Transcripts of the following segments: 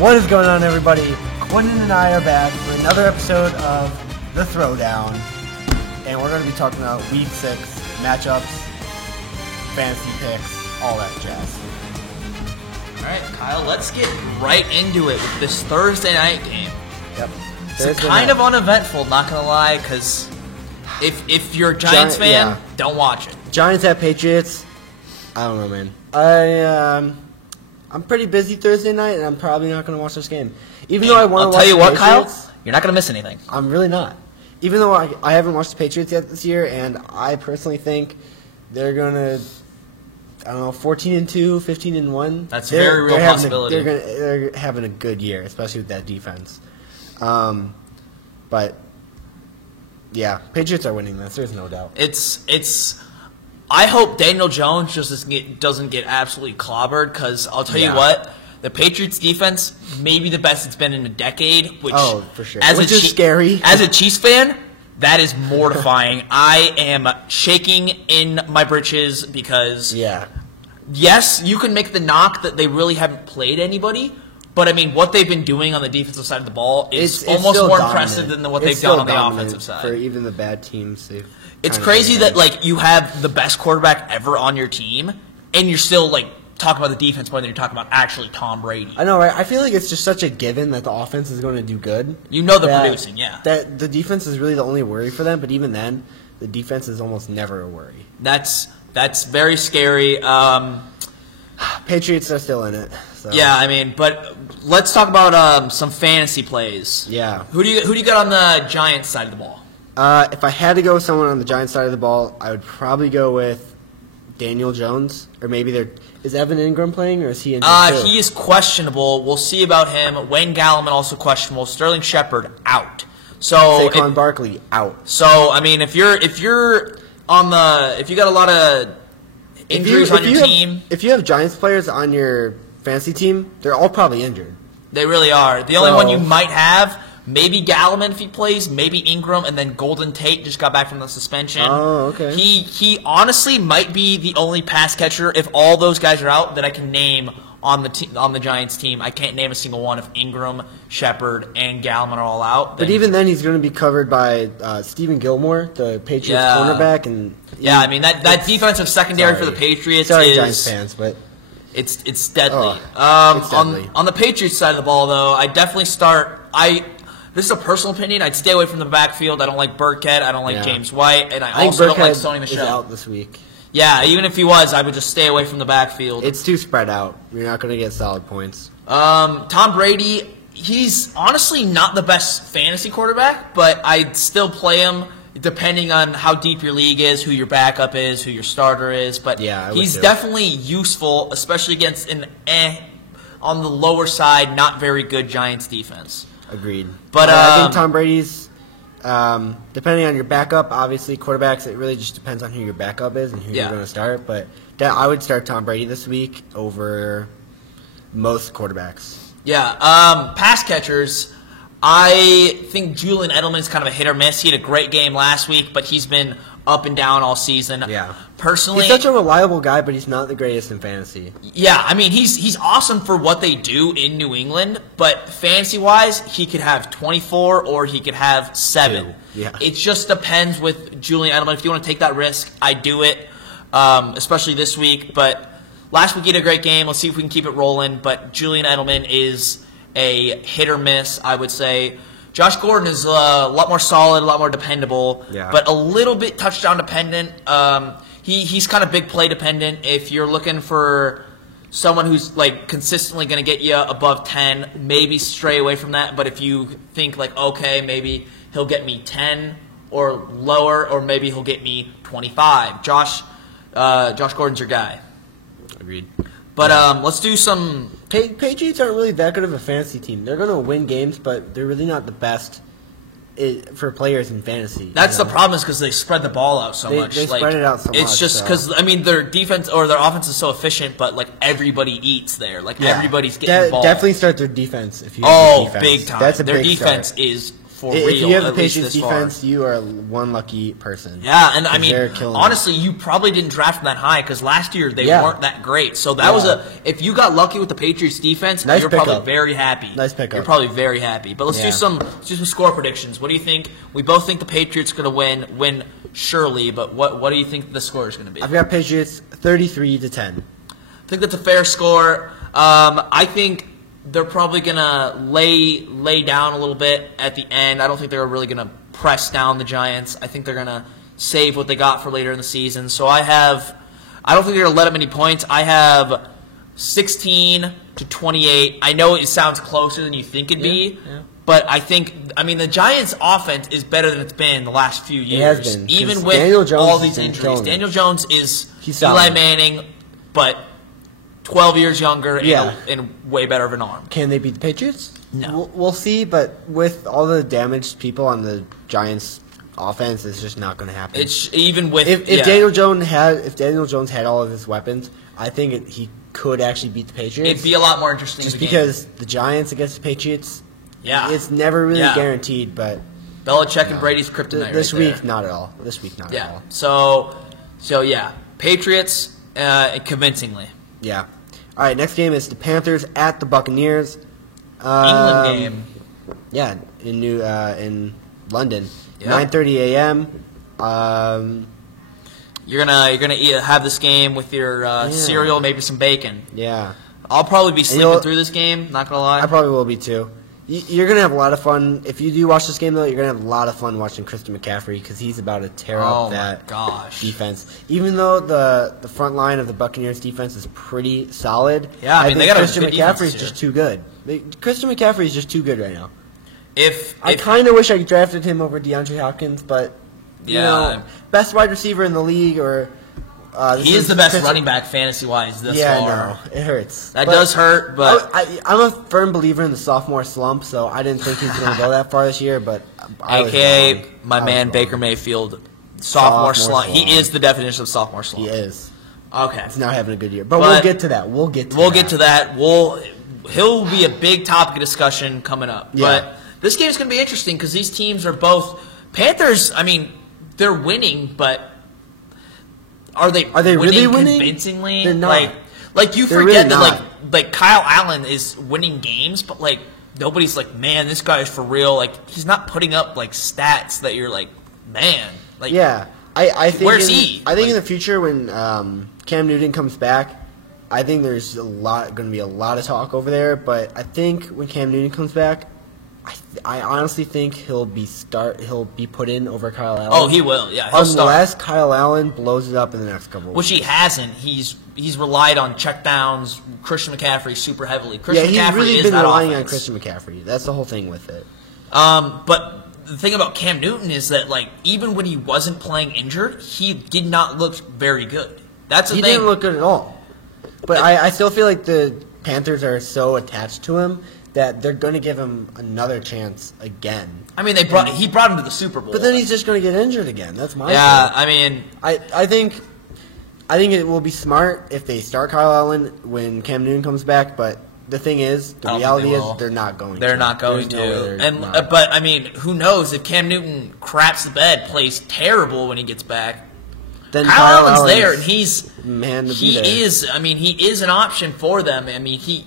What is going on, everybody? Quentin and I are back for another episode of The Throwdown, and we're going to be talking about Week 6 matchups, fantasy picks, all that jazz. Alright, Kyle, let's get right into it with this Thursday night game. Yep. It's kind of uneventful, not going to lie, because if you're a Giants fan, don't watch it. Giants at Patriots, I don't know, man. I'm pretty busy Thursday night, and I'm probably not going to watch this game. Even though I want to watch I'll tell you what, Patriots, Kyle, you're not going to miss anything. I'm really not. Even though I haven't watched the Patriots yet this year, and I personally think they're going to, 14-2, 15-1. That's a very real possibility. They're having a good year, especially with that defense. But yeah, Patriots are winning this. There's no doubt. I hope Daniel Jones just doesn't get absolutely clobbered, because I'll tell you what, the Patriots defense may be the best it's been in a decade. Which, for sure. Which is scary. As a Chiefs fan, that is mortifying. I am shaking in my britches because, yes, you can make the knock that they really haven't played anybody, but I mean, what they've been doing on the defensive side of the ball is almost more impressive than what they've done on the offensive side. For even the bad teams, it's crazy that you have the best quarterback ever on your team, and you're still talking about the defense more than you're talking about actually Tom Brady. I know, right? I feel like it's just such a given that the offense is going to do good. You know they're producing, yeah. That the defense is really the only worry for them, but even then, the defense is almost never a worry. That's very scary. Patriots are still in it. So. Yeah, I mean, but let's talk about some fantasy plays. Yeah. Who do you got on the Giants side of the ball? If I had to go with someone on the Giants side of the ball, I would probably go with Daniel Jones, or maybe is Evan Ingram playing, or is he injured too? He is questionable. We'll see about him. Wayne Gallman also questionable. Sterling Shepard out. So Saquon Barkley out. So I mean, if you got a lot of injuries on your team, if you have Giants players on your fantasy team, they're all probably injured. They really are. The only one you might have, maybe Gallman if he plays, maybe Ingram, and then Golden Tate just got back from the suspension. Oh, okay. He honestly might be the only pass catcher if all those guys are out that I can name on the Giants team. I can't name a single one if Ingram, Shepard, and Gallman are all out. But even then, he's going to be covered by Stephen Gilmore, the Patriots cornerback, and I mean that defensive secondary for the Patriots is Giants fans, but. It's deadly. It's deadly. On the Patriots side of the ball, though, I definitely this is a personal opinion. I'd stay away from the backfield. I don't like Burkhead. I don't like James White, and I also don't like Sony Michel. Is out this week. Yeah, even if he was, I would just stay away from the backfield. It's too spread out. You're not going to get solid points. Tom Brady, he's honestly not the best fantasy quarterback, but I'd still play him depending on how deep your league is, who your backup is, who your starter is. But he's definitely useful, especially against an on the lower side, not very good Giants defense. Agreed. But I think Tom Brady's, depending on your backup, obviously quarterbacks, it really just depends on who your backup is and who you're going to start. But I would start Tom Brady this week over most quarterbacks. Yeah. Pass catchers, I think Julian Edelman is kind of a hit or miss. He had a great game last week, but he's been up and down all season. Yeah. Personally, he's such a reliable guy, but he's not the greatest in fantasy. Yeah, I mean, he's awesome for what they do in New England, but fantasy-wise, he could have 24 or he could have 7. Yeah. It just depends with Julian Edelman. If you want to take that risk, I do it, especially this week. But last week he had a great game. Let's see if we can keep it rolling. But Julian Edelman is a hit or miss, I would say. Josh Gordon is a lot more solid, a lot more dependable, but a little bit touchdown dependent. He's kind of big play dependent. If you're looking for someone who's consistently going to get you above 10, maybe stray away from that. But if you think okay, maybe he'll get me 10 or lower, or maybe he'll get me 25. Josh Gordon's your guy. Agreed. But let's do some. Patriots aren't really that good of a fantasy team. They're going to win games, but they're really not the best for players in fantasy. That's the problem, is because they spread the ball out so much. They spread it out so much. It's just because their defense or their offense is so efficient, but everybody eats there. Everybody's getting the ball. Definitely start their defense if you have a defense. Big time. That's a their big defense start. is for real. If you have the at least Patriots this far. defense, you are one lucky person. Yeah, and I 'Cause mean, they're killing honestly, you probably didn't draft them that high because last year they Yeah. weren't that great. So that was if you got lucky with the Patriots defense, Nice you're probably pickup. very happy. Nice pickup. You're probably very happy. But let's do Yeah. some score predictions. What do you think? We both think the Patriots are going to win surely, but what do you think the score is going to be? I've got Patriots 33-10. I think that's a fair score. I think they're probably gonna lay down a little bit at the end. I don't think they're really gonna press down the Giants. I think they're gonna save what they got for later in the season. So I don't think they're gonna let up many points. I have 16-28. I know it sounds closer than you think it'd be. Yeah. But I think, the Giants' offense is better than it's been the last few years. has been, Even 'cause with Daniel Jones all has these been injuries. killing it. Daniel Jones is He's Eli solid. Manning, but 12 years younger Yeah. and way better of an arm. Can they beat the Patriots? No. We'll see, but with all the damaged people on the Giants' offense, it's just not going to happen. It's even with if Daniel Jones had all of his weapons, I think he could actually beat the Patriots. it'd be a lot more interesting. just of a game. because the Giants against the Patriots, Yeah. it's never really Yeah. guaranteed. But Belichick and Brady's kryptonite. this right week, there. not at all. This week, not at Yeah. all. So yeah, Patriots convincingly. Yeah. All right, next game is the Panthers at the Buccaneers. England game. Yeah, in London, Yep. 9:30 a.m. You're gonna have this game with your cereal, maybe some bacon. Yeah, I'll probably be sleeping you'll- through this game. Not gonna lie. I probably will be too. You're gonna have a lot of fun if you do watch this game, though. You're gonna have a lot of fun watching Christian McCaffrey because he's about to tear Oh up my that gosh. defense. Even though the front line of the Buccaneers defense is pretty solid, Yeah, I mean, think they got a Christian good defense McCaffrey is here. just too good. Christian McCaffrey is just too good right now. I If kind of wish I drafted him over DeAndre Hopkins, but you Yeah. know, best wide receiver in the league, or he is the best running back fantasy wise this Yeah, far. no, it hurts. That But does hurt, but I'm a firm believer in the sophomore slump, so I didn't think he was going to go that far this year. But I was AKA wrong. my I was man wrong. Baker Mayfield, sophomore slump. slump. He is the definition of sophomore slump. He is. Okay. He's not having a good year, but But we'll get to that. We'll get to that. He'll be a big topic of discussion coming up. Yeah. But this game is going to be interesting because these teams are both Panthers. I mean, they're winning, but are they really winning? convincingly? They're not. Like you They're forget really that like Kyle Allen is winning games, but like nobody's like, man, this guy's for real. Like he's not putting up like stats that you're like, man, like Yeah, I think. Where's he? I think in the future when Cam Newton comes back, I think there's going to be a lot of talk over there. But I think when Cam Newton comes back, I honestly think he'll be put in over Kyle Allen. Oh, he will. Yeah, he'll start. Unless Kyle Allen blows it up in the next couple of Which weeks. he hasn't. He's relied on checkdowns, Christian McCaffrey super heavily. Yeah, Christian he's McCaffrey really is been that relying on offense. Christian McCaffrey. That's the whole thing with it. But the thing about Cam Newton is that like even when he wasn't playing injured, he did not look very good. That's the He thing. didn't look good at all. But I still feel like the Panthers are so attached to him that they're going to give him another chance again. I mean, he brought him to the Super Bowl. But then he's just going to get injured again. That's my yeah. thing. I mean, I think it will be smart if they start Kyle Allen when Cam Newton comes back. But the thing is, the I don't reality think they is will. they're not going. they're to. not going There's no way to. they're And not. but I mean, who knows if Cam Newton craps the bed, plays terrible when he gets back. then Kyle Allen's Allen's there, and he's man to be he there. is. I mean, he is an option for them. I mean, he's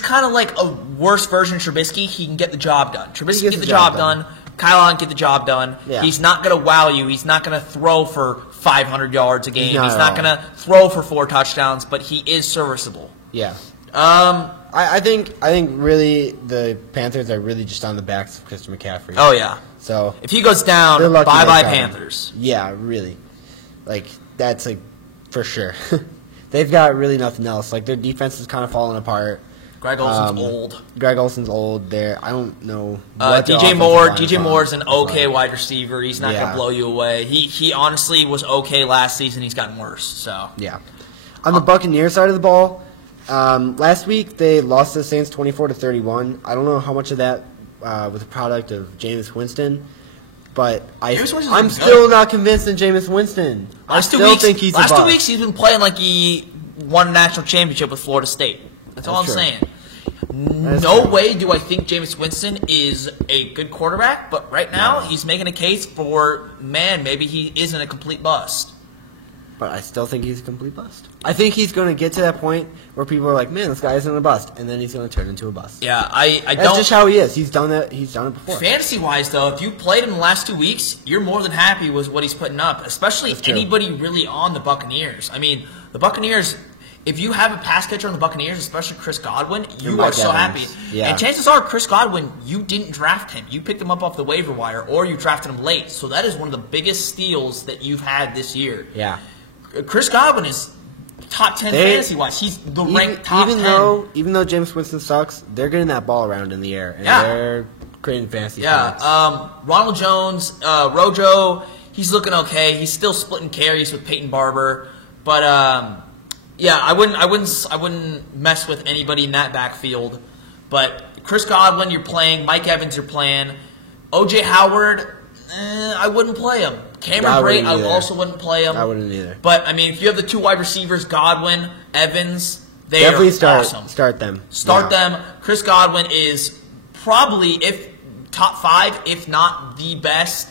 kind of like a worse version of Trubisky. He can get the job done. Trubisky gets get the job done. Kyle Allen get the job done. Yeah. He's not going to wow you. He's not going to throw for 500 yards a game. He's not He's at not all. going to throw for 4 touchdowns, but he is serviceable. Yeah. I think really the Panthers are really just on the backs of Christian McCaffrey. Oh yeah. So If he goes down, they're lucky bye they bye got him. Panthers. Yeah, really. Like that's like for sure. They've got really nothing else. Like their defense is kind of falling apart. Greg Olson's old. Greg Olson's old. There, I don't know. what their DJ offensive Moore. line DJ is Moore's an like. okay wide receiver. He's not going Yeah. to blow you away. He honestly was okay last season. He's gotten worse. So Yeah. On the Buccaneers side of the ball, last week they lost to the Saints 24-31. I don't know how much of that was a product of Jameis Winston, but Jameis Winston's I'm been still good. not convinced in Jameis Winston. I last 2 still weeks, think he's a last 2 bust. weeks he's been playing like he won a national championship with Florida State. That's all I'm That's true. saying. No way do I think Jameis Winston is a good quarterback, but right now he's making a case for, maybe he isn't a complete bust. But I still think he's a complete bust. I think he's going to get to that point where people are like, man, this guy isn't a bust, and then he's going to turn into a bust. Yeah, I don't. That's just how he is. He's done it. He's done it before. Fantasy-wise, though, if you played him the last 2 weeks, you're more than happy with what he's putting up, especially anybody really on the Buccaneers. I mean, the Buccaneers, if you have a pass catcher on the Buccaneers, especially Chris Godwin, you are so happy. Yeah. And chances are, Chris Godwin, you didn't draft him. You picked him up off the waiver wire, or you drafted him late. So that is one of the biggest steals that you've had this year. Yeah. Chris Godwin is top 10 fantasy-wise. He's the ranked top 10. Even though Jameis Winston sucks, they're getting that ball around in the air, and they're creating fantasy points. Ronald Jones, Rojo, he's looking okay. He's still splitting carries with Peyton Barber, but I wouldn't mess with anybody in that backfield. But Chris Godwin, you're playing. Mike Evans, you're playing. O.J. Howard, I wouldn't play him. Cameron Brate, I also wouldn't play him. I wouldn't either. But, I mean, if you have the 2 wide receivers, Godwin, Evans, they definitely are awesome. Start them. Start them. Chris Godwin is probably, if top 5, if not the best,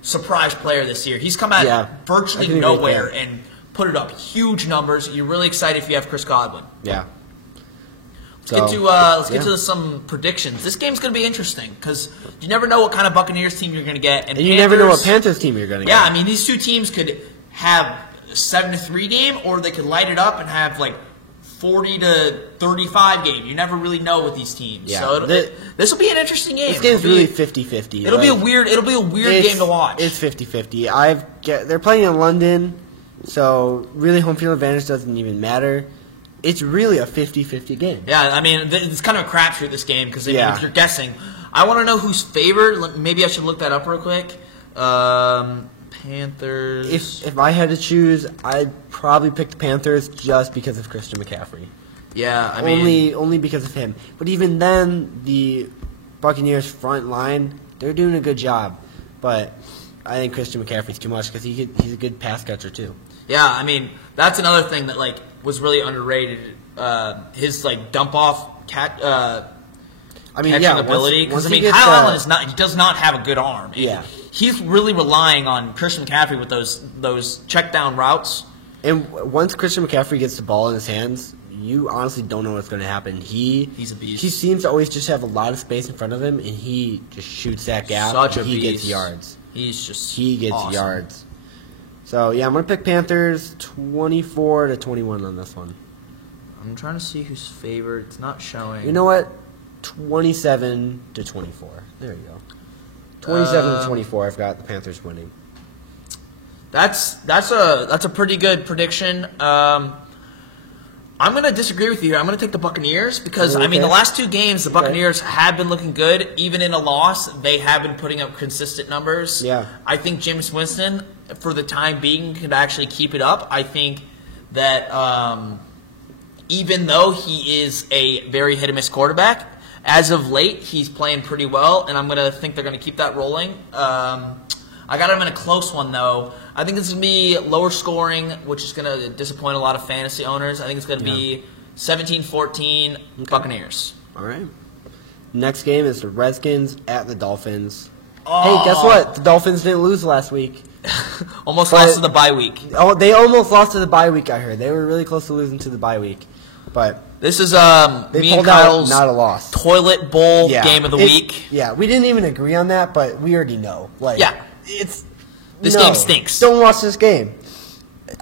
surprise player this year. He's come out of virtually nowhere and put it up huge numbers. You're really excited if you have Chris Godwin. Yeah. Let's get to some predictions. This game's going to be interesting because you never know what kind of Buccaneers team you're going to get, and you never know what Panthers team you're going to get. Yeah, I mean these two teams could have a 7-3 game, or they could light it up and have 40-35 game. You never really know with these teams. Yeah. So this will be an interesting game. This game's really 50-50. It'll be a weird game to watch. It's 50-50. They're playing in London, so really home field advantage doesn't even matter. It's really a 50-50 game. Yeah, I mean, it's kind of a crapshoot, this game, because if you're guessing. I want to know who's favored. Maybe I should look that up real quick. Panthers. If I had to choose, I'd probably pick the Panthers just because of Christian McCaffrey. Yeah, I mean... Only because of him. But even then, the Buccaneers' front line, they're doing a good job. But I think Christian McCaffrey's too much because he's a good pass catcher, too. Yeah, I mean, that's another thing that, was really underrated. His dump off catching ability. Because Kyle Allen he does not have a good arm. Yeah, he's really relying on Christian McCaffrey with those check down routes. And once Christian McCaffrey gets the ball in his hands, you honestly don't know what's going to happen. He's a beast. He seems to always just have a lot of space in front of him, and he just shoots that gap. Such a he beast. Gets yards. He gets awesome. Yards. So, I'm going to pick Panthers 24-21 on this one. I'm trying to see who's favored. It's not showing. You know what? 27-24. There you go. 27-24. I've got the Panthers winning. That's a pretty good prediction. I'm going to disagree with you here. I'm going to take the Buccaneers because, the last 2 games, the Buccaneers have been looking good. Even in a loss, they have been putting up consistent numbers. Yeah. I think Jameis Winston, for the time being, could actually keep it up. I think that even though he is a very hit-and-miss quarterback, as of late, he's playing pretty well, and I'm going to think they're going to keep that rolling. I got him in a close one, though. I think this is going to be lower scoring, which is going to disappoint a lot of fantasy owners. I think it's going to be 17-14 Buccaneers. All right. Next game is the Redskins at the Dolphins. Oh. Hey, guess what? The Dolphins didn't lose last week. Lost to the bye week. Oh, they almost lost to the bye week, I heard. They were really close to losing to the bye week. But this is they me and pulled Kyle's out, not a loss. Toilet bowl game of the week. Yeah, we didn't even agree on that, but we already know. This game stinks. Don't watch this game.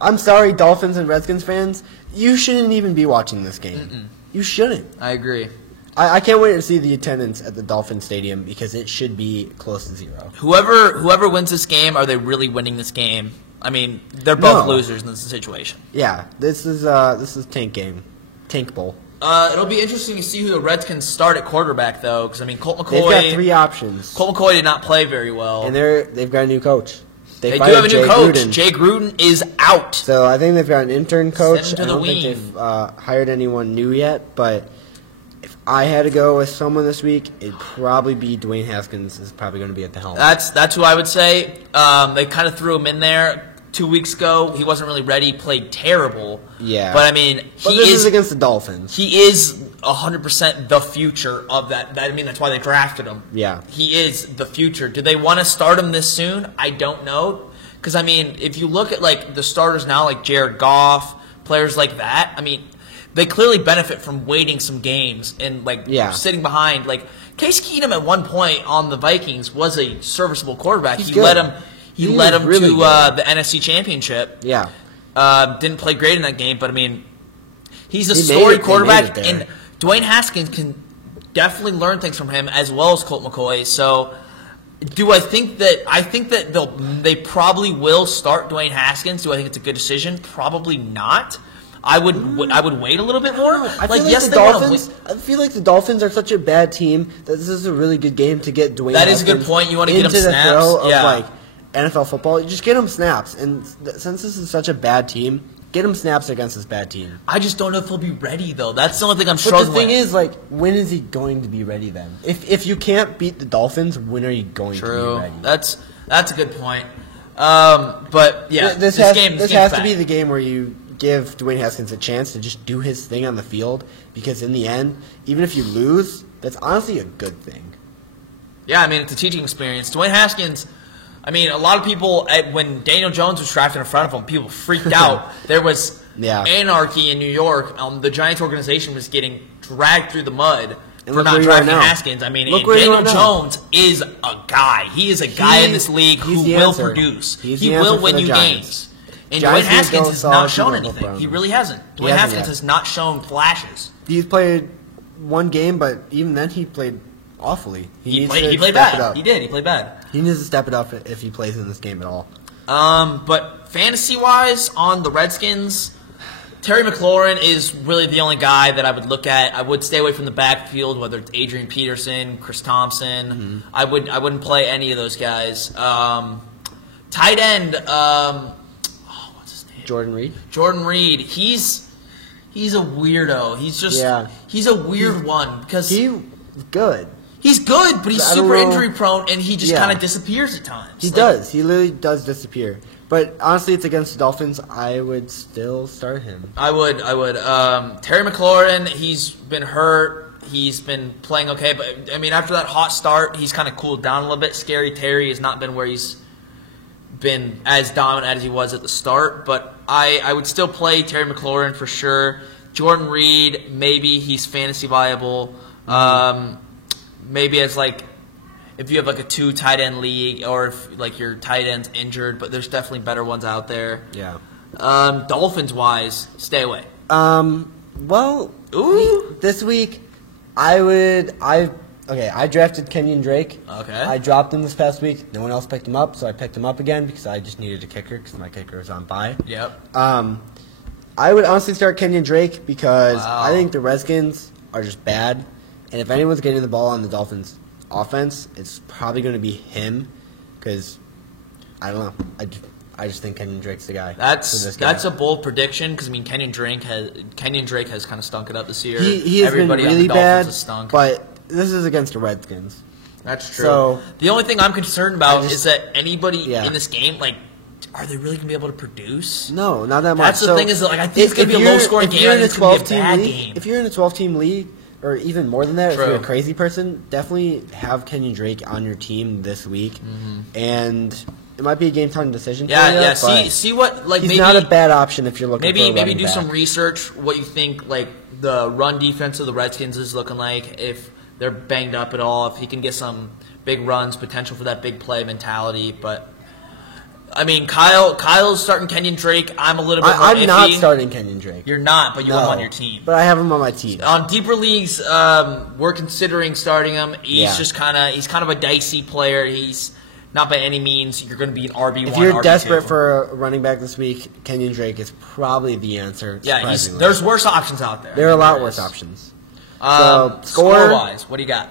I'm sorry, Dolphins and Redskins fans. You shouldn't even be watching this game. Mm-mm. You shouldn't. I agree. I can't wait to see the attendance at the Dolphin Stadium because it should be close to 0. Whoever wins this game, are they really winning this game? I mean, they're both losers in this situation. Yeah, this is tank game, tank bowl. It'll be interesting to see who the Redskins start at quarterback, though, because Colt McCoy. They've got 3 options. Colt McCoy did not play very well, and they've got a new coach. They do have a new coach. Jay Gruden is out. So I think they've got an intern coach. I don't think they've hired anyone new yet, but if I had to go with someone this week, it'd probably be Dwayne Haskins is probably going to be at the helm. That's who I would say. They kind of threw him in there 2 weeks ago. He wasn't really ready. Played terrible. Yeah. But I mean, this is against the Dolphins. He is 100% the future of that. I mean, that's why they drafted him. Yeah. He is the future. Do they want to start him this soon? I don't know. Because, I mean, if you look at, like, the starters now, like Jared Goff, players like that, I mean, they clearly benefit from waiting some games and, like, sitting behind. Like, Case Keenum at one point on the Vikings was a serviceable quarterback. He led him really to the NFC Championship. Yeah. Didn't play great in that game, but, I mean, he's a storied quarterback. And Dwayne Haskins can definitely learn things from him as well as Colt McCoy. So, I think that they probably will start Dwayne Haskins. Do I think it's a good decision? Probably not. I would wait a little bit more. I feel like the Dolphins are such a bad team that this is a really good game to get Dwayne. That is a good point. You want to get him into snaps. The throw of like NFL football. You just get him snaps, and since this is such a bad team, get him snaps against this bad team. I just don't know if he'll be ready though. That's the only thing I'm struggling with. But the thing is, like, when is he going to be ready then? If you can't beat the Dolphins, when are you going to be ready? That's a good point. But yeah, this has to be the game where you give Dwayne Haskins a chance to just do his thing on the field, because in the end, even if you lose, that's honestly a good thing. Yeah, I mean, it's a teaching experience. Dwayne Haskins, I mean, a lot of people, when Daniel Jones was drafted in front of him, people freaked out. There was anarchy in New York. The Giants organization was getting dragged through the mud for not drafting Haskins. I mean, Daniel Jones is a guy. He is a guy in this league who will produce. He will win you games. And Dwayne Haskins has not shown anything. He really hasn't. Dwayne Haskins has not shown flashes. He's played one game, but even then he played awfully. He played bad. He did. He played bad. He needs to step it up if he plays in this game at all. But fantasy-wise, on the Redskins, Terry McLaurin is really the only guy that I would look at. I would stay away from the backfield, whether it's Adrian Peterson, Chris Thompson. I wouldn't play any of those guys. Tight end. Jordan Reed. Jordan Reed. He's a weirdo. He's a weird one because he's good. He's good, but he's super injury prone, and he just kind of disappears at times. He does. He literally does disappear. But honestly, it's against the Dolphins. I would still start him. I would. Terry McLaurin. He's been hurt. He's been playing okay, but I mean, after that hot start, he's kind of cooled down a little bit. Scary Terry has not been where he's been as dominant as he was at the start, but I would still play Terry McLaurin for sure. Jordan Reed, maybe he's fantasy viable. Maybe as like if you have like a 2 tight end league, or if like your tight end's injured, but there's definitely better ones out there. Yeah. Dolphins wise, stay away. Well, this week I drafted Kenyon Drake. Okay. I dropped him this past week. No one else picked him up, so I picked him up again because I just needed a kicker because my kicker was on bye. Yep. I would honestly start Kenyon Drake because I think the Redskins are just bad, and if anyone's getting the ball on the Dolphins' offense, it's probably going to be him because I don't know. I just think Kenyon Drake's the guy. That's a bold prediction because I mean Kenyon Drake has kind of stunk it up this year. He has been really bad, but this is against the Redskins. That's true. So the only thing I'm concerned about is that anybody in this game, like, are they really going to be able to produce? No, not that much. That's the thing is, like, I think it's going to be a low-scoring game. It's going to be a bad game. If you're in a 12-team league, or even more than that, if you're a crazy person, definitely have Kenyon Drake on your team this week. And it might be a game-time decision for you. Yeah. See what, like, he's not a bad option if you're looking for a running maybe do back. some research, what you think, like, the run defense of the Redskins is looking like, if they're banged up at all, if he can get some big runs, potential for that big play mentality. But, I mean, Kyle's starting Kenyon Drake. I'm a little bit more iffy. I'm not starting Kenyon Drake. You're not, but you have him on your team. But I have him on my team. On deeper leagues, we're considering starting him. He's just kind of a dicey player. He's not by any means you're going to be an RB1. If you're desperate for a running back this week, Kenyon Drake is probably the answer. Yeah, there's worse options out there. There are a lot worse options. So, score-wise, what do you got?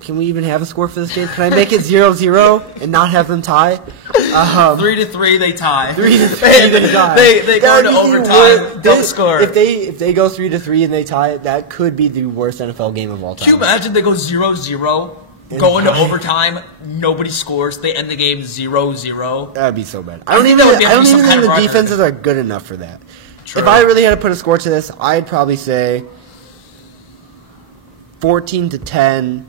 Can we even have a score for this game? Can I make it 0-0 and not have them tie? 3-3, they tie. 3-3, they tie. They go into overtime. Don't score. If they go 3-3 and they tie, that could be the worst NFL game of all time. Can you imagine they go 0-0 go into overtime, nobody scores, they end the game 0-0. That'd be so bad. I don't even think the defenses are good enough for that. True. If I really had to put a score to this, I'd probably say 14-10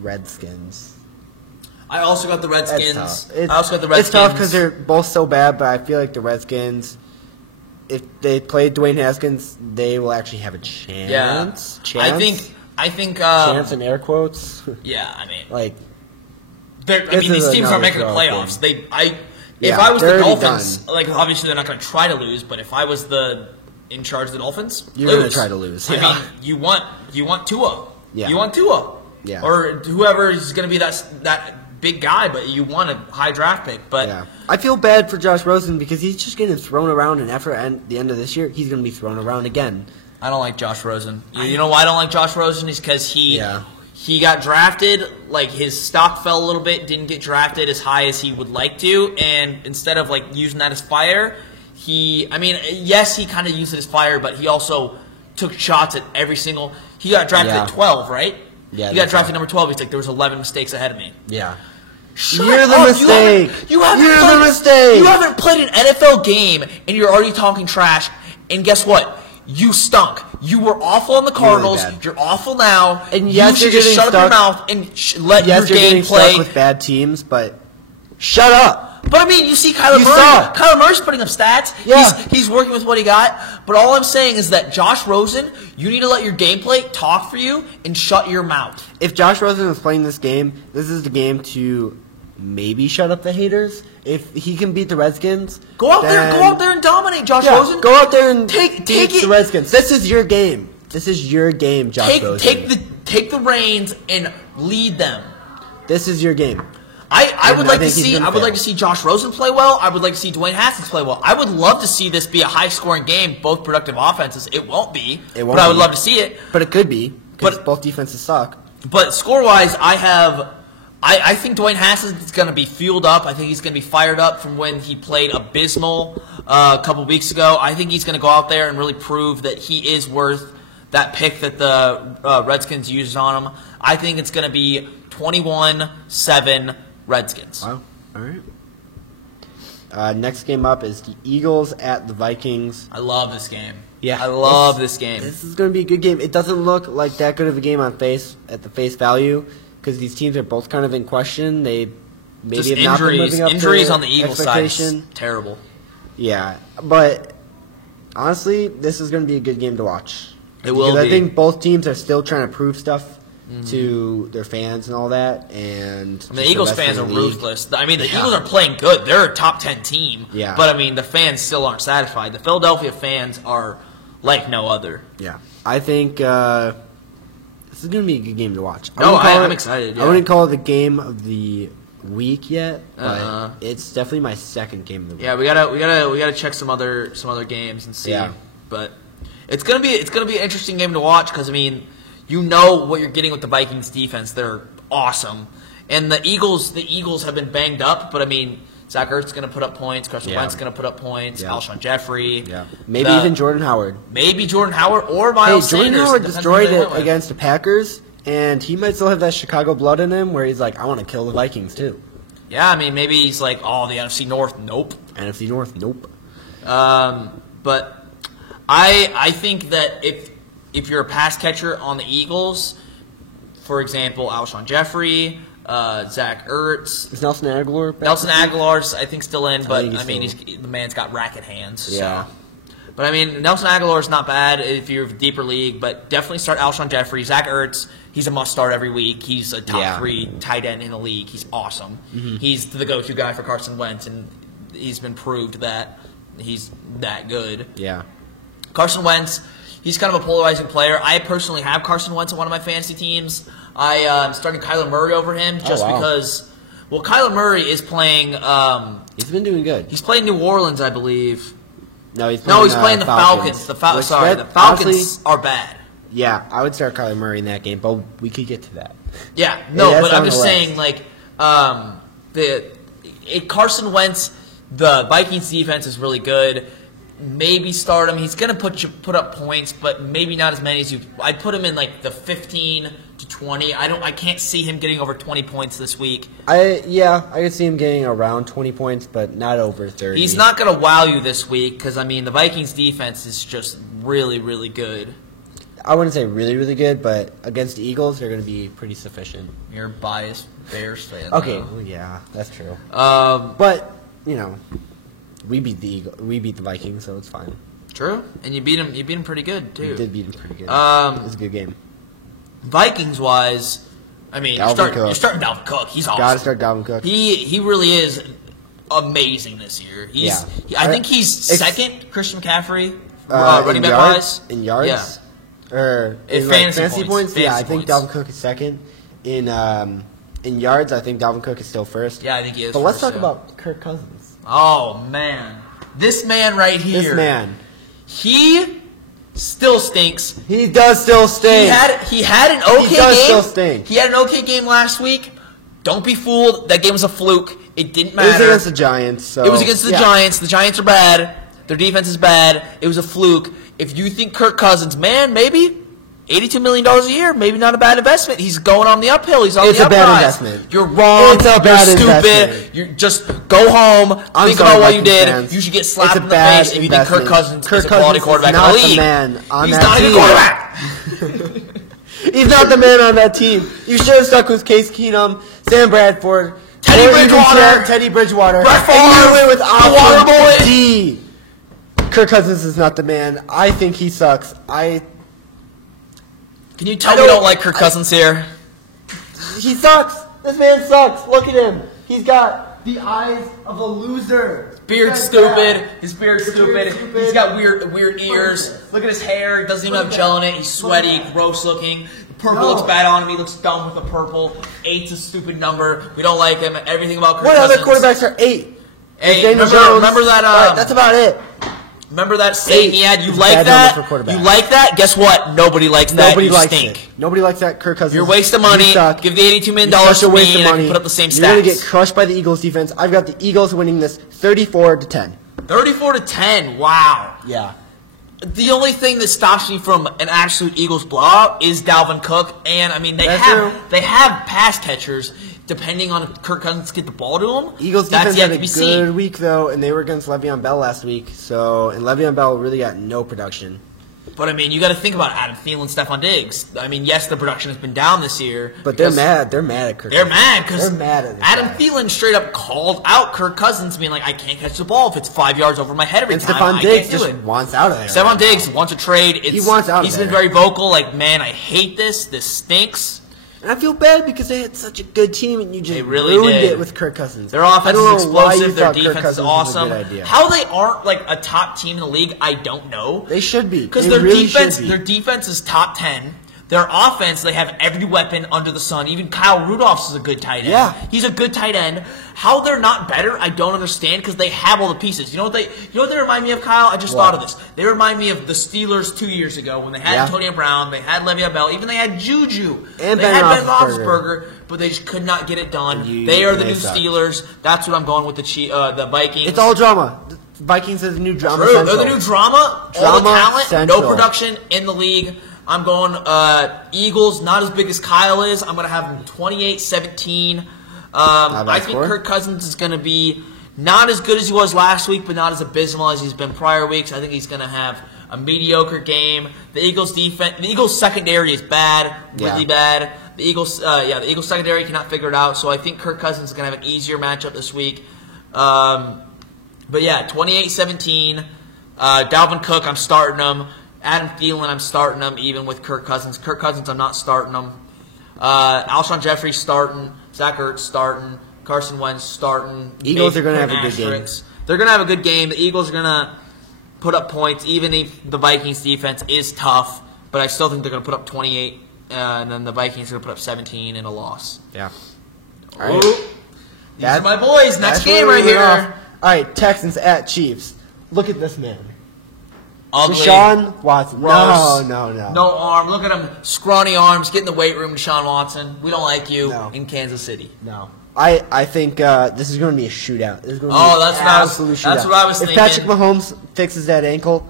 Redskins. I also got the Redskins. It's tough because they're both so bad, but I feel like the Redskins, if they play Dwayne Haskins, they will actually have a chance. Yeah. I think chance in air quotes. Yeah, I mean, like, these teams aren't making the playoffs. If I was the Dolphins, like, obviously they're not going to try to lose, but if I was in charge of the Dolphins, you're going to try to lose. I mean, you want Tua. Yeah. You want Tua. Yeah. Or whoever is going to be that big guy, but you want a high draft pick. But yeah. I feel bad for Josh Rosen because he's just getting thrown around, and after the end of this year, he's going to be thrown around again. I don't like Josh Rosen. You know why I don't like Josh Rosen? Is because he got drafted, like his stock fell a little bit, didn't get drafted as high as he would like to, and instead of like using that as fire, he kind of used it as fire, but he also took shots at every single. He got drafted at 12, right? Yeah, he got drafted number 12. He's like, there was 11 mistakes ahead of me. Yeah. You're the mistake. You haven't played an NFL game, and you're already talking trash. And guess what? You stunk. You were awful on the Cardinals. Really you're awful now. And yes, you should just shut up your mouth and let your game play. Stuck with bad teams, but shut up. But I mean, you see Kyler Murray. Kyler Murray's putting up stats. Yeah. He's working with what he got. But all I'm saying is that Josh Rosen, you need to let your gameplay talk for you and shut your mouth. If Josh Rosen is playing this game, this is the game to maybe shut up the haters. If he can beat the Redskins, go out there and dominate, Josh Rosen. Go out there and beat the Redskins. This is your game. This is your game, Josh Rosen. Take the reins and lead them. This is your game. I would like to see Josh Rosen play well. I would like to see Dwayne Haskins play well. I would love to see this be a high-scoring game, both productive offenses. It won't be, but I would love to see it. But it could be, because both defenses suck. But score-wise, I think Dwayne Haskins is going to be fueled up. I think he's going to be fired up from when he played abysmal a couple weeks ago. I think he's going to go out there and really prove that he is worth that pick that the Redskins used on him. I think it's going to be 21-7 Redskins. Wow. All right. Next game up is the Eagles at the Vikings. I love this game. Yeah. I love this game. This is going to be a good game. It doesn't look like that good of a game at the face value because these teams are both kind of in question. They maybe have not been living up to injuries on the Eagles side is terrible. Yeah. But honestly, this is going to be a good game to watch. It will be. I think both teams are still trying to prove stuff to their fans and all that. And the Eagles fans are ruthless. I mean, the Eagles are playing good. They're a top 10 team. Yeah. But, I mean, the fans still aren't satisfied. The Philadelphia fans are like no other. Yeah. I think this is going to be a good game to watch. I'm excited. Yeah. I wouldn't call it the game of the week yet, but it's definitely my second game of the week. Yeah, we gotta check some other games and see. Yeah. But it's gonna be an interesting game to watch because I mean, you know what you're getting with the Vikings defense. They're awesome, and the Eagles have been banged up, but I mean, Zach Ertz is gonna put up points. Carson Wentz is gonna put up points. Alshon Jeffrey. Yeah. Maybe even Jordan Howard. Or Miles Sanders. Jordan Howard destroyed it against the Packers. And he might still have that Chicago blood in him where he's like, I want to kill the Vikings too. Yeah, I mean, maybe he's like, oh, the NFC North, nope. NFC North, nope. But I think that if you're a pass catcher on the Eagles, for example, Alshon Jeffrey, Zach Ertz. Is Nelson Aguilar back? Nelson Aguilar's, I think, still in, but I mean, the man's got racket hands. Yeah. So. But I mean, Nelson Aguilar is not bad if you're a deeper league, but definitely start Alshon Jeffrey. Zach Ertz, he's a must start every week. He's a top 3 tight end in the league. He's awesome. Mm-hmm. He's the go-to guy for Carson Wentz, and he's been proved that he's that good. Yeah. Carson Wentz, he's kind of a polarizing player. I personally have Carson Wentz on one of my fantasy teams. I'm starting Kyler Murray over him because, well, Kyler Murray is playing. He's been doing good. He's playing New Orleans, I believe. No, he's playing the Falcons. The Falcons are bad. Yeah, I would start Kyler Murray in that game, but we could get to that. Yeah, no, but I'm just saying, like, Carson Wentz, the Vikings defense is really good. maybe start him. He's going to put up points, but maybe not as many as you. I'd put him in like the 15 to 20. I can't see him getting over 20 points this week. I could see him getting around 20 points, but not over 30. He's not going to wow you this week because, I mean, the Vikings defense is just really, really good. I wouldn't say really, really good, but against the Eagles, they're going to be pretty sufficient. You're a biased Bears fan. Okay, well, yeah, that's true. But, you know, we beat the Vikings, so it's fine. True, and you beat him pretty good too. We did beat him pretty good. It was a good game. Vikings wise, I mean, you're starting Dalvin Cook. He's awesome. Gotta start Dalvin Cook. He really is amazing this year. I think he's second Christian McCaffrey running back wise in yards. Yeah. Or in fantasy points? Yeah, I think Dalvin Cook is second. In yards, I think Dalvin Cook is still first. Yeah, I think he is. But let's talk about Kirk Cousins. Oh man, this man right here. This man, he still stinks. He does still stink. He had an okay game. He does still stink. He had an okay game last week. Don't be fooled. That game was a fluke. It didn't matter. It was against the Giants. So. It was against the Giants. The Giants are bad. Their defense is bad. It was a fluke. If you think Kirk Cousins, man, maybe $82 million a year, maybe not a bad investment. He's going on the uphill. He's on the uprise. It's a bad investment. You're wrong. It's a bad stupid. investment. You just go home. Think about what you did. Fans. You should get slapped in the face if you think Kirk Cousins is a quality quarterback in the league. He's not even a quarterback. He's not the man on that team. You should have stuck with Case Keenum, Sam Bradford, Teddy Bridgewater, Brett Favre, and you went with the Water Boy. D. Kirk Cousins is not the man. I think he sucks. Can you tell we don't like Kirk Cousins here? He sucks. This man sucks. Look at him. He's got the eyes of a loser. His beard's stupid. He's got weird ears. Look at his hair. He doesn't even have gel in it. He's sweaty, gross looking. The purple looks bad on him. He looks dumb with the purple. 8's a stupid number. We don't like him. Everything about Kirk Cousins. What other quarterbacks are 8? Remember that? That's about it. Remember that saying he had? You like that? You like that? Guess what? Nobody likes that. Nobody likes stink. it. Nobody likes that. Kirk Cousins. You're wasting money. Give the $82 million to me and I can put up the same stats. You're going to get crushed by the Eagles defense. I've got the Eagles winning this 34-10. 34-10. Wow. Yeah. The only thing that stops me from an absolute Eagles blowout is Dalvin Cook, and I mean they have pass catchers. Depending on if Kirk Cousins get the ball to him, Eagles defense had a good week though, and they were against Le'Veon Bell last week. And Le'Veon Bell really got no production. But I mean, you got to think about Adam Thielen, Stephon Diggs. I mean, yes, the production has been down this year, but they're mad. They're mad at Kirk. They're mad because Adam Thielen straight up called out Kirk Cousins, being like, "I can't catch the ball if it's 5 yards over my head every time." Stephon Diggs just wants out of there. Stephon Diggs wants a trade. He wants out of there. He's been very vocal, like, "Man, I hate this. This stinks." And I feel bad because they had such a good team, and you just ruined it with Kirk Cousins. Their offense is explosive. Their defense is awesome. How they aren't like a top team in the league, I don't know. They should be because their defense is top 10. Their offense, they have every weapon under the sun. Even Kyle Rudolph is a good tight end. Yeah, he's a good tight end. How they're not better, I don't understand because they have all the pieces. You know what they remind me of, Kyle? I just thought of this. They remind me of the Steelers 2 years ago when they had Antonio Brown, they had Le'Veon Bell, even they had Juju, and they had Ben Roethlisberger, but they just could not get it done. They are the new Steelers. That's what I'm going with the Vikings. It's all drama. The Vikings is the new drama. True, they're the new drama. All the talent, central. No production in the league. I'm going Eagles, not as big as Kyle is. I'm going to have them 28-17. I think Kirk Cousins is going to be not as good as he was last week, but not as abysmal as he's been prior weeks. I think he's going to have a mediocre game. The Eagles secondary is bad, really bad. The Eagles secondary cannot figure it out. So I think Kirk Cousins is going to have an easier matchup this week. But yeah, 28-17. Dalvin Cook, I'm starting him. Adam Thielen, I'm starting him even with Kirk Cousins. Kirk Cousins, I'm not starting him. Alshon Jeffrey starting. Zach Ertz starting. Carson Wentz starting. Eagles are going to have a good game. They're going to have a good game. The Eagles are going to put up points, even if the Vikings defense is tough. But I still think they're going to put up 28, and then the Vikings are going to put up 17 in a loss. Yeah. All right. These are my boys. Next game right here. All right, Texans at Chiefs. Look at this man. ugly. Deshaun Watson. Gross. No. No arm. Look at him. Scrawny arms. Get in the weight room, Deshaun Watson. We don't like you No. in Kansas City. No. I think this is going to be a shootout. This is going to be that's an what I was- absolute shootout. that's what I was if thinking. Patrick Mahomes fixes that ankle,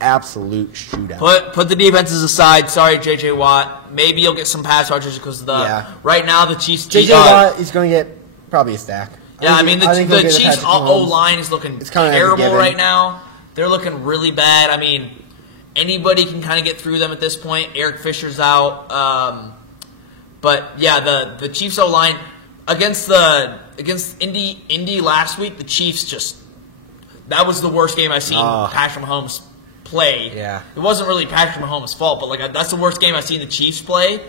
absolute shootout. Put the defenses aside. Sorry, J.J. Watt. Maybe you'll get some pass rushers because of the right now the Chiefs. J.J. Watt is going to get probably a stack. Yeah, I mean the think he'll get a Chiefs Patrick Mahomes. O-line is looking kind of a terrible given. right now. They're looking really bad. I mean, anybody can kind of get through them at this point. Eric Fisher's out, but yeah, the Chiefs O-line against Indy last week. The Chiefs that was the worst game I've seen Patrick Mahomes play. Yeah, it wasn't really Patrick Mahomes' fault, but that's the worst game I've seen the Chiefs play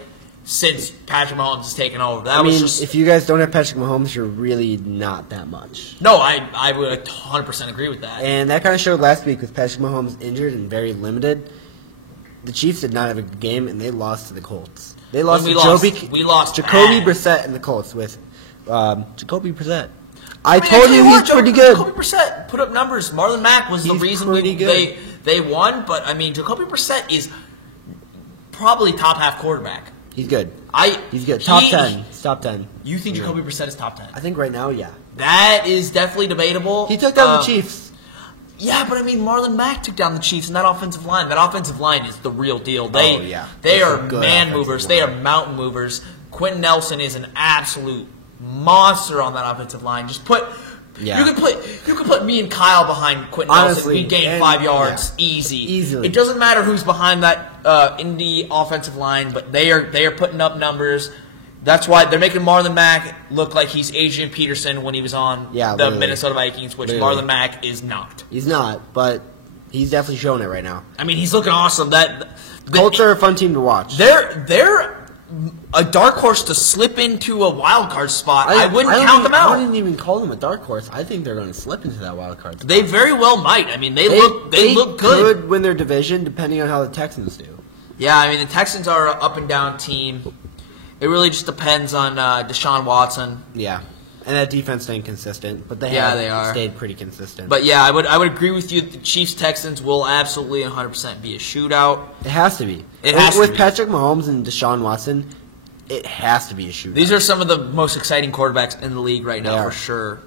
since Patrick Mahomes has taken over. If you guys don't have Patrick Mahomes, you're really not that much. No, I would 100% agree with that. And that kind of showed last week with Patrick Mahomes injured and very limited. The Chiefs did not have a good game, and they lost to the Colts. They lost we lost Jacoby bad. Brissett and the Colts with Jacoby Brissett. I told you he's pretty good. Jacoby Brissett put up numbers. Marlon Mack was the reason they won, but I mean, Jacoby Brissett is probably top half quarterback. He's good. He's good. Top 10. Top 10. You think Jacoby Brissett is top 10? I think right now, yeah. That is definitely debatable. He took down the Chiefs. Yeah, but I mean, Marlon Mack took down the Chiefs, and that offensive line. That offensive line is the real deal. They are man movers. They are mountain movers. Quentin Nelson is an absolute monster on that offensive line. Just put. Yeah. You could put me and Kyle behind Quentin Nelson. We gain 5 yards easily. It doesn't matter who's behind that Indy offensive line, but they are putting up numbers. That's why they're making Marlon Mack look like he's Adrian Peterson when he was on the Minnesota Vikings, which Marlon Mack is not. He's not, but he's definitely showing it right now. I mean, he's looking awesome. The Colts are a fun team to watch. They're a dark horse to slip into a wild card spot. I wouldn't count them out. I wouldn't even call them a dark horse. I think they're going to slip into that wild card spot. They very well might. I mean, they look good. Could win their division depending on how the Texans do. Yeah, I mean, the Texans are an up and down team. It really just depends on Deshaun Watson. Yeah, and that defense staying consistent, but they are stayed pretty consistent. But yeah, I would agree with you. The Chiefs Texans will absolutely 100% be a shootout. It has to be. With Patrick Mahomes and Deshaun Watson, it has to be a shootout. These are some of the most exciting quarterbacks in the league right now, for sure.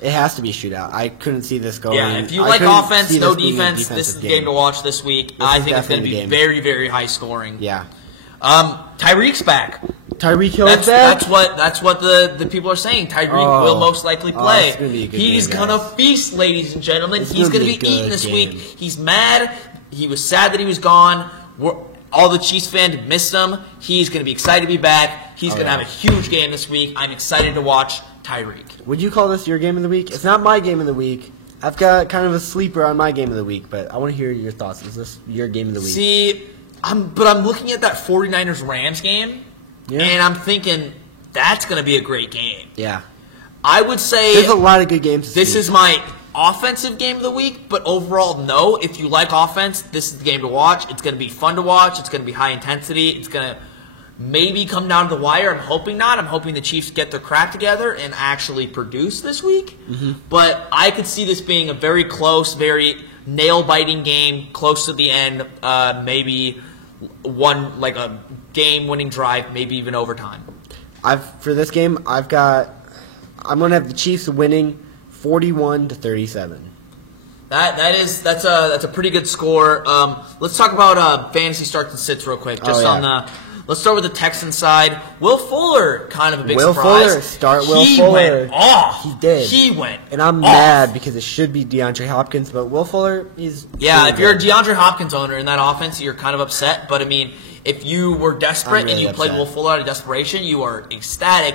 It has to be a shootout. I couldn't see this going. Yeah, if you like offense, no defense, this is the game to watch this week. I think it's going to be very, very high scoring. Yeah. Tyreek's back. Tyreek Hill's back? That's what the people are saying. Tyreek will most likely play. It's gonna be a good He's game, going to feast, ladies and gentlemen. He's going to be eating this week. He's mad. He was sad that he was gone. All the Chiefs fans missed him. He's going to be excited to be back. He's going to have a huge game this week. I'm excited to watch Tyreek. Would you call this your game of the week? It's not my game of the week. I've got kind of a sleeper on my game of the week, but I want to hear your thoughts. Is this your game of the week? See, I'm looking at that 49ers-Rams game. Yeah. And I'm thinking, that's going to be a great game. Yeah. I would say there's a lot of good games this is my offensive game of the week, but overall, no. If you like offense, this is the game to watch. It's going to be fun to watch. It's going to be high intensity. It's going to maybe come down to the wire. I'm hoping not. I'm hoping the Chiefs get their crap together and actually produce this week. Mm-hmm. But I could see this being a very close, very nail-biting game, close to the end, maybe one like a game-winning drive, maybe even overtime. For this game, I'm gonna have the Chiefs winning 41-37. That's a pretty good score. Let's talk about fantasy starts and sits real quick. Let's start with the Texans side. Will Fuller, kind of a big surprise. Will Fuller. Went off. He did. He went And I'm mad because it should be DeAndre Hopkins, but Will Fuller, he's... Yeah, if you're a DeAndre Hopkins owner in that offense, you're kind of upset. But, I mean, if you were desperate and you played Will Fuller out of desperation, you are ecstatic.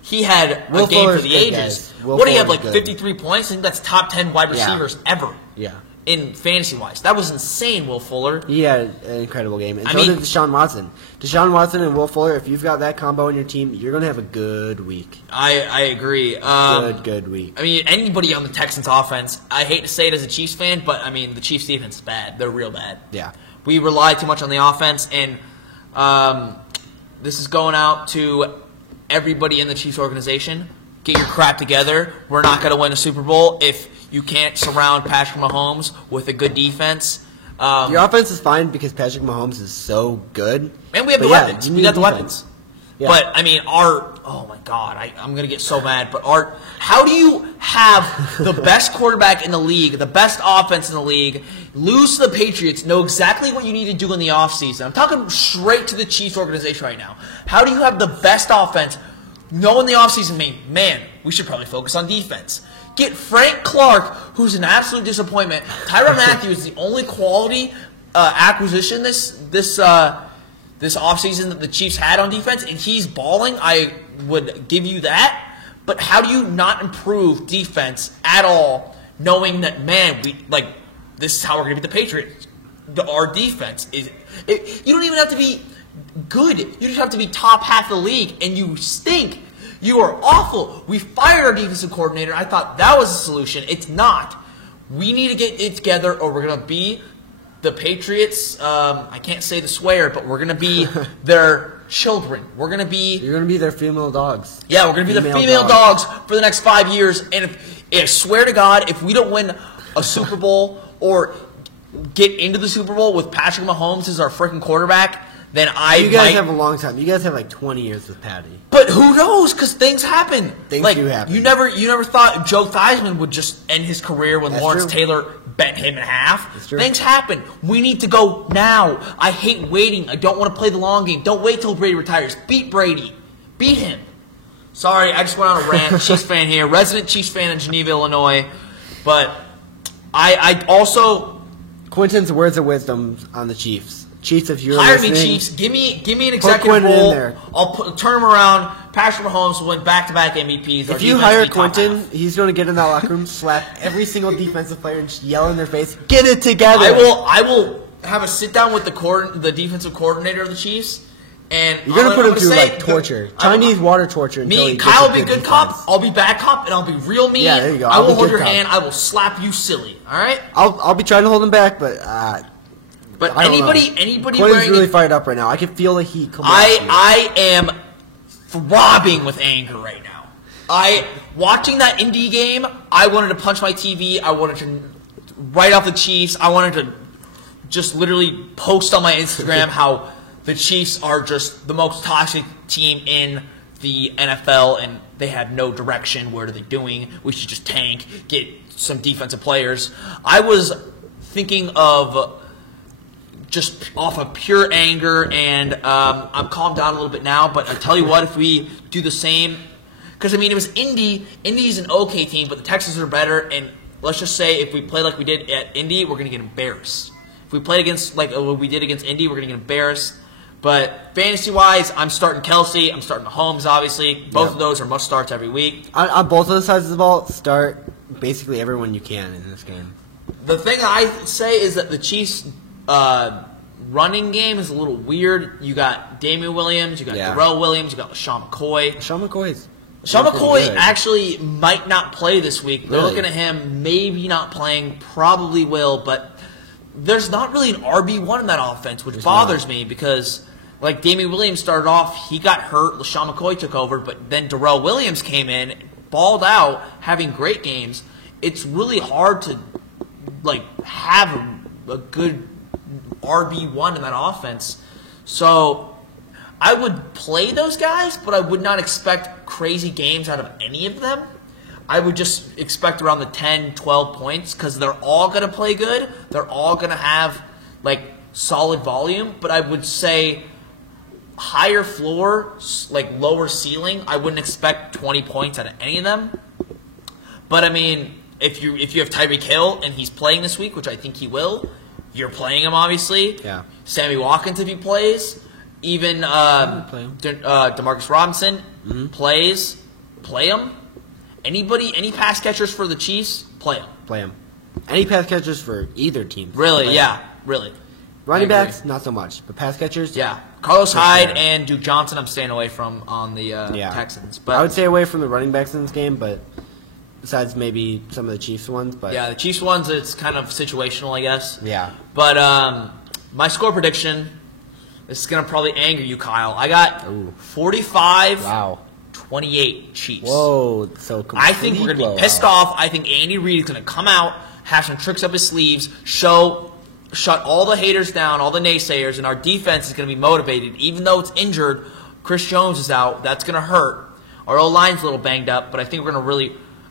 He had a game for the ages. What do you have, like 53 points? I think that's top 10 wide receivers ever. Yeah. In fantasy-wise. That was insane, Will Fuller. He had an incredible game. And so did Deshaun Watson. Deshaun Watson and Will Fuller, if you've got that combo on your team, you're going to have a good week. I agree. Good week. I mean, anybody on the Texans offense, I hate to say it as a Chiefs fan, but, I mean, the Chiefs defense is bad. They're real bad. Yeah. We rely too much on the offense, and this is going out to everybody in the Chiefs organization. Get your crap together. We're not going to win a Super Bowl if you can't surround Patrick Mahomes with a good defense. Your offense is fine because Patrick Mahomes is so good. And we have the weapons. We got the weapons. Yeah. But, I mean, oh my God, I'm going to get so mad. But how do you have the best quarterback in the league, the best offense in the league, lose to the Patriots, know exactly what you need to do in the offseason? I'm talking straight to the Chiefs organization right now. How do you have the best offense, know in the offseason, man, we should probably focus on defense? Get Frank Clark, who's an absolute disappointment. Tyrann Mathieu is the only quality acquisition this offseason that the Chiefs had on defense, and he's balling. I would give you that. But how do you not improve defense at all, knowing that, man, this is how we're going to beat the Patriots? Our defense is – you don't even have to be good. You just have to be top half of the league, and you stink. You are awful. We fired our defensive coordinator. I thought that was a solution. It's not. We need to get it together, or we're going to be the Patriots. I can't say the swear, but we're going to be their children. We're going to be... You're going to be their female dogs. Yeah, we're going to be the female dogs for the next 5 years. And I swear to God, if we don't win a Super Bowl or get into the Super Bowl with Patrick Mahomes as our freaking quarterback, then You guys have a long time. You guys have like 20 years with Patty. But who knows? Because things happen. Things do happen. You never thought Joe Theismann would just end his career when Lawrence Taylor bent him in half. That's true. Things happen. We need to go now. I hate waiting. I don't want to play the long game. Don't wait till Brady retires. Beat Brady. Beat him. Sorry, I just went on a rant. Chiefs fan here. Resident Chiefs fan in Geneva, Illinois. But I also... Quentin's words of wisdom on the Chiefs. Chiefs, if you're listening, me, Chiefs. Give me an executive role. I'll turn him around. Patrick Mahomes will win back-to-back MVPs. If you hire Quentin, he's going to get in that locker room, slap every single defensive player, and just yell in their face, "Get it together!" I will have a sit down with the defensive coordinator of the Chiefs, and you're going to put him through like torture, Chinese water torture. Me and Kyle will be good cop. I'll be bad cop, and I'll be real mean. Yeah, there you go. I will hold your hand. I will slap you silly. All right. I'll be trying to hold him back, but. But anybody Quentin's really fired up right now. I can feel the heat coming. I am throbbing with anger right now. Watching that Indy game, I wanted to punch my TV. I wanted to write off the Chiefs. I wanted to just literally post on my Instagram how the Chiefs are just the most toxic team in the NFL, and they have no direction. What are they doing? We should just tank, get some defensive players. I was thinking of just off of pure anger, and I'm calmed down a little bit now, but I tell you what, if we do the same, because, I mean, it was Indy. Indy's an okay team, but the Texans are better, and let's just say if we play like we did at Indy, we're going to get embarrassed. If we played against, like we did against Indy, we're going to get embarrassed. But fantasy-wise, I'm starting Kelsey. I'm starting Mahomes, obviously. Both of those are must-starts every week. On both of the sides of the ball, start basically everyone you can in this game. The thing I say is that the Chiefs' running game is a little weird. You got Damian Williams, you got Darrell Williams, you got LaShawn McCoy. LaShawn McCoy actually might not play this week. They're Really? looking at him maybe not playing, probably will, but there's not really an RB1 in that offense, which bothers me because, like, Damian Williams started off, he got hurt, LaShawn McCoy took over, but then Darrell Williams came in, balled out, having great games. It's really hard to, like, have a good RB1 in that offense. So I would play those guys, but I would not expect crazy games out of any of them. I would just expect around the 10, 12 points because they're all going to play good. They're all going to have, like, solid volume. But I would say higher floor, like lower ceiling. I wouldn't expect 20 points out of any of them. But, I mean, if you have Tyreek Hill and he's playing this week, which I think he will, you're playing him, obviously. Yeah. Sammy Watkins, if he plays. Even Demarcus Robinson plays. Play him. Any pass catchers for the Chiefs, play them. Play him. Any pass catchers for either team. Really, really. Running backs, not so much. But pass catchers? Yeah. Carlos Hyde and Duke Johnson I'm staying away from on the Texans. But I would stay away from the running backs in this game, but besides maybe some of the Chiefs ones. But yeah, the Chiefs ones, it's kind of situational, I guess. Yeah. But my score prediction, this is going to probably anger you, Kyle. I got 45. Wow. 28 Chiefs. Whoa, so I think we're going to be pissed off. I think Andy Reid is going to come out, have some tricks up his sleeves, show shut all the haters down, all the naysayers, and our defense is going to be motivated. Even though it's injured, Chris Jones is out. That's going to hurt. Our O-line's a little banged up, but I think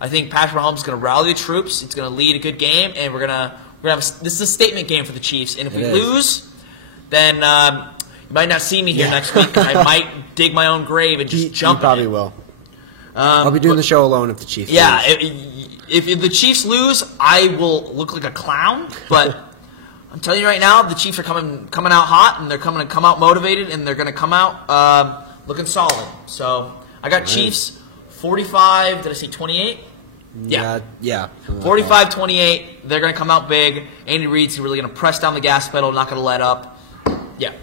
I think Patrick Mahomes is going to rally the troops. It's going to lead a good game, and we're going to have this is a statement game for the Chiefs. And if we lose, then you might not see me here next week. I might dig my own grave and just jump. You probably will. I'll be doing the show alone if the Chiefs lose. If the Chiefs lose, I will look like a clown. But I'm telling you right now, the Chiefs are coming out hot, and they're going to come out motivated, and they're going to come out looking solid. So I got Chiefs 45. Did I say 28? Yeah. 45-28. They're going to come out big. Andy Reid's really going to press down the gas pedal, not going to let up. Yeah.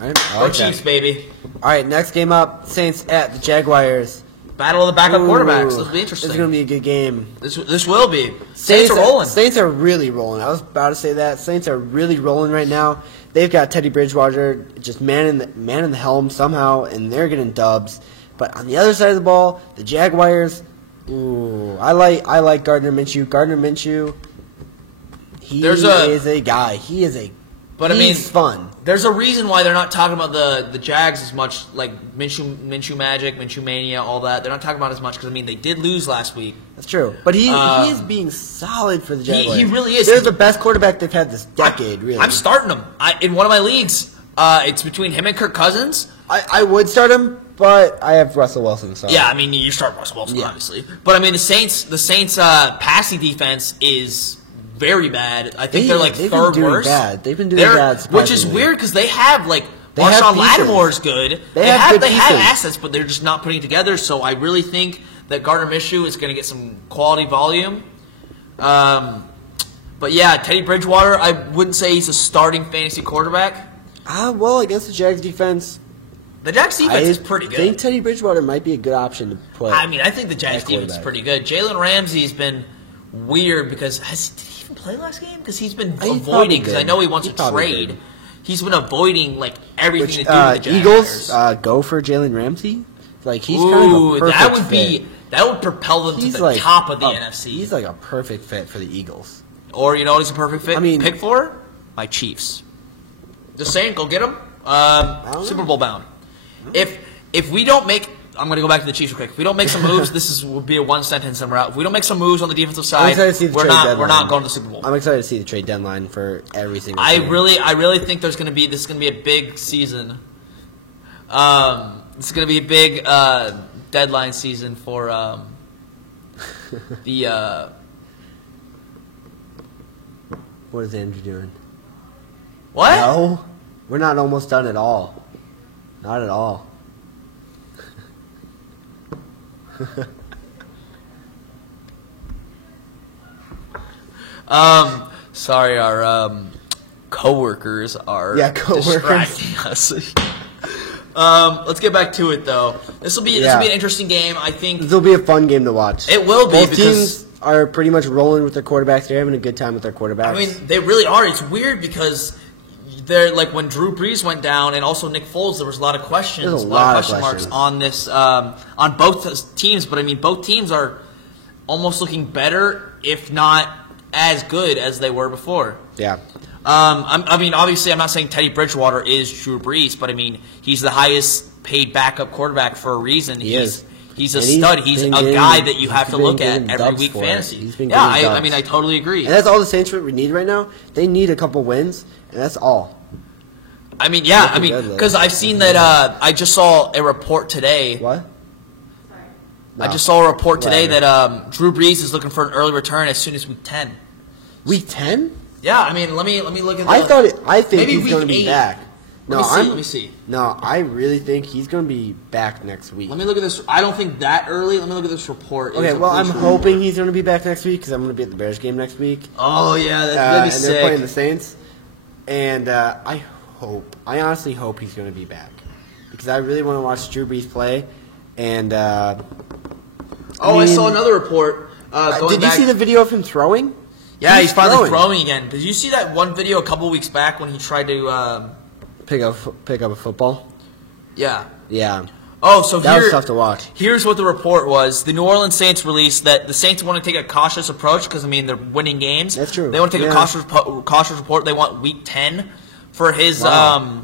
All right, I like Chiefs, baby. All right, next game up, Saints at the Jaguars. Battle of the backup quarterbacks. This will be interesting. This is going to be a good game. This will be. Saints are rolling. Saints are really rolling. I was about to say that. Saints are really rolling right now. They've got Teddy Bridgewater just man in the helm somehow, and they're getting dubs. But on the other side of the ball, the Jaguars. Ooh, I like Gardner Minshew. Gardner Minshew. He is a guy. He's fun. There's a reason why they're not talking about the Jags as much, like Minshew Magic, Minshew Mania, all that. They're not talking about it as much because, they did lose last week. That's true. But he is being solid for the Jaguars. He really is. They're the best quarterback they've had this decade, really. I'm starting him. In one of my leagues, it's between him and Kirk Cousins. I would start him, but I have Russell Wilson. So. Yeah, you start Russell Wilson, obviously. But, the Saints' passing defense is very bad. I think they're third worst. They've been doing bad, which is weird because they have Marshawn Lattimore's good. They have assets, but they're just not putting it together. So I really think that Gardner Minshew is going to get some quality volume. But yeah, Teddy Bridgewater, I wouldn't say he's a starting fantasy quarterback. Well, against the Jags defense. The Jags defense is pretty good. I think Teddy Bridgewater might be a good option to play. I think the Jags defense is pretty good. Jalen Ramsey's been weird because did he even play last game? Because he's been avoiding. Because I know he wants to trade. Good. He's been avoiding everything to do with the Eagles go for Jalen Ramsey. He's kind of a perfect fit. That would propel them to the top of the NFC. He's like a perfect fit for the Eagles. Or you know what he's a perfect fit pick for? My Chiefs. Just saying, go get them. Super Bowl bound. If we don't make, I'm going to go back to the Chiefs real quick. If we don't make some moves, will be a one sentence and we're out. If we don't make some moves on the defensive side, we're not going to the Super Bowl. I'm excited to see the trade deadline for every single team. I really think this is going to be a big season. It's going to be a big deadline season for the. What is Andrew doing? What? No, we're not almost done at all. Not at all. Sorry, our coworkers are distracting us. Let's get back to it though. This will be an interesting game. I think this will be a fun game to watch. It will be. Both teams are pretty much rolling with their quarterbacks. They're having a good time with their quarterbacks. They really are. It's weird because they're when Drew Brees went down and also Nick Foles, there was a lot of questions, a lot of question marks on this on both teams. But both teams are almost looking better, if not as good as they were before. Yeah. Obviously, I'm not saying Teddy Bridgewater is Drew Brees, but he's the highest paid backup quarterback for a reason. He's a stud. He's a guy that you have to look at every week fantasy. I totally agree. And that's all the Saints need right now. They need a couple wins, and that's all. Because I've seen that. I just saw a report today. What? No. I just saw a report today that Drew Brees is looking for an early return as soon as week 10. Week 10? Yeah, let me look at. I think he's going to be back. No, let me see. No, I really think he's going to be back next week. Let me look at this. I don't think that early. Let me look at this report. Okay, I'm hoping he's going to be back next week because I'm going to be at the Bears game next week. Oh yeah, that'd be and sick. They're playing the Saints, and I honestly hope he's going to be back because I really want to watch Drew Brees play. And I saw another report. Did you see the video of him throwing? Yeah, he's finally throwing again. Did you see that one video a couple weeks back when he tried to pick up a football? Yeah. Yeah. Oh, so that was tough to watch. Here's what the report was. The New Orleans Saints released that the Saints want to take a cautious approach because, I mean, they're winning games. That's true. They want to take a cautious report. They want Week 10 for his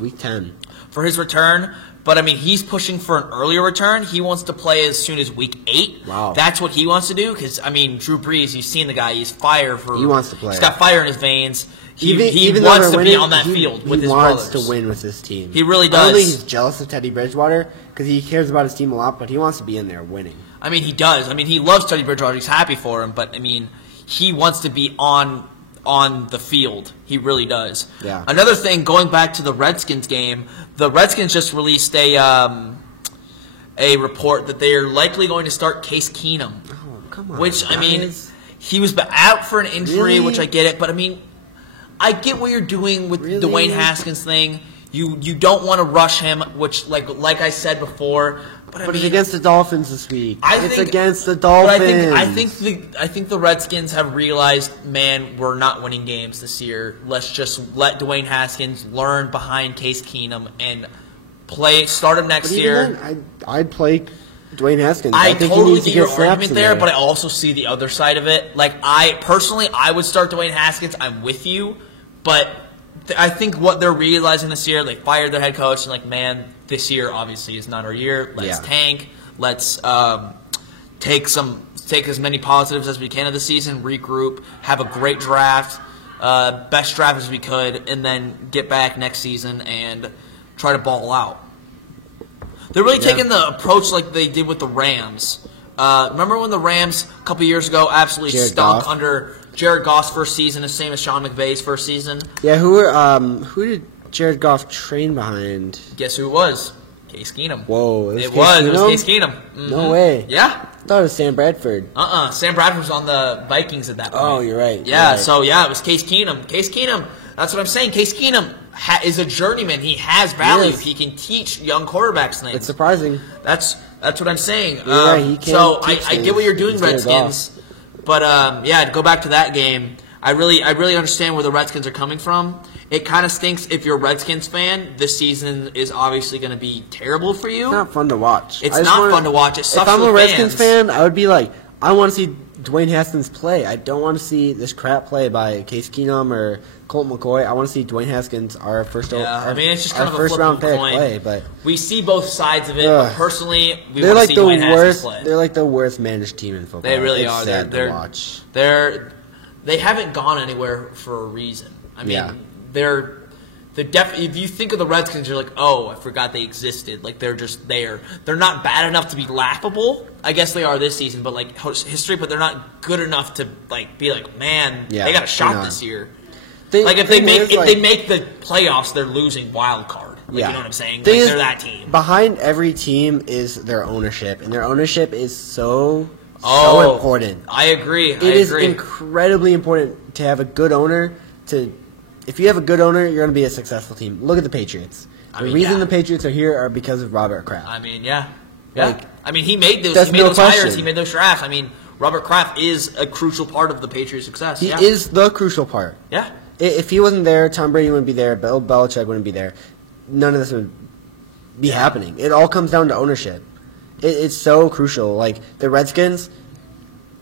Week 10 for his return. But, I mean, he's pushing for an earlier return. He wants to play as soon as Week 8. Wow. That's what he wants to do because, I mean, Drew Brees, you've seen the guy. He's fire for. He wants to play. He's got fire in his veins. He even wants to winning, be on that field with his brothers. He wants to win with his team. He really does. I don't think he's jealous of Teddy Bridgewater because he cares about his team a lot, but he wants to be in there winning. I mean, he does. I mean, he loves Teddy Bridgewater. He's happy for him, but, I mean, he wants to be on the field. He really does. Yeah. Another thing, going back to the Redskins game, the Redskins just released a report that they are likely going to start Case Keenum. Oh, come on. Which, guys. I mean, he was out for an injury, Really? which I get it, but, I mean, I get what you're doing with the Dwayne Haskins thing. You don't want to rush him, which, like I said before, but it's against the Dolphins this week. It's against the But Dolphins. I think the Redskins have realized, man, we're not winning games this year. Let's just let Dwayne Haskins learn behind Case Keenum and start him next year. Then, I'd play Dwayne Haskins. I think totally he needs get to your get snaps argument in there, but I also see the other side of it. Like, I would start Dwayne Haskins. I'm with you, but I think what they're realizing this year, they fired their head coach and like, man, this year obviously is not our year. Let's tank. Let's take as many positives as we can of the season, regroup, have a great draft, best draft as we could, and then get back next season and try to ball out. They're really taking the approach like they did with the Rams. Remember when the Rams a couple years ago absolutely stunk under Jared Goff's first season, the same as Sean McVay's first season? Yeah, who did Jared Goff train behind? Guess who it was? Case Keenum. Whoa, it was Case Keenum. Mm-hmm. No way. Yeah. I thought it was Sam Bradford. Sam Bradford was on the Vikings at that point. Oh, you're right. Yeah, so it was Case Keenum. Case Keenum, that's what I'm saying. Case Keenum is a journeyman. He has value. He can teach young quarterbacks things. It's surprising. That's what I'm saying. He can so I get what you're doing, Redskins. But to go back to that game, I really understand where the Redskins are coming from. It kind of stinks if you're a Redskins fan. This season is obviously going to be terrible for you. It's not fun to watch. It's not fun to watch. It sucks. If I'm a Redskins fan, I would be like, I want to see Dwayne Haskins play. I don't want to see this crap play by Case Keenum or Colt McCoy. I want to see Dwayne Haskins, our first it's just kind of a first round pick, coin. play. But we see both sides of it. But personally, we they're want like to see Dwayne Haskins play. They're like the worst managed team in football. They really it's are. Sad They're to watch. They haven't gone anywhere for a reason. I mean, they're if you think of the Redskins, you're like, oh, I forgot they existed. Like, they're just there. They're not bad enough to be laughable. I guess they are this season, but like history. But they're not good enough to like be like, man, they got a shot this year. If they make the playoffs, they're losing wild card. You know what I'm saying? They're that team. Behind every team is their ownership, and their ownership is so important. I agree. It is incredibly important to have a good owner. If you have a good owner, you're going to be a successful team. Look at the Patriots. The reason the Patriots are here are because of Robert Kraft. I mean, he made those hires. He made those drafts. I mean, Robert Kraft is a crucial part of the Patriots' success. He is the crucial part. Yeah. If he wasn't there, Tom Brady wouldn't be there. Bill Belichick wouldn't be there. None of this would be happening. It all comes down to ownership. It's so crucial. Like, the Redskins,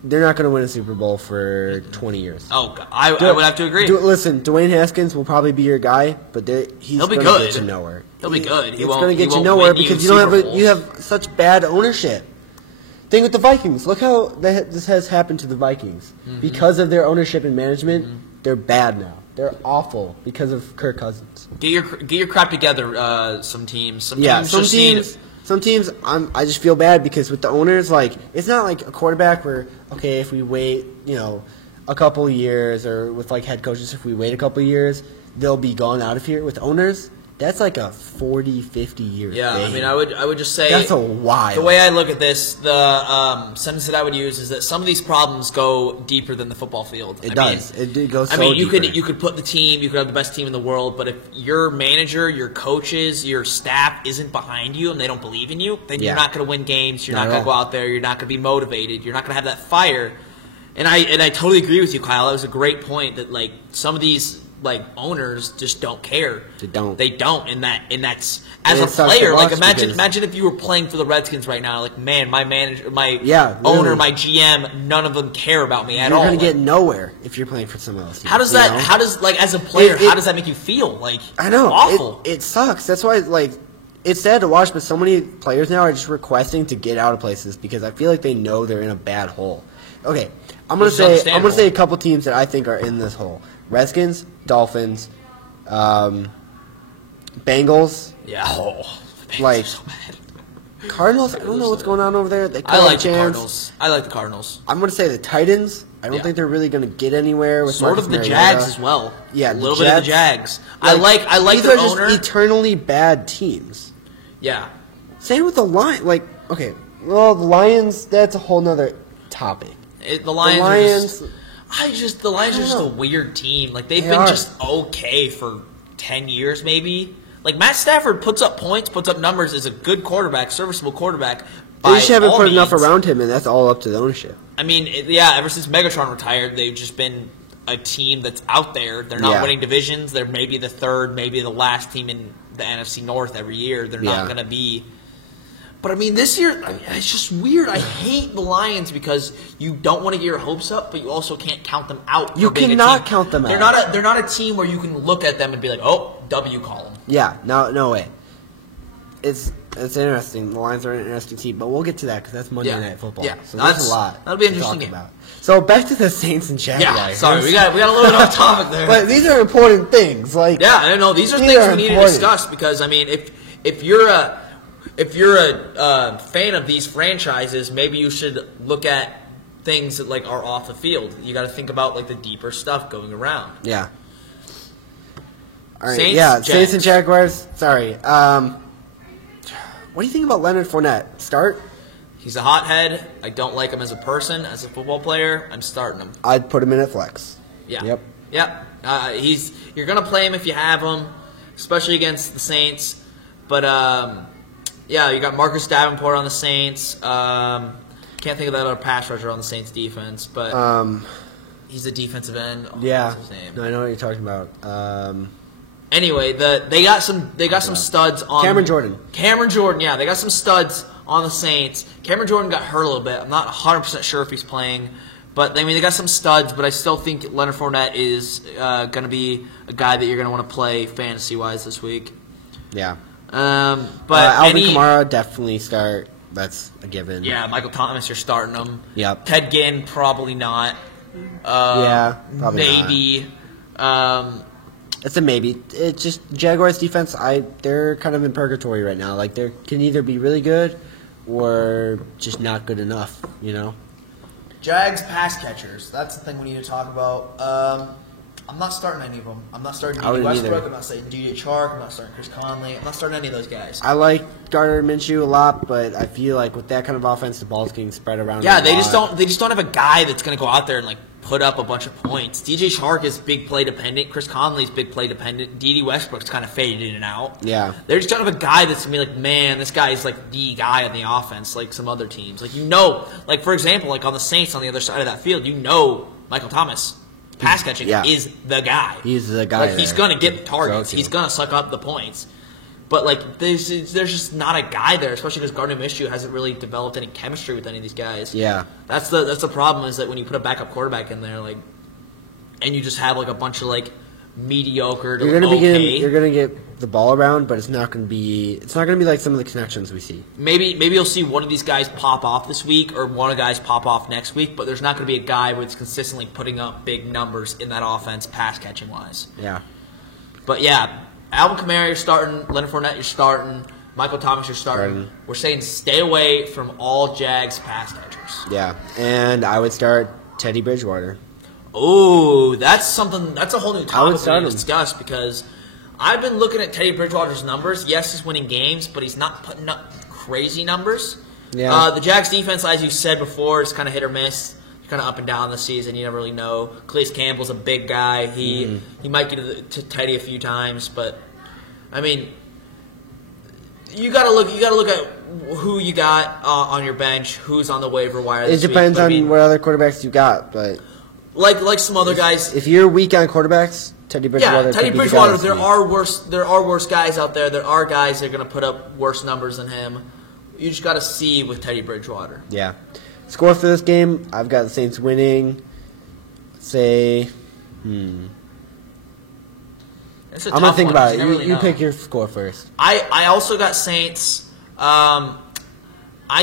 they're not going to win a Super Bowl for 20 years. Oh, I would have to agree. Listen, Dwayne Haskins will probably be your guy, but he's going to get you nowhere. He'll be good. He's going to get you nowhere because you have such bad ownership. Thing with the Vikings. Look how this has happened to the Vikings. Mm-hmm. Because of their ownership and management, they're bad now. They're awful because of Kirk Cousins. Get your crap together. Some teams. Some teams, I just feel bad because with the owners, like, it's not like a quarterback where, okay, if we wait, a couple years, or with like head coaches, if we wait a couple years, they'll be gone out of here. With owners, that's like a 40, 50 year thing. I mean, I would just say that's a while. The way I look at this, the sentence that I would use is that some of these problems go deeper than the football field. It does. It goes. You could put the team, you could have the best team in the world, but if your manager, your coaches, your staff isn't behind you and they don't believe in you, then you're not going to win games. You're not going to go out there. You're not going to be motivated. You're not going to have that fire. And I totally agree with you, Kyle. That was a great point. That like some of these like owners just don't care. They don't. They don't, and that's as And a it sucks to player. Like watch because- imagine if you were playing for the Redskins right now. Like man, my manager, my literally. owner, my GM, none of them care about me at You're all. going to Like, get nowhere if you're playing for someone else. how does you that? know? How does like as a player? It- how does that make you feel? Like I know. awful. It sucks. That's why, like, it's sad to watch, but so many players now are just requesting to get out of places because I feel like they know they're in a bad hole. Okay, I'm gonna Which is say understandable. a couple teams that I think are in this hole: Redskins, Dolphins, Bengals, yeah. Oh, the Like, Bengals are so bad. Cardinals. I don't know what's going on over there. They could I have a like the chance. Cardinals. I like the Cardinals. I'm gonna say the Titans. I don't Yeah. think they're really gonna get anywhere with Sort Marcus of the Mariota. Jags as well. Yeah, a the little bit of the Jets. Jags. I like these their are just owner. eternally bad teams. Yeah. Same with the Lions. Like, okay, well, the Lions, that's a whole nother topic. The Lions. The Are Lions, just, the Lions I are don't just a know. weird team. Like they've They been are. just okay for 10 years maybe. Like Matt Stafford puts up points, puts up numbers, is a good quarterback, serviceable quarterback. they just haven't put enough means. around him, and that's all up to the ownership. I mean, ever since Megatron retired, they've just been a team that's out there. They're not Yeah. winning divisions. They're maybe the third, maybe the last team in the NFC North every year. They're not Yeah. going to be. But I mean, this year it's just weird. I hate the Lions because you don't want to get your hopes up, but you also can't count them out. You for being a cannot team. count them They're out. They're not a team where you can look at them and be like, "Oh, W column." Yeah, no way. It's interesting. The Lions are an interesting team, but we'll get to that because that's Monday Yeah. Night Football. Yeah. So there's That's- a lot. that'll be an to interesting talk game. about. So back to the Saints and Jaguars. Yeah, sorry, we got a little bit off topic there. But these are important things. Like, Yeah, I don't know. These are These things are we need to important. discuss because I mean, if you're a fan of these franchises, maybe you should look at things that like are off the field. You got to think about like the deeper stuff going around. yeah. All right. Saints, yeah, Jags. Saints and Jaguars. Sorry. What do you think about Leonard Fournette? Start? He's a hothead. I don't like him as a person, as a football player. I'm starting him. I'd put him in at flex. Yeah. Yep. Yep. You're gonna play him if you have him, especially against the Saints. But yeah, you got Marcus Davenport on the Saints. Can't think of that other pass rusher on the Saints defense, but he's a defensive end. Oh, Yeah. what's his name? No, I know what you're talking about. Anyway, they got some studs on Cameron Jordan. Cameron Jordan, yeah, they got some studs on the Saints. Cameron Jordan got hurt a little bit. I'm not 100% sure if he's playing, but I mean they got some studs. But I still think Leonard Fournette is going to be a guy that you're going to want to play fantasy wise this week. Yeah. But Alvin Kamara definitely start. That's a given. yeah, Michael Thomas, you're starting him. Yep. Ted Ginn, probably not. Yeah, probably maybe. It's a maybe. It's just Jaguars defense. They're kind of in purgatory right now. Like they can either be really good or just not good enough. You know. Jags pass catchers. That's the thing we need to talk about. I'm not starting any of them. I'm not starting I D.D. wouldn't Westbrook. either. I'm not starting DJ Chark. I'm not starting Chris Conley. I'm not starting any of those guys. I like Gardner Minshew a lot, but I feel like with that kind of offense, the ball's getting spread around. Yeah, a they lot. just don't have a guy that's going to go out there and like put up a bunch of points. DJ Chark is big play dependent. Chris Conley's big play dependent. D.D. Westbrook's kind of faded in and out. Yeah. They just don't have a guy that's going to be like, man, this guy is like the guy on the offense, like some other teams. Like like for example, like on the Saints on the other side of that field, Michael Thomas. Pass catching Yeah. is the guy. He's the guy. Like he's there. gonna get the targets. Go to. He's gonna suck up the points. But like there's just not a guy there, especially because Gardner Minshew hasn't really developed any chemistry with any of these guys. Yeah. That's the problem is that when you put a backup quarterback in there, like, and you just have like a bunch of like mediocre to You're gonna okay. you're gonna get the ball around, but it's not gonna be like some of the connections we see. Maybe you'll see one of these guys pop off this week or one of the guys pop off next week, but there's not going to be a guy that's consistently putting up big numbers in that offense, pass catching wise. Yeah. But yeah, Alvin Kamara you're starting, Leonard Fournette you're starting, Michael Thomas you're starting. Starting. We're saying stay away from all Jags pass catchers. Yeah. And I would start Teddy Bridgewater. Oh, that's a whole new I would topic we start need to him. discuss because I've been looking at Teddy Bridgewater's numbers. Yes, he's winning games, but he's not putting up crazy numbers. Yeah. The Jags defense, as you said before, is kind of hit or miss. Kind of up and down this season. You never really know. Calais Campbell's a big guy. He might get to Teddy a few times, but I mean, you got to look at who you got on your bench, who's on the waiver wire. It This depends week. But, on I mean, what other quarterbacks you got, but like some other guys. if you're weak on quarterbacks, Teddy Bridgewater. Yeah, Teddy Bridgewater. There are worse guys out there. There are guys that are going to put up worse numbers than him. You just got to see with Teddy Bridgewater. Yeah. Score for this game, I've got the Saints winning. Say, I'm gonna think about it. You pick your score first. I also got Saints. I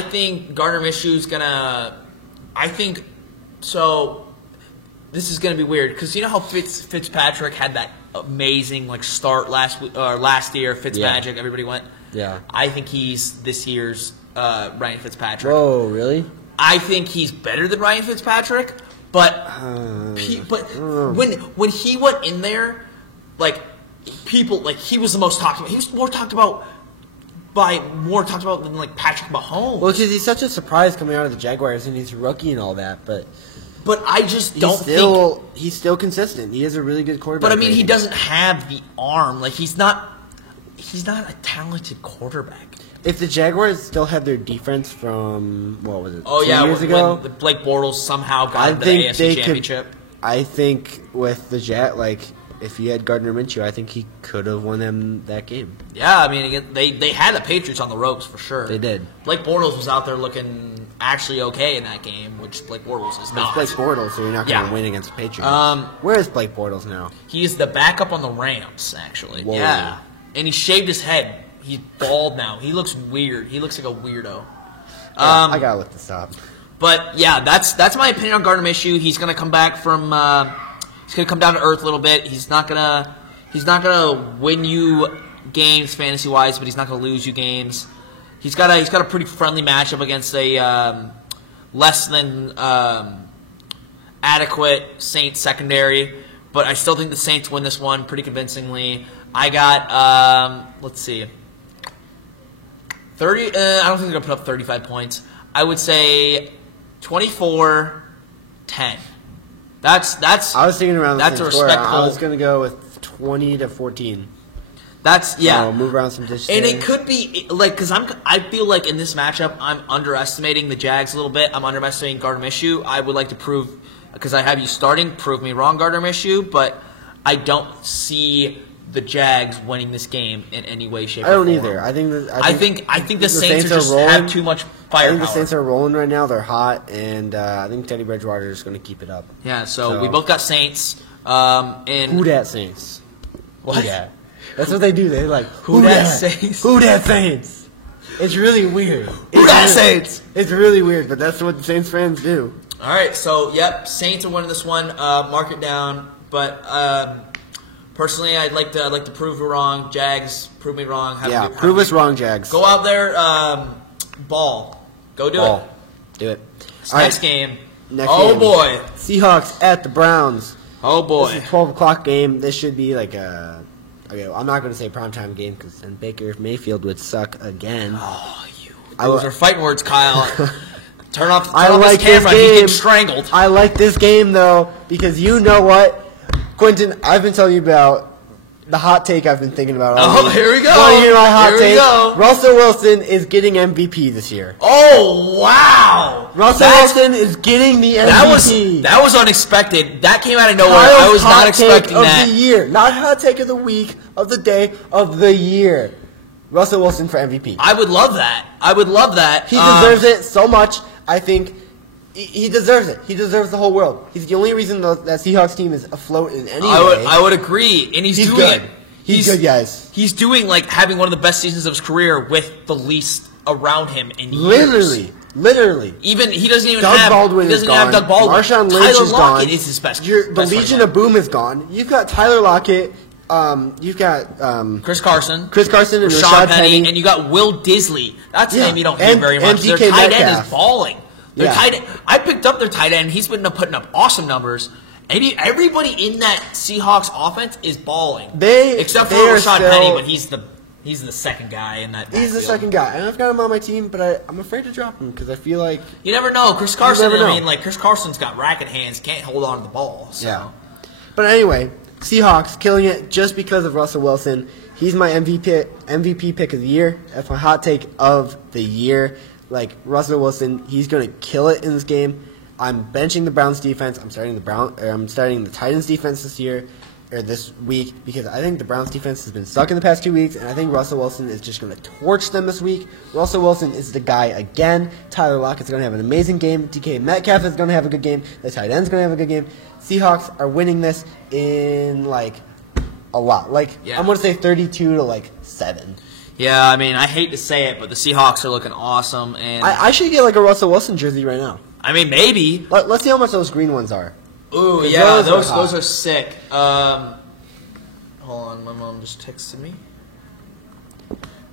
think Gardner Minshew's gonna. I think so. This is gonna be weird because you know how Fitzpatrick had that amazing start last year. Fitzmagic, everybody went. Yeah. I think he's this year's Ryan Fitzpatrick. Whoa, really? I think he's better than Ryan Fitzpatrick, but when he went in there, people he was the most talked about. He was more talked about than Patrick Mahomes. Well, because he's such a surprise coming out of the Jaguars and he's a rookie and all that, but I just don't think he's still consistent. He is a really good quarterback. But I mean, he doesn't have the arm. He's not a talented quarterback. If the Jaguars still had their defense from, what was it, 2 years ago? When Blake Bortles somehow got into the AFC Championship. I think with the if he had Gardner Minshew, I think he could have won them that game. Yeah, I mean, they had the Patriots on the ropes for sure. They did. Blake Bortles was out there looking actually okay in that game, which Blake Bortles is not. It's Blake Bortles, so you're not going to win against the Patriots. Where is Blake Bortles now? He is the backup on the Rams, actually. Whoa. Yeah, and he shaved his head. He's bald now. He looks weird. He looks like a weirdo. I gotta look this up. But yeah, that's my opinion on Gardner Minshew. He's gonna come back from. He's gonna come down to earth a little bit. He's not gonna win you games fantasy wise, but he's not gonna lose you games. He's got a pretty friendly matchup against a less than adequate Saints secondary, but I still think the Saints win this one pretty convincingly. I got let's see. 30. I don't think they're gonna put up 35 points. I would say 24-10. That's. I was thinking around the that's same a score. respectful. I was gonna go with 20-14. That's yeah. So move around some dishes. And it could be because I feel like in this matchup I'm underestimating the Jags a little bit. I'm underestimating Gardner Minshew. I would like to prove because I have you starting. Prove me wrong, Gardner Minshew, but I don't see the Jags winning this game in any way, shape, or form. I don't either. I think the Saints just have too much firepower. I think the Saints are rolling right now. They're hot, and I think Teddy Bridgewater is going to keep it up. Yeah, so we both got Saints. And who dat Saints? What? Who dat? That's what they do. They're like, who dat Saints? Who dat Saints? It's really weird. Who dat Saints? It's really weird, but that's what the Saints fans do. All right, so yep, Saints are winning this one. Mark it down, but. Personally, I'd like to prove you wrong. Jags, prove me wrong. Prove us wrong, Jags. Go out there, ball. Go do it. Do it. Next game. Game. Boy. Seahawks at the Browns. Oh boy. This is a 12 o'clock game. This should be like a. Okay, I'm not going to say primetime game because then Baker Mayfield would suck again. Oh, those are fighting words, Kyle. Turn off his camera. He gets strangled. I like this game though because you know what. Quentin, I've been telling you about the hot take I've been thinking about all week. Here we go. Want to hear my hot take? Go. Russell Wilson is getting MVP this year. Oh, wow. Russell Wilson is getting the MVP. That was unexpected. That came out of nowhere. I was not expecting that. Hot take of the year. Not hot take of the week, of the day, of the year. Russell Wilson for MVP. I would love that. He deserves it so much. I think he deserves it. He deserves the whole world. He's the only reason that Seahawks team is afloat in any way. I would agree, and he's doing good. it. He's good, guys. He's doing having one of the best seasons of his career with the least around him in years. Literally. Even he doesn't even Doug have Baldwin is gone. Doug Baldwin. Marshawn Lynch Tyler is Lockett gone. is his best. The Legion of Boom is gone. You've got Tyler Lockett. You've got Chris Carson and Rashad Penny, and you got Will Disley. That's a name you don't hear very much. Their tight end is balling. I picked up their tight end. He's been putting up awesome numbers. Everybody in that Seahawks offense is balling, except for Rashad Penny, but he's the second guy in that backfield. He's the second guy, and I've got him on my team, but I'm afraid to drop him because I feel like you never know. Chris Carson. Chris Carson's got racket hands, can't hold on to the ball. So. Yeah, but anyway, Seahawks killing it just because of Russell Wilson. He's my MVP pick of the year. That's my hot take of the year. Russell Wilson, he's going to kill it in this game. I'm benching the Browns defense. I'm starting the Titans defense this year. this week because I think the Browns defense has been stuck in the past 2 weeks, and I think Russell Wilson is just going to torch them this week. Russell Wilson is the guy again. Tyler Lockett is going to have an amazing game. DK Metcalf is going to have a good game. The tight end is going to have a good game. Seahawks are winning this in a lot. I'm going to say 32-7. Yeah, I mean, I hate to say it, but the Seahawks are looking awesome, and I should get a Russell Wilson jersey right now. I mean, maybe. Let's see how much those green ones are. Ooh, yeah, those are sick. Hold on, my mom just texted me.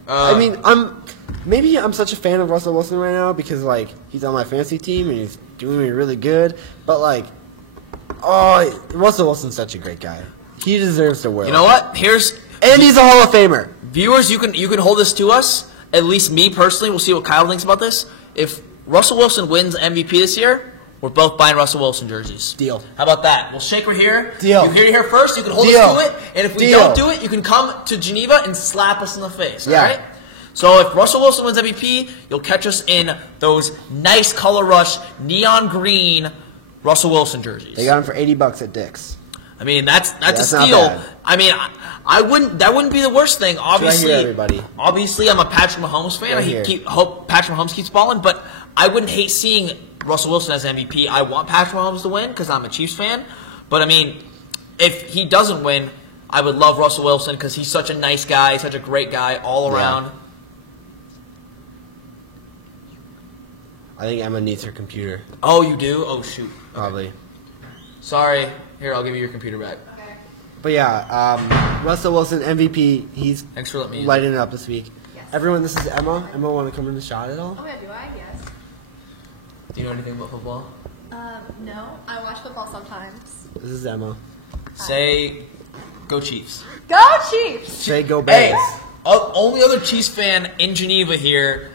I mean, I'm such a fan of Russell Wilson right now because he's on my fantasy team and he's doing me really good. But Russell Wilson's such a great guy. He deserves to wear. You know what? And he's a Hall of Famer. Viewers, you can hold this to us. At least me personally, we'll see what Kyle thinks about this. If Russell Wilson wins MVP this year, we're both buying Russell Wilson jerseys. Deal. How about that? We'll shake right here. Deal. You hear it here first. You can hold us to it. And if we don't do it, you can come to Geneva and slap us in the face. Yeah. All right? So if Russell Wilson wins MVP, you'll catch us in those nice color rush, neon green Russell Wilson jerseys. They got him for $80 at Dick's. I mean, that's a steal. Not bad. I mean, that wouldn't be the worst thing. Obviously, right here, everybody. Obviously, I'm a Patrick Mahomes fan. Right I hope Patrick Mahomes keeps balling, but I wouldn't hate seeing Russell Wilson as MVP. I want Patrick Mahomes to win because I'm a Chiefs fan. But I mean, if he doesn't win, I would love Russell Wilson because he's such a nice guy, such a great guy all around. I think Emma needs her computer. Oh, you do? Oh, shoot. Probably. Sorry. Here, I'll give you your computer back. Okay. But yeah, Russell Wilson MVP. He's Thanks for letting me use lighting it up this week. Yes. Everyone, this is Emma. Emma, want to come in the shot at all? Oh yeah, do I? Yes. Do you know anything about football? No. I watch football sometimes. This is Emma. Say, go Chiefs. Go Chiefs! Say go Hey, Bears. only other Chiefs fan in Geneva here.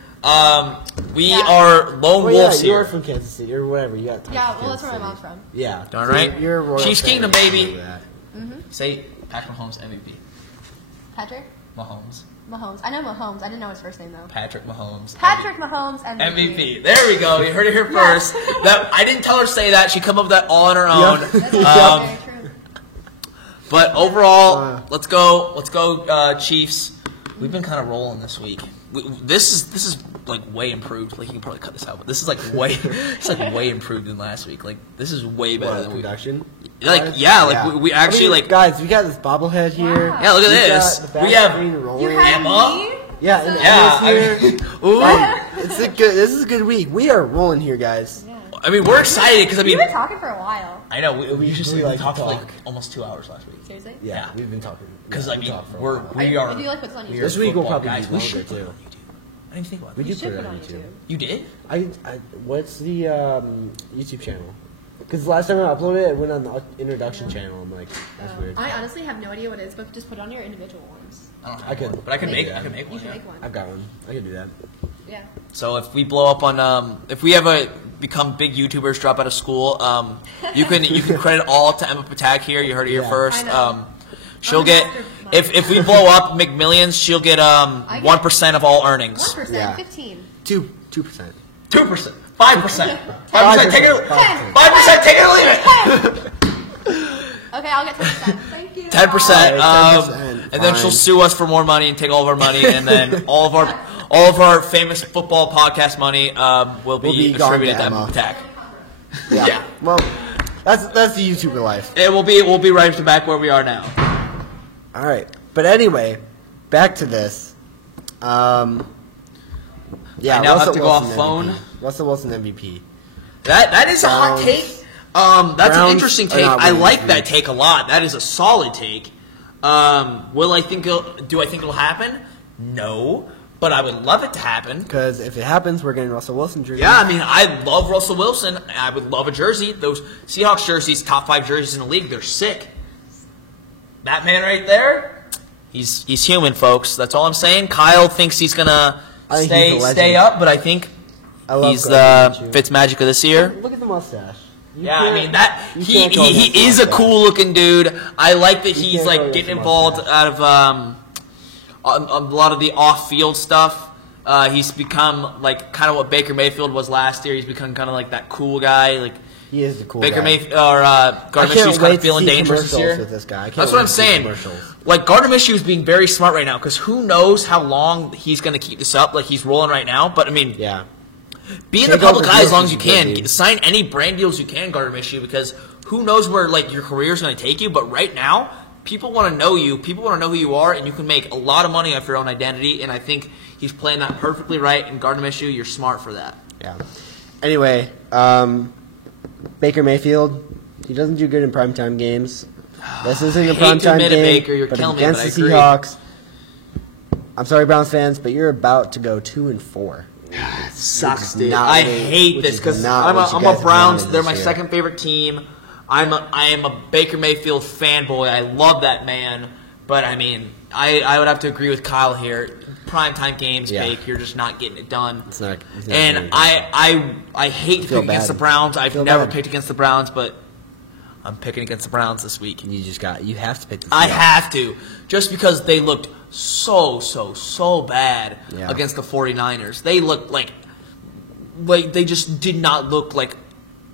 We are lone wolves you're here. from Kansas City or whatever. You got. Yeah, well that's where my mom's from. Yeah. Darn So right. You're a Royal Chiefs fan. Kingdom, baby. That. Say Patrick Mahomes MVP. Patrick Mahomes. Mahomes. I know Mahomes. I didn't know his first name though. Patrick Mahomes. Patrick Mahomes MVP. MVP. There we go. You heard it here first. That I didn't tell her to say that. She come up with that all on her own. That's very true. But overall, let's go Chiefs. We've been kind of rolling this week. This is way improved. You can probably cut this out, but this is way improved than last week. This is way better than we. Production. We actually guys. We got this bobblehead here. Wow. Yeah, look at We this. got the back We have- screen rolling. You have Emma? me? Yeah, and Yeah, Emma's here. Ooh. This is a good week. We are rolling here, guys. Yeah. I mean, we're excited because We've been talking for a while. I know we We just like to talked for talk. almost 2 hours last week. Seriously? Yeah. We've been talking. Because Yeah, I we mean, talked for a we while. are. Do you like what's on YouTube? we are This week will football probably guys. be We longer, should put it too. on YouTube. I didn't think about We that. do should put it put on on YouTube. You did? What's the YouTube channel? Because last time I uploaded it, it went on the introduction channel. I'm like, that's weird. I honestly have no idea what it is, but just put on your individual ones. I don't I could- one, but I can make. yeah. I can make You one. should Yeah. make one. I've got one. I can do that. Yeah. So if we blow up on, if we ever become big YouTubers, drop out of school, you can credit all to Emma Patak here. You heard it here Yeah. first. I know. She'll I'm get after money. if we blow up, make millions. She'll get get 1% of all earnings. 1%, Yeah. 15. 2%. 2%, 5%, 5%. 5%. Take it. 10. 5%. Take it or leave it. Okay, I'll get 10%. Thank you. 10%. Alright, 10%, And then she'll fine. sue us for more money and take all of our money, and then all of our famous football podcast money will Will be be gone distributed to to Emma Emma. Patak. Yeah. Yeah. Well, that's the YouTuber life. It will be. We'll be right back where we are now. All right. But anyway, back to this. Yeah. I now have Russell to go Wilson off phone. MVP. Russell Wilson MVP. That is a hot Browns- take. That's an Browns interesting are take. not I winning like this that week. take a lot. That is a solid take. Will I think? Do I think it'll happen? No, but I would love it to happen. Because if it happens, we're getting Russell Wilson jersey. Yeah, I mean, I love Russell Wilson. I would love a jersey. Those Seahawks jerseys, top 5 jerseys in the league, they're sick. That man right there, he's human, folks. That's all I'm saying. Kyle thinks he's gonna I think he's a legend. stay up, but I think I love he's Glenn the Minshew. Fitzmagic of this year. Look at the mustache. You Yeah, I can't- mean that you he can't go against he is a mustache. cool looking dude. I like that he's can't go like against getting the involved mustache. out of a lot of the off field stuff. He's become like kind of what Baker Mayfield was last year. He's become kind of like that cool guy. Like He is the cool Baker guy. Mayfield or Gardner Minshew's kind of feeling dangerous this year. With this guy. I can't That's what wait I'm to see saying. commercials. Like Gardner Minshew is being very smart right now because who knows how long he's going to keep this up? Like he's rolling right now, but I mean, Yeah. be in the Take all public the eye as deals long as you you can, can. dude. Sign any brand deals you can, Gardner Minshew, because who knows where like your career is going to take you. But right now, people want to know you. People want to know who you are, and you can make a lot of money off your own identity. And I think he's playing that perfectly right. And Gardner Minshew, you're smart for that. Yeah. Anyway, Baker Mayfield, he doesn't do good in primetime games. This isn't a hate to primetime admit it, game, Baker, you're but killing me, against but I the agree. Seahawks, I'm sorry, Browns fans, but you're about to go 2-4. Sucks, Which is dude. not I what- hate which this is because not I'm what you a guys Browns. wanted They're this my year. second favorite team. I am a Baker Mayfield fanboy. I love that man. But I mean, I would have to agree with Kyle here. Primetime games, Yeah. Bake, you're just not getting it done. It's not And doing it. I hate to Feel pick against bad. the Browns. I've Feel never bad. picked against the Browns, but I'm picking against the Browns this week. You have to pick the I Seahawks. have to, just because they looked so bad Yeah. against the 49ers. They looked like they just did not look like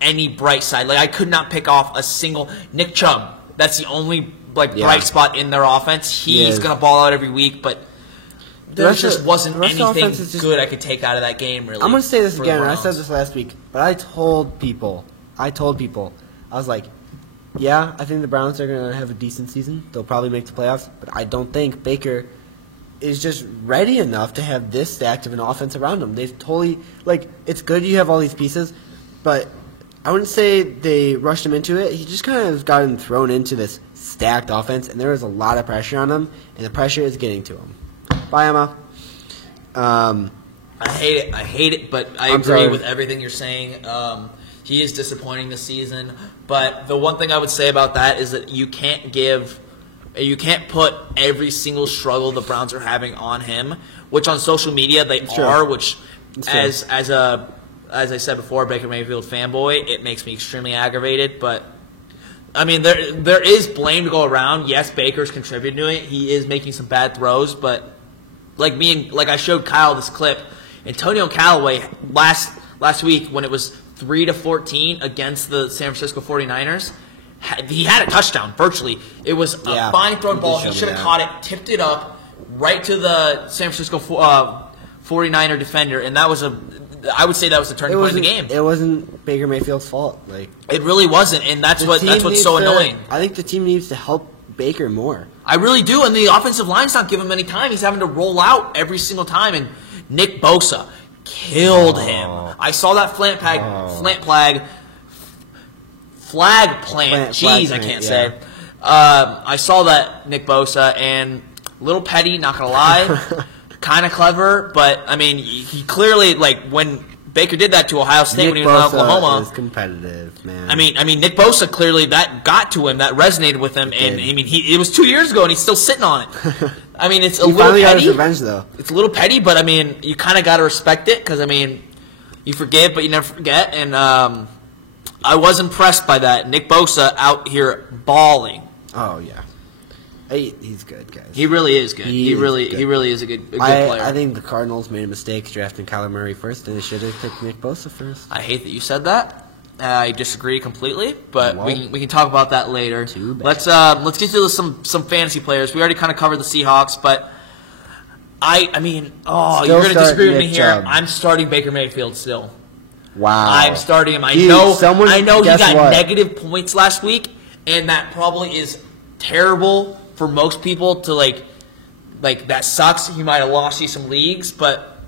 any bright side. Like I could not pick off a single Nick Chubb. That's the only Yeah. bright spot in their offense. He He's is. gonna ball out every week, but there rest just of- wasn't the rest of the anything offense is just- good I could take out of that game. Really, I'm going to say this for the again, and I Browns. said this last week, but I told people, I was like, yeah, I think the Browns are going to have a decent season. They'll probably make the playoffs, but I don't think Baker is just ready enough to have this stacked of an offense around him. They've totally, like, it's good you have all these pieces, but I wouldn't say they rushed him into it. He just kind of got him thrown into this stacked offense, and there was a lot of pressure on him, and the pressure is getting to him. Bye, Emma. I hate it, but I I'm agree sorry. with everything you're saying. He is disappointing this season, but the one thing I would say about that is that you can't put every single struggle the Browns are having on him, which on social media they true. are, which It's true. as I said before, Baker Mayfield fanboy, it makes me extremely aggravated, but I mean, there is blame to go around. Yes, Baker's contributing to it. He is making some bad throws, but like I showed Kyle this clip, Antonio Callaway last week when it was 3-14 against the San Francisco 49ers, he had a touchdown virtually. It was a Yeah, fine thrown he ball. did He show should me have that. caught it, tipped it up right to the San Francisco 49er defender, and I would say that was the turning point of the game. It wasn't Baker Mayfield's fault. Like It really wasn't, and that's the what's team so needs to- annoying. I think the team needs to help Baker more. I really do, and the offensive line's not giving him any time. He's having to roll out every single time, and Nick Bosa killed him. I saw that flag plant. Jeez, I can't say. I saw that Nick Bosa, and little petty, not gonna lie, kind of clever, but I mean, he clearly when Baker did that to Ohio State when he was in Oklahoma. Is competitive, man. I mean, Nick Bosa clearly that got to him, that resonated with him, and I mean, it was 2 years ago, and he's still sitting on it. I mean, it's a he little finally got his petty. revenge though. It's a little petty, but I mean, you kind of got to respect it because I mean, you forgive, but you never forget. And I was impressed by that. Nick Bosa out here balling. Oh yeah, he's good, guys. He really is good. He He is really good. is a good player. I think the Cardinals made a mistake drafting Kyler Murray first, and they should have picked Nick Bosa first. I hate that you said that. I disagree completely, but Well, we can talk about that later. too bad. Let's get to some fantasy players. We already kind of covered the Seahawks, but I mean, Still you're going to start disagree with me Nick here. Chubb. I'm starting Baker Mayfield still. Wow, I'm starting him. I Dude, know he guess got what? negative points last week, and that probably is terrible for most people to like that sucks. He might have lost you some leagues, but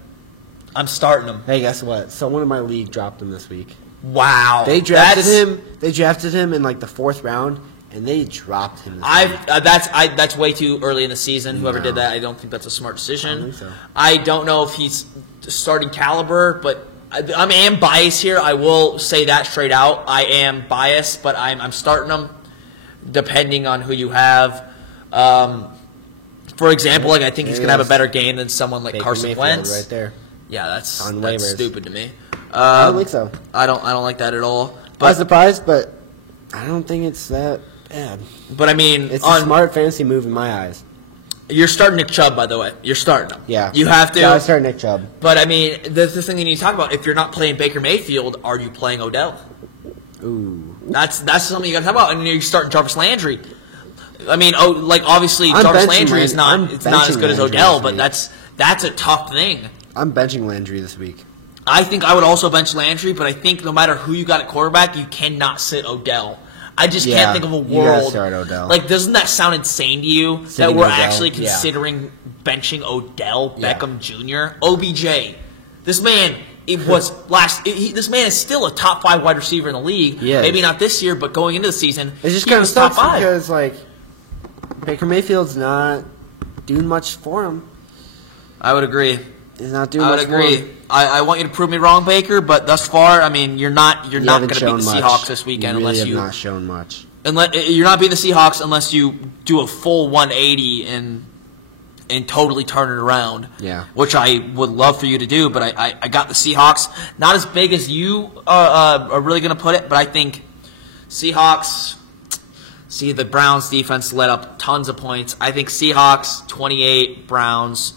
I'm starting him. Hey, guess what? Someone in my league dropped him this week. Wow. They drafted him. They drafted him in like the 4th round, and they dropped him. This week. That's way too early in the season. Whoever No. did that, I don't think that's a smart decision. I don't think so. I don't know if he's starting caliber, but I am biased here. I will say that straight out. I am biased, but I'm starting him depending on who you have. For example, I think he's going to have a better game than someone like Baker Carson Mayfield Wentz. right there. Yeah, that's On waivers. stupid to me. I don't think so. I don't like that at all. I was But surprised, but I don't think it's that bad. I mean, It's a smart fantasy move in my eyes. You're starting Nick Chubb, by the way. You're starting him. Yeah, You have to. Gotta start Nick Chubb. But I mean, that's the thing you need to talk about. If you're not playing Baker Mayfield, are you playing Odell? Ooh. That's something you got to talk about. And you start Jarvis Landry. I mean, obviously I'm Jarvis benching Landry is not I'm it's not as benching good as Landry Odell, this but week. that's a tough thing. I'm benching Landry this week. I think I would also bench Landry, but I think no matter who you got at quarterback, you cannot sit Odell. I just can't think of a you gotta world. start Odell. Like, doesn't that sound insane to you that Sitting we're Odell, actually yeah. considering benching Odell Yeah. Beckham Jr.? OBJ. This man, this man is still a top 5 wide receiver in the league. He is. Maybe not this year, but going into the season, It's just he kind of was top sucks 5. because like Baker Mayfield's not doing much for him. I would agree. He's not doing I would much for agree. him. I want you to prove me wrong, Baker, but thus far, I mean, you're not going to haven't beat the shown much. Seahawks this weekend you really unless have not shown much. You're not beating the Seahawks unless you do a full 180 and totally turn it around. Yeah. Which I would love for you to do, but I got the Seahawks. Not as big as you are really going to put it, but I think Seahawks. See, the Browns defense let up tons of points. I think Seahawks 28, Browns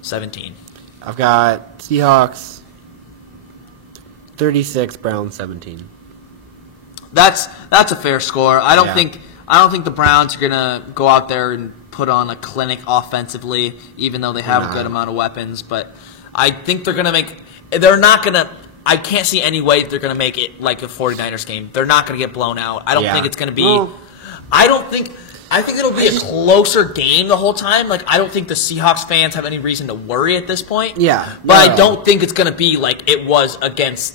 17. I've got Seahawks 36, Browns 17. That's a fair score. I don't Yeah. think the Browns are gonna go out there and put on a clinic offensively, even though they have a good amount of weapons. But I think they're gonna make. They're not gonna. I can't see any way they're gonna make it like a 49ers game. They're not gonna get blown out. I don't Yeah. think it's gonna be. Well, I think it'll be a closer game the whole time. Like, I don't think the Seahawks fans have any reason to worry at this point. Yeah. But I No. don't think it's gonna be like it was against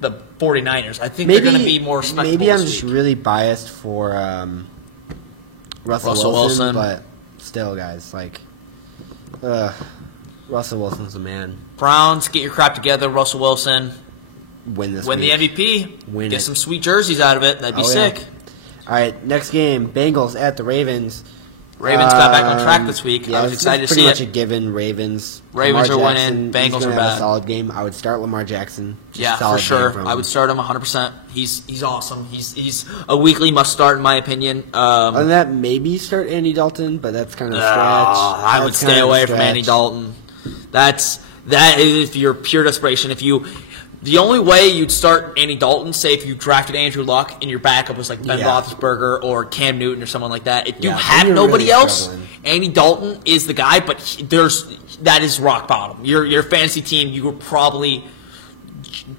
the 49ers. I think they're going to be more respectable. Maybe I'm this just week. really biased for Russell Wilson, but still, guys, like, Russell Wilson's a man. Browns, get your crap together. Russell Wilson, Win this win week. the MVP. Win Get it. some sweet jerseys out of it. That'd be Oh, yeah. sick. All right, next game, Bengals at the Ravens. Ravens got back on track this week. Yeah, I was it's excited to pretty see much it. a given. Ravens. Ravens Lamar are winning, Jackson, Bengals he's gonna are have bad. a solid game. I would start Lamar Jackson. Just Yeah, solid for sure. game from I him. would start him 100%. He's awesome. He's a weekly must start in my opinion. Other than that, maybe start Andy Dalton, but that's kind of a stretch. I would That's stay kind of a away from stretch. Andy Dalton. That is if you're pure desperation. The only way you'd start Andy Dalton, say if you drafted Andrew Luck and your backup was like Ben Yeah. Roethlisberger or Cam Newton or someone like that. If you Yeah, have then you're nobody really else, struggling. Andy Dalton is the guy. But that is rock bottom. Your fantasy team, you were probably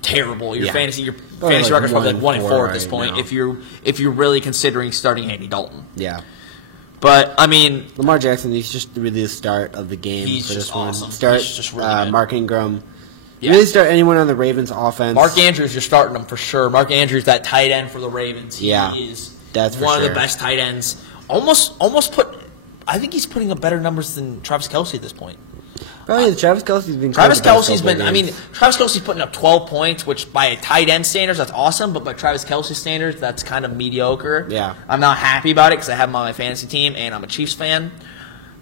terrible. Your Yeah. fantasy Probably like record's probably like 1-4 1-4 at this right point. now. If you're really considering starting Andy Dalton. Yeah. But I mean, Lamar Jackson, he's just really the start of the game He's for this just one. awesome. Start He's just really good. Mark Ingram. Yeah. Really start anyone on the Ravens offense. Mark Andrews, you're starting him for sure. Mark Andrews, that tight end for the Ravens. He Yeah, is that's for one of sure. the best tight ends. Almost put. I think he's putting up better numbers than Travis Kelce at this point. Probably Travis Kelce's been. Travis good the past Kelce's couple been. of I mean, games. Travis Kelce's putting up 12 points, which by a tight end standards, that's awesome. But by Travis Kelce standards, that's kind of mediocre. Yeah. I'm not happy about it because I have him on my fantasy team and I'm a Chiefs fan.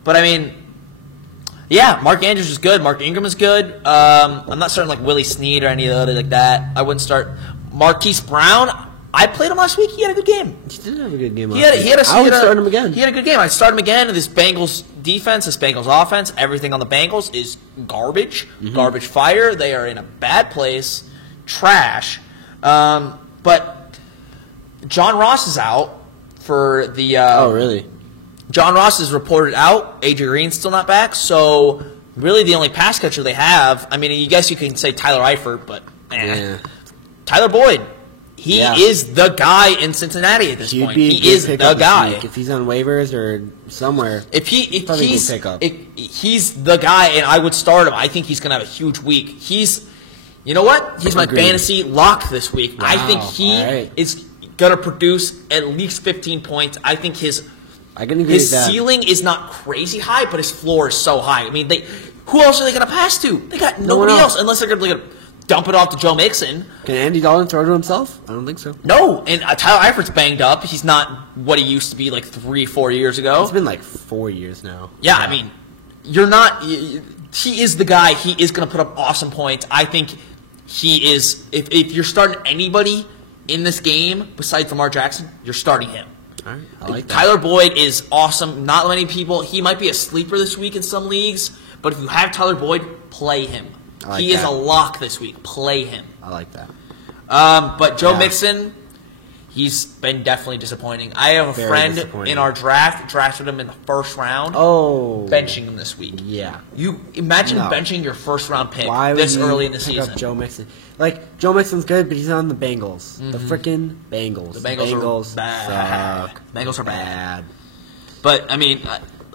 But I mean. Yeah, Mark Andrews is good. Mark Ingram is good. I'm not starting like Willie Snead or any other like that. I wouldn't start Marquise Brown. I played him last week. He had a good game. he did have a good game. He had I would start him again. He had a good game. I'd start him again. This Bengals defense, this Bengals offense, everything on the Bengals is garbage. Mm-hmm. Garbage fire. They are in a bad place. Trash. But John Ross is out for the. Oh, really? John Ross is reported out. AJ Green's still not back. So really, the only pass catcher they have. I mean, you can say Tyler Eifert, but Yeah. Tyler Boyd. He Yeah. is the guy in Cincinnati at this He'd point. be a He good is the pickup this guy. week. If he's on waivers or somewhere. If Probably he's good pickup. he's the guy, and I would start him. I think he's going to have a huge week. You know what? He's my Agreed. fantasy lock this week. I think Wow, he all right. is going to produce at least 15 points. I think his I can agree his with that. ceiling is not crazy high, but his floor is so high. I mean, who else are they going to pass to? They got No one nobody else. else unless they're going to dump it off to Joe Mixon. Can Andy Dalton throw to himself? I don't think so. No, and Tyler Eifert's banged up. He's not what he used to be like 3-4 years ago. It's been like 4 years now. Yeah, I mean, you're not. He is the guy. He is going to put up awesome points. I think he is. If you're starting anybody in this game besides Lamar Jackson, you're starting him. All right, I like that. Tyler Boyd is awesome. Not many people. He might be a sleeper this week in some leagues, but if you have Tyler Boyd, play him. I like He is that. a lock this week. Play him. I like that. But Joe Yeah. Mixon, he's been definitely disappointing. I have a Very friend disappointing. in our drafted him in the first round. Oh. Benching him this week. Yeah. You imagine No. benching your first round pick Why would this you early in the pick season. up Joe Mixon? Like, Joe Mixon's good, but he's on the Bengals. The freaking Bengals. The Bengals are bad. suck. Bengals are bad. But, I mean,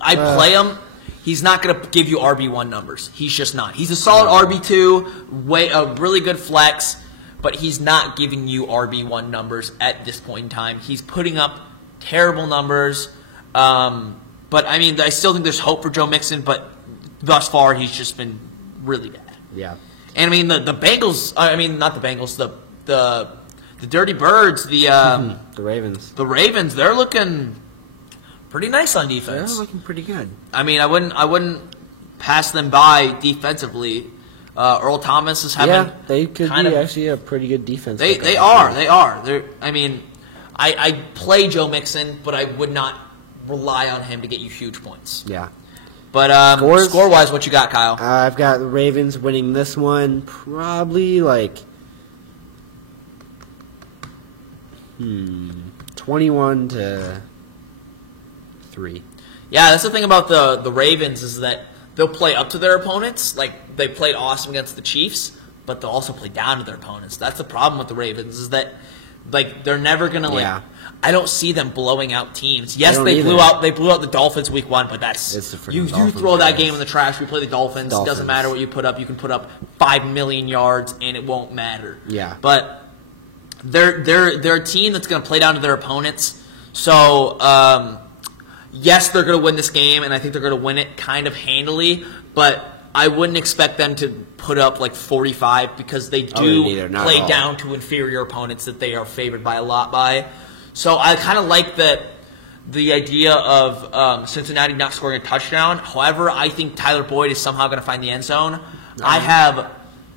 I play him. He's not going to give you RB1 numbers. He's just not. He's a solid RB2, a really good flex, but he's not giving you RB1 numbers at this point in time. He's putting up terrible numbers. But, I mean, I still think there's hope for Joe Mixon, but thus far he's just been really bad. Yeah. And, I mean, the Bengals, I mean, not the Bengals, the Dirty Birds, The Ravens. the Ravens, they're looking pretty nice on They're defense. looking pretty good. I mean, I wouldn't pass them by defensively. Earl Thomas is having Yeah, they could kind be of- actually a pretty good defense. They are. I mean, I play Joe Mixon, but I would not rely on him to get you huge points. Yeah. But Scores? score-wise, what you got, Kyle? I've got the Ravens winning this one probably like 21-3. Yeah, that's the thing about the Ravens is that they'll play up to their opponents. Like, they played awesome against the Chiefs, but they'll also play down to their opponents. That's the problem with the Ravens is that, like, they're never going to, Yeah. I don't see them blowing out teams. Yes, don't they either. blew out the Dolphins week 1, but It's the freaking you Dolphins, throw that guys. game in the trash. We play the Dolphins. It doesn't Dolphins. matter what you put up. You can put up 5 million yards, and it won't matter. Yeah. But they're a team that's going to play down to their opponents. So, yes, they're going to win this game, and I think they're going to win it kind of handily, but I wouldn't expect them to put up like 45 because they wouldn't either, do not play at all. down to inferior opponents that they are favored by a lot by. So I kind of like the idea of Cincinnati not scoring a touchdown. However, I think Tyler Boyd is somehow going to find the end zone. I have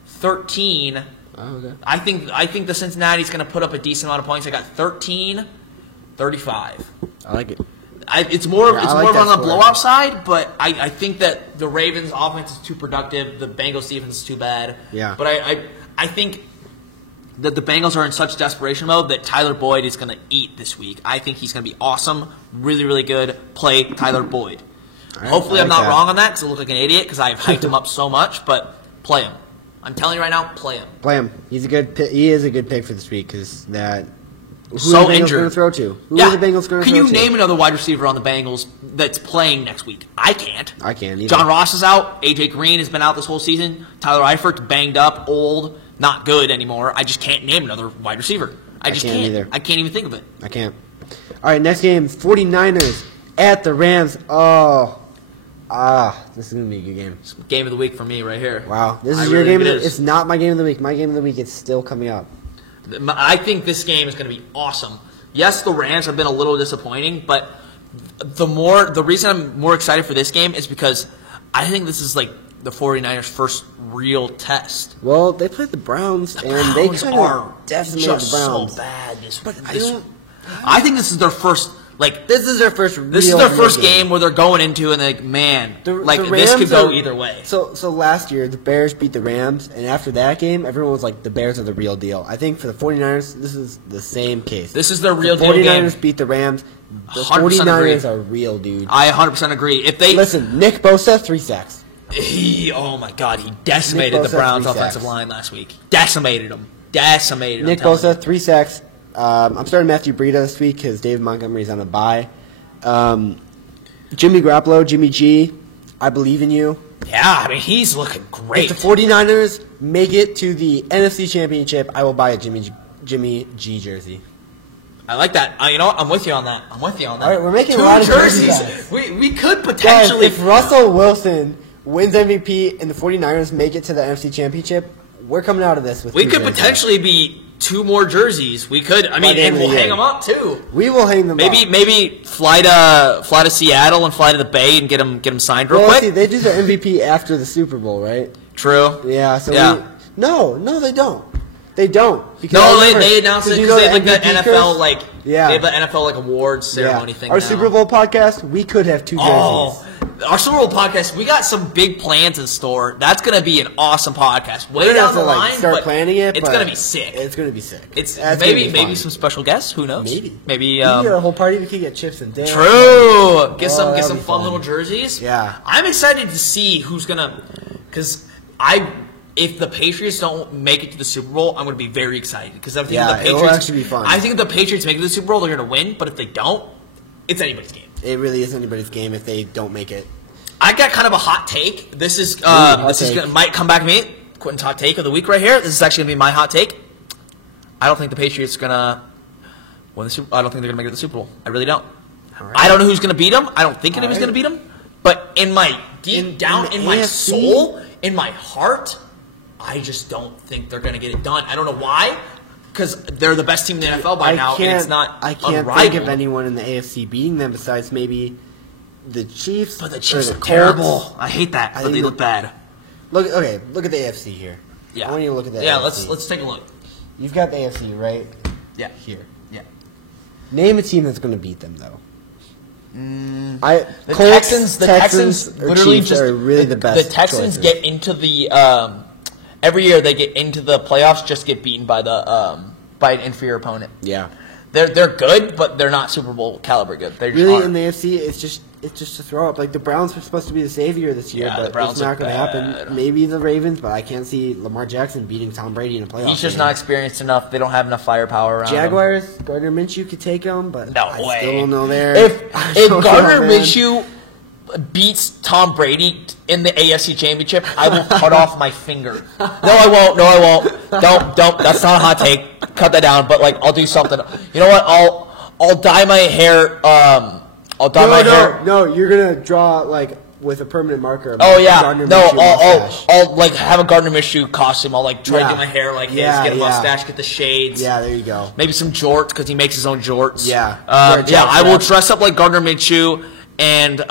13. Oh, okay. I think the Cincinnati's going to put up a decent amount of points. I got 13-35. I like it. It's more Yeah, I like that on the score. blowout side, but I think that the Ravens' offense is too productive. The Bengals' defense is too bad. Yeah. But I think that the Bengals are in such desperation mode that Tyler Boyd is going to eat this week. I think he's going to be awesome, really, really good. Play Tyler Boyd. right, Hopefully I I'm like not that. wrong on that because I look like an idiot because I've hyped him up so much, but play him. I'm telling you right now, play him. Play him. He's a good. He is a good pick for this week because that. Who So are the Bengals injured. going to throw to? Who are the Bengals going to Can throw you to? name another wide receiver on the Bengals that's playing next week? I can't. I can't either. John Ross is out. AJ Green has been out this whole season. Tyler Eifert banged up, old, not good anymore. I just can't name another wide receiver. I just can't either. I can't even think of it. I can't. All right, next game, 49ers at the Rams. This is going to be a good game. Game of the week for me right here. Wow. This I is your really game of think the it is. It's not my game of the week. My game of the week is still coming up. I think this game is going to be awesome. Yes, the Rams have been a little disappointing, but the reason I'm more excited for this game is because I think this is like the 49ers' first real test. Well, they played the Browns, and they Browns kind are of decimated just the Browns. so bad this But week. they don't- I think this is their first This is their first. This is their first game where they're going into and like, man, The this could Rams go are- either way. So last year the Bears beat the Rams, and after that game, everyone was like, the Bears are the real deal. I think for the 49ers, this is the same case. This is their real the deal 49ers game. beat the Rams. The 100% 49ers agree. are real, dude. I 100% agree. If they, Listen, Nick Bosa, 3 sacks. oh my God, he decimated Nick the Bosa, Browns' 3 offensive sacks. line last week. Decimated them. Decimated. Nick I'm telling Bosa, 3 sacks. I'm starting Matthew Breida this week because David Montgomery's on a bye. Jimmy Garoppolo, Jimmy G, I believe in you. you. Yeah, I mean he's looking great. If the 49ers make it to the NFC Championship, I will buy a Jimmy G jersey. I like that. You know what? I'm with you on that. I'm with you on that. All right, we're making a Two lot of jerseys. jerseys. We could Guys, potentially. if Russell Wilson wins MVP and the 49ers make it to the NFC Championship, we're coming out of this with we 2 could jerseys. potentially be 2 more jerseys. We could. I mean, the end and of the we'll year. hang them up too. We will hang them up. Maybe fly to Seattle and fly to the Bay and get them signed real Well, quick. see, they do their MVP after the Super Bowl, right? True. Yeah, so Yeah. No, they don't. They don't. Because No, I remember- they announced it did you because know they had like the MVP NFL curse? like Yeah. they have the NFL like awards ceremony thing. Our now. Super Bowl podcast, we could have 2 jerseys. Oh, Our Super Bowl podcast, we got some big plans in store. That's going to be an awesome podcast. Way down the line, start but planning it. It's going to be sick. It's going to be sick. It's That's maybe some special guests. Who knows? Maybe a whole party. We could get chips and dip. True. Get some fun little jerseys. Yeah. I'm excited to see who's gonna, because if the Patriots don't make it to the Super Bowl, I'm gonna be very excited because I think the Patriots it'll actually be fun. I think if the Patriots make it to the Super Bowl, they're gonna win. But if they don't, it's anybody's game. It really is anybody's game if they don't make it. I got kind of a hot take. This is might come back to me. Quentin's hot take of the week right here. This is actually gonna be my hot take. I don't think the Patriots are gonna win the Super Bowl. I don't think they're gonna make it to the Super Bowl. I really don't. Right. I don't know who's gonna beat them. I don't think anybody's gonna beat them. But in my down in my soul, in my heart, I just don't think they're gonna get it done. I don't know why. Because they're the best team in the NFL by now, and it's not I can't unrivaled. think of anyone in the AFC beating them besides maybe the Chiefs. But the Chiefs are terrible. I hate that. But they look bad. Look at the AFC here. Yeah. I want you to look at the AFC. Yeah, let's take a look. You've got the AFC, right? Yeah. Here. Yeah. Name a team that's going to beat them, though. The Colts, Texans or literally Chiefs just are really the best. The Texans choices. get into the every year they get into the playoffs, just get beaten by the by an inferior opponent. Yeah. They're good, but they're not Super Bowl caliber good. They Really, aren't. in the AFC, it's just a throw up. Like the Browns were supposed to be the savior this year, Yeah, the but Browns it's not look going to bad. happen. Maybe the Ravens, but I can't see Lamar Jackson beating Tom Brady in a playoff. He's just game. not experienced enough. They don't have enough firepower around him. Jaguars, Gardner Minshew could take them, but No I way. still don't know there. If Gardner man. Minshew beats Tom Brady in the AFC Championship, I will cut off my finger. No, I won't. No, I won't. Don't. That's not a hot take. Cut that down. But like, I'll do something. You know what? I'll dye my hair. I'll dye my hair. No, you're gonna draw like with a permanent marker. Oh yeah, Gardner no, Minshew mustache. I'll like have a Gardner Minshew costume. I'll like try to Yeah. get my hair like his, Yeah, get a yeah. mustache, get the shades. Yeah, there you go. Maybe some jorts because he makes his own jorts. Yeah. Yeah. I will dress up like Gardner Minshew and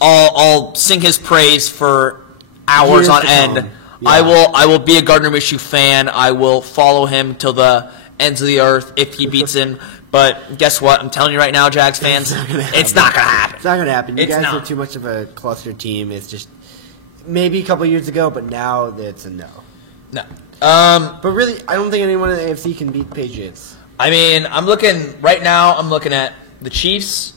I'll sing his praise for hours Years on to end. come. Yeah. I will be a Gardner Minshew fan. I will follow him till the ends of the earth if he beats him. But guess what? I'm telling you right now, Jags fans, it's not gonna happen. It's not gonna happen. You It's guys not. are too much of a cluster team. It's just maybe a couple years ago, but now it's a no. No. But really, I don't think anyone in the AFC can beat the Patriots. I mean, I'm looking at the Chiefs,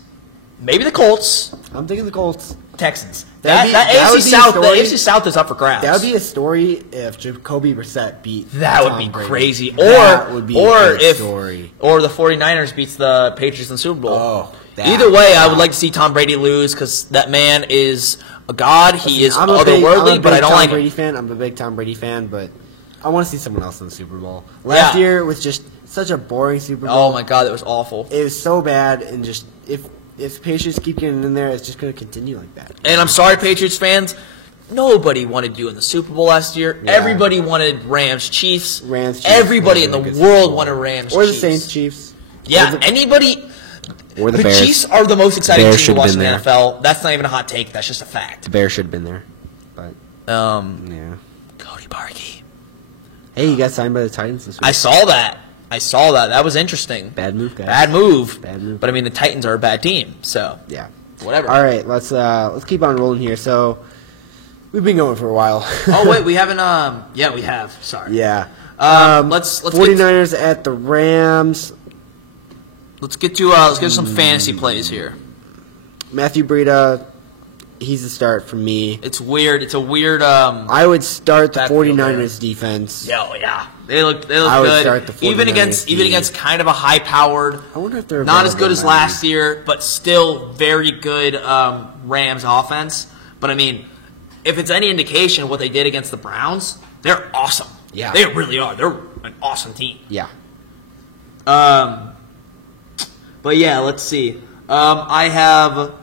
maybe the Colts, I'm thinking the Colts. Texans. That'd That be- that AFC would be a South, the story. AFC South is up for grabs. That would be a story if Jacoby Brissett beat. That would Tom be Brady. crazy. That would be or a if story. or the 49ers beats the Patriots in the Super Bowl. Oh, that- Either way, I would like to see Tom Brady lose because that man is a god. He is I'm otherworldly, a but I big don't Tom like Brady him. fan. I'm a big Tom Brady fan, but I want to see someone else in the Super Bowl. Last year was just such a boring Super Bowl. Oh my god, that was awful. It was so bad, and just if Patriots keep getting in there, it's just going to continue like that. And I'm sorry, Patriots fans. Nobody wanted you in the Super Bowl last year. Yeah. Everybody wanted Rams, Chiefs. Rams, Chiefs. Everybody in was a the good Super world Bowl. wanted Rams, or the Chiefs. Saints, Chiefs. Yeah, Or the- anybody. or the The Bears. Chiefs are the most exciting Bears team to should've watch in been the there. NFL. That's not even a hot take. That's just a fact. The Bears should have been there, but yeah. Cody Parkey. Hey, you got signed by the Titans this week. I saw that. That was interesting. Bad move, guys. Bad move. Bad move. But I mean, the Titans are a bad team, so Yeah. whatever. All right, let's keep on rolling here. So we've been going for a while. Oh wait, we haven't. Yeah, we have. Sorry. Yeah. Let's 49ers at the Rams. Let's get to some fantasy plays here. Matthew Breida, he's the start for me. It's weird. It's a weird. I would start the Backfield 49ers defense. Yeah. They look I would good. start the even 49ers against kind of a high powered. I wonder if they're Not as available good as in that last league. year, but still very good Rams offense. But I mean, if it's any indication of what they did against the Browns, they're awesome. Yeah. They really are. They're an awesome team. Yeah. But yeah, let's see. I have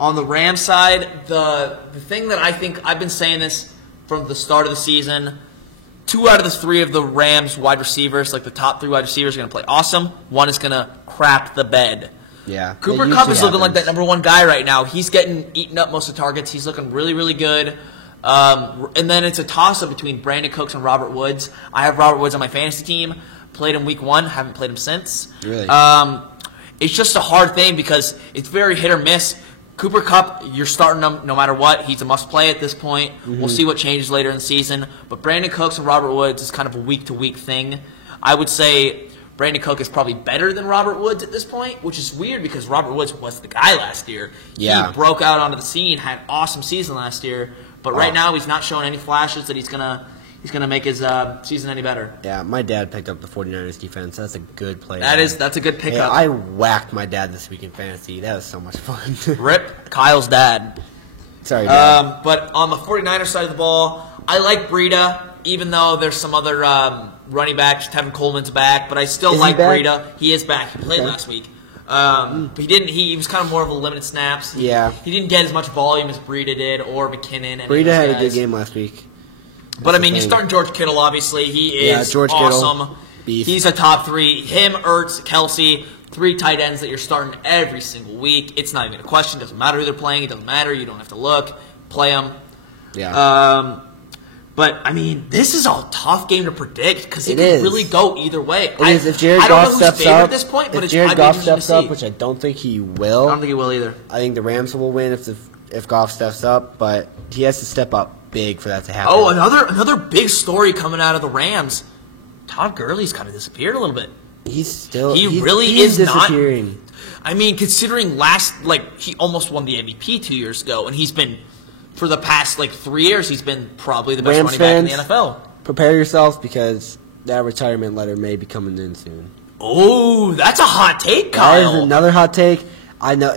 on the Rams side the thing that I think I've been saying this from the start of the season. 2 out of the 3 of the Rams wide receivers, like the top 3 wide receivers, are going to play awesome. 1 is going to crap the bed. Yeah. Cooper That Kupp usually is looking like that happens. number 1 guy right now. He's getting eaten up most of the targets. He's looking really, really good. And then it's a toss-up between Brandon Cooks and Robert Woods. I have Robert Woods on my fantasy team. Played him week 1. Haven't played him since. Really? It's just a hard thing because it's very hit or miss. Cooper Kupp, you're starting him no matter what. He's a must-play at this point. We'll see what changes later in the season. But Brandon Cooks and Robert Woods is kind of a week-to-week thing. I would say Brandon Cook is probably better than Robert Woods at this point, which is weird because Robert Woods was the guy last year. Yeah. He broke out onto the scene, had an awesome season last year. But right now he's not showing any flashes that he's gonna make his season any better. Yeah, my dad picked up the 49ers defense. That's a good play. That's a good pickup. Hey, I whacked my dad this week in fantasy. That was so much fun. Rip Kyle's dad. Sorry, Dad. But on the 49ers side of the ball, I like Breida, even though there's some other running backs. Tevin Coleman's back, but I still Is he like back? Breida. He is back. He played last week. But he was kind of more of a limited snaps. Yeah. He didn't get as much volume as Breida did or McKinnon. Breida had a good game last week. But, I mean, the you're thing. starting George Kittle, obviously. He is George awesome. Kittle, beast. He's a top 3. Him, Ertz, Kelsey, 3 tight ends that you're starting every single week. It's not even a question. It doesn't matter who they're playing. It doesn't matter. You don't have to look. Play them. Yeah. But, I mean, this is a tough game to predict because it It is. can really go either way. It is. If Jared I don't Goff know who's steps favored up, at this point, but if it's Jared I'd be Goff interested to steps up, see. which I don't think he will, I don't think he will either. I think the Rams will win if Goff steps up, but he has to step up big for that to happen. Oh, another big story coming out of the Rams. Todd Gurley's kind of disappeared a little bit. he's really he's is not- disappearing. I mean, considering he almost won the MVP 2 years ago, and he's been, for the past 3 years, he's been probably the best Rams running back in the fans, NFL. Prepare yourselves because that retirement letter may be coming in soon. Oh, that's a hot take, That is Kyle. another hot take. I know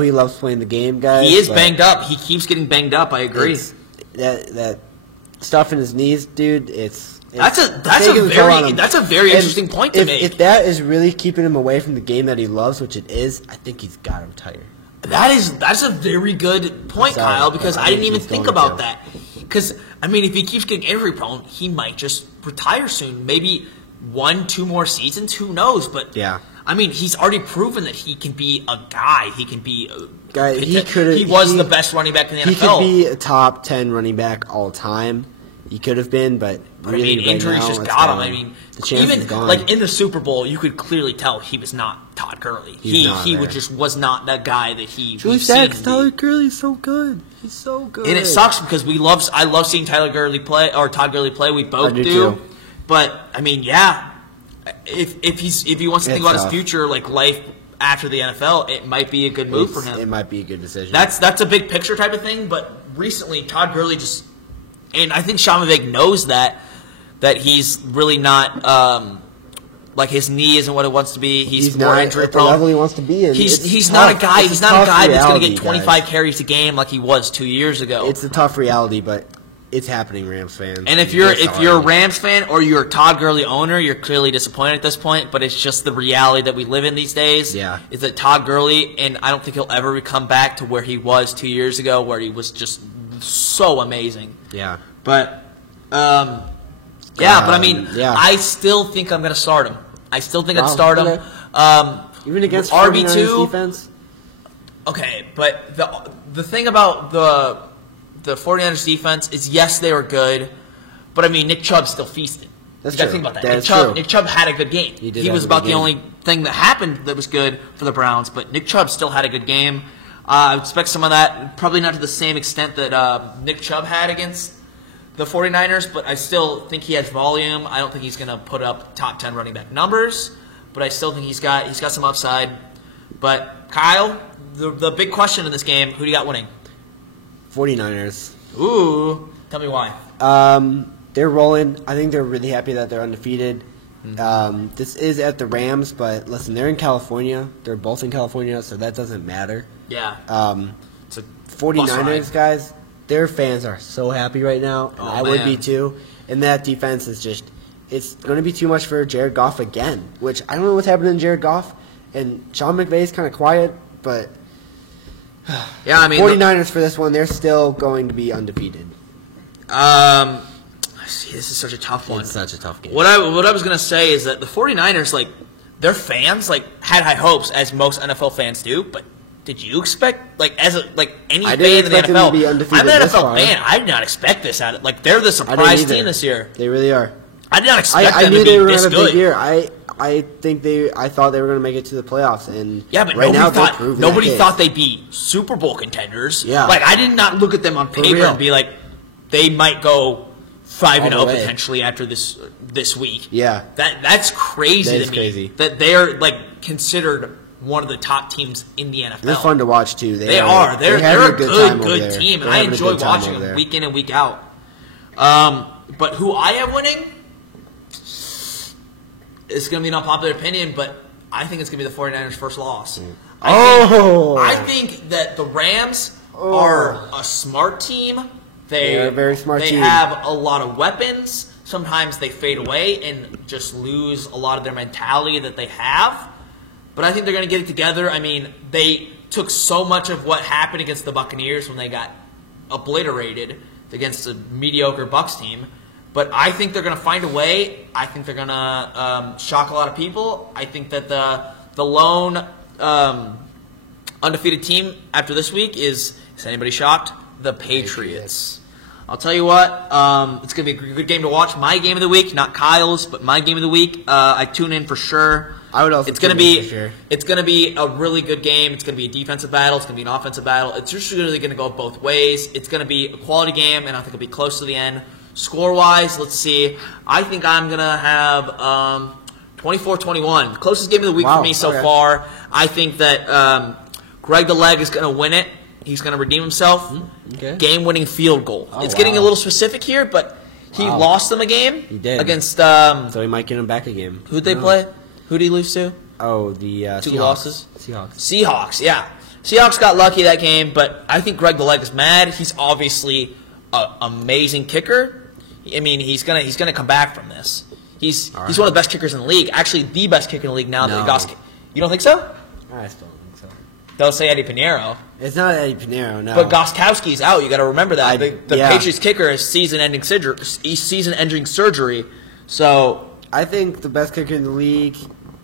he loves playing the game, guys. He is but banged up. He keeps getting banged up. I agree. it's- That stuff in his knees, dude. That's a taking a toll on him. very And interesting point to make. If that is really keeping him away from the game that he loves, which it is, I think he's got to retire. That's a very good point, Sorry, Kyle, because I I didn't think even he's think going about to. that. Because, I mean, if he keeps getting injury prone, he might just retire soon. Maybe 1-2 more seasons, who knows? But, Yeah. I mean, he's already proven that he can be a guy. He can be a Guy, he was the best running back in the He NFL. could be a top 10 running back all time. He could have been, but But really I mean, right injuries now, just it's got him. gone. I mean, the chance even is gone. in the Super Bowl, you could clearly tell he was not Todd Gurley. He's not he there. was not that guy that he. It's really we've sad seen because Tyler Gurley's so good. He's so good. And it sucks because I love seeing Tyler Gurley play or Todd Gurley play. We both I do do. too. But I mean, yeah, if he wants to think It's about his tough. future, life after the NFL, it might be a good move for him. It might be a good decision. That's a big picture type of thing. But recently, Todd Gurley just, and I think Sean McVay knows that he's really not. His knee isn't what it wants to be. He's more not injury at the prone. level he wants to be in. He's It's not a tough. guy. It's He's not a tough guy that's going to reality, get 25 guys. carries a game like he was 2 years ago. It's a tough reality, but it's happening, Rams fans. And if you're a Rams fan or you're a Todd Gurley owner, you're clearly disappointed at this point. But it's just the reality that we live in these days. Yeah. Is that Todd Gurley, and I don't think he'll ever come back to where he was 2 years ago, where he was just so amazing. Yeah. But, but I mean, yeah. I still think I'm going to start him. I still think I'd start him. okay. Even against RB2 49ers defense? Okay, but the thing about the 49ers defense is, yes, they were good, but I mean, Nick Chubb still feasted. That's you got to true. think about that. That's true. Nick Chubb had a good game. He did He have was a about good the game. only thing that happened that was good for the Browns, but Nick Chubb still had a good game. I would expect some of that, probably not to the same extent that Nick Chubb had against the 49ers, but I still think he has volume. I don't think he's going to put up top 10 running back numbers, but I still think he's got some upside. But Kyle, the big question in this game, who do you got winning? 49ers. Ooh, tell me why. They're rolling. I think they're really happy that they're undefeated. This is at the Rams, but listen, they're in California. They're both in California, so that doesn't matter. Yeah. It's a 49ers, guys, their fans are so happy right now, and Oh, I would man. be too. And that defense is just, it's going to be too much for Jared Goff again, which I don't know what's happening to Jared Goff. And Sean McVay's kind of quiet, but Yeah, I mean, 49ers for this one, they're still going to be undefeated. see, this is such a tough one. It's such a tough game. What I was gonna say is that the 49ers, their fans, had high hopes, as most NFL fans do, but did you expect, any I fan didn't in the expect them NFL? to be undefeated I'm an this NFL far. fan. I did not expect this they're the I didn't surprise either. team this year. They really are. I did not expect I them knew to be they were this on a big good. year. I thought they were going to make it to the playoffs, and yeah, but right now nobody thought they'd be Super Bowl contenders. Yeah, like I did not look at them on paper and be like, they might go 5-0 potentially after this week. Yeah, that's crazy to me. Crazy. That they're like considered one of the top teams in the NFL. They're fun to watch too. They're a good team, and I enjoy watching them week in and week out. But who I have winning, it's going to be an unpopular opinion, but I think it's going to be the 49ers' first loss. I think that the Rams are a smart team. They're a very smart team. They have a lot of weapons. Sometimes they fade away and just lose a lot of their mentality that they have. But I think they're going to get it together. I mean, they took so much of what happened against the Buccaneers when they got obliterated against a mediocre Bucs team. But I think they're going to find a way. I think they're going to shock a lot of people. I think that the lone undefeated team after this week is anybody shocked? The Patriots. I'll tell you what, it's going to be a good game to watch. My game of the week, not Kyle's, but my game of the week. I tune in for sure. I would also. It's going to be a really good game. It's going to be a defensive battle. It's going to be an offensive battle. It's just really going to go both ways. It's going to be a quality game, and I think it'll be close to the end. Score-wise, let's see. I think I'm going to have 24-21. Closest game of the week for me so far. I think that Greg the Leg is going to win it. He's going to redeem himself. Okay. Game-winning field goal. It's getting a little specific here, but he lost them a game. He did. Against... so he might get him back a game. Who'd they play? Who'd he lose to? Oh, the two Seahawks. Losses? Seahawks, yeah. Seahawks got lucky that game, but I think Greg the Leg is mad. He's obviously an amazing kicker. I mean, he's gonna come back from this. He's one of the best kickers in the league. Actually, the best kicker in the league now. No. You don't think so? I still don't think so. They'll say Eddie Pinheiro. It's not Eddie Pinheiro, no. But Gostkowski's out. You got to remember that. The Patriots kicker is season-ending surgery. So I think the best kicker in the league,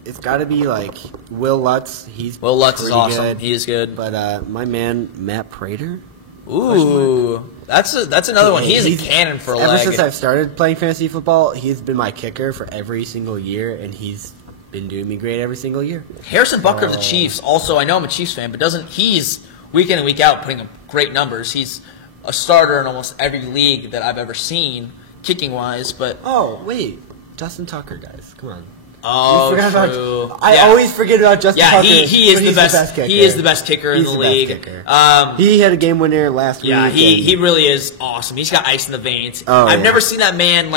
it's got to be like Will Lutz. Will Lutz is awesome. Good. He is good. But my man Matt Prater. Ooh, that's another one. He is a cannon for a leg. Ever since I've started playing fantasy football, he's been my kicker for every single year, and he's been doing me great every single year. Harrison Butker of the Chiefs. Also, I know I'm a Chiefs fan, but he's week in and week out putting up great numbers. He's a starter in almost every league that I've ever seen, kicking wise. But wait, Justin Tucker, guys, come on. Oh, true. I always forget about Justin Tucker. Yeah, he is the best kicker. He is the best kicker in the league. He had a game winner last week. Yeah, he really is awesome. He's got ice in the veins. I've never seen that man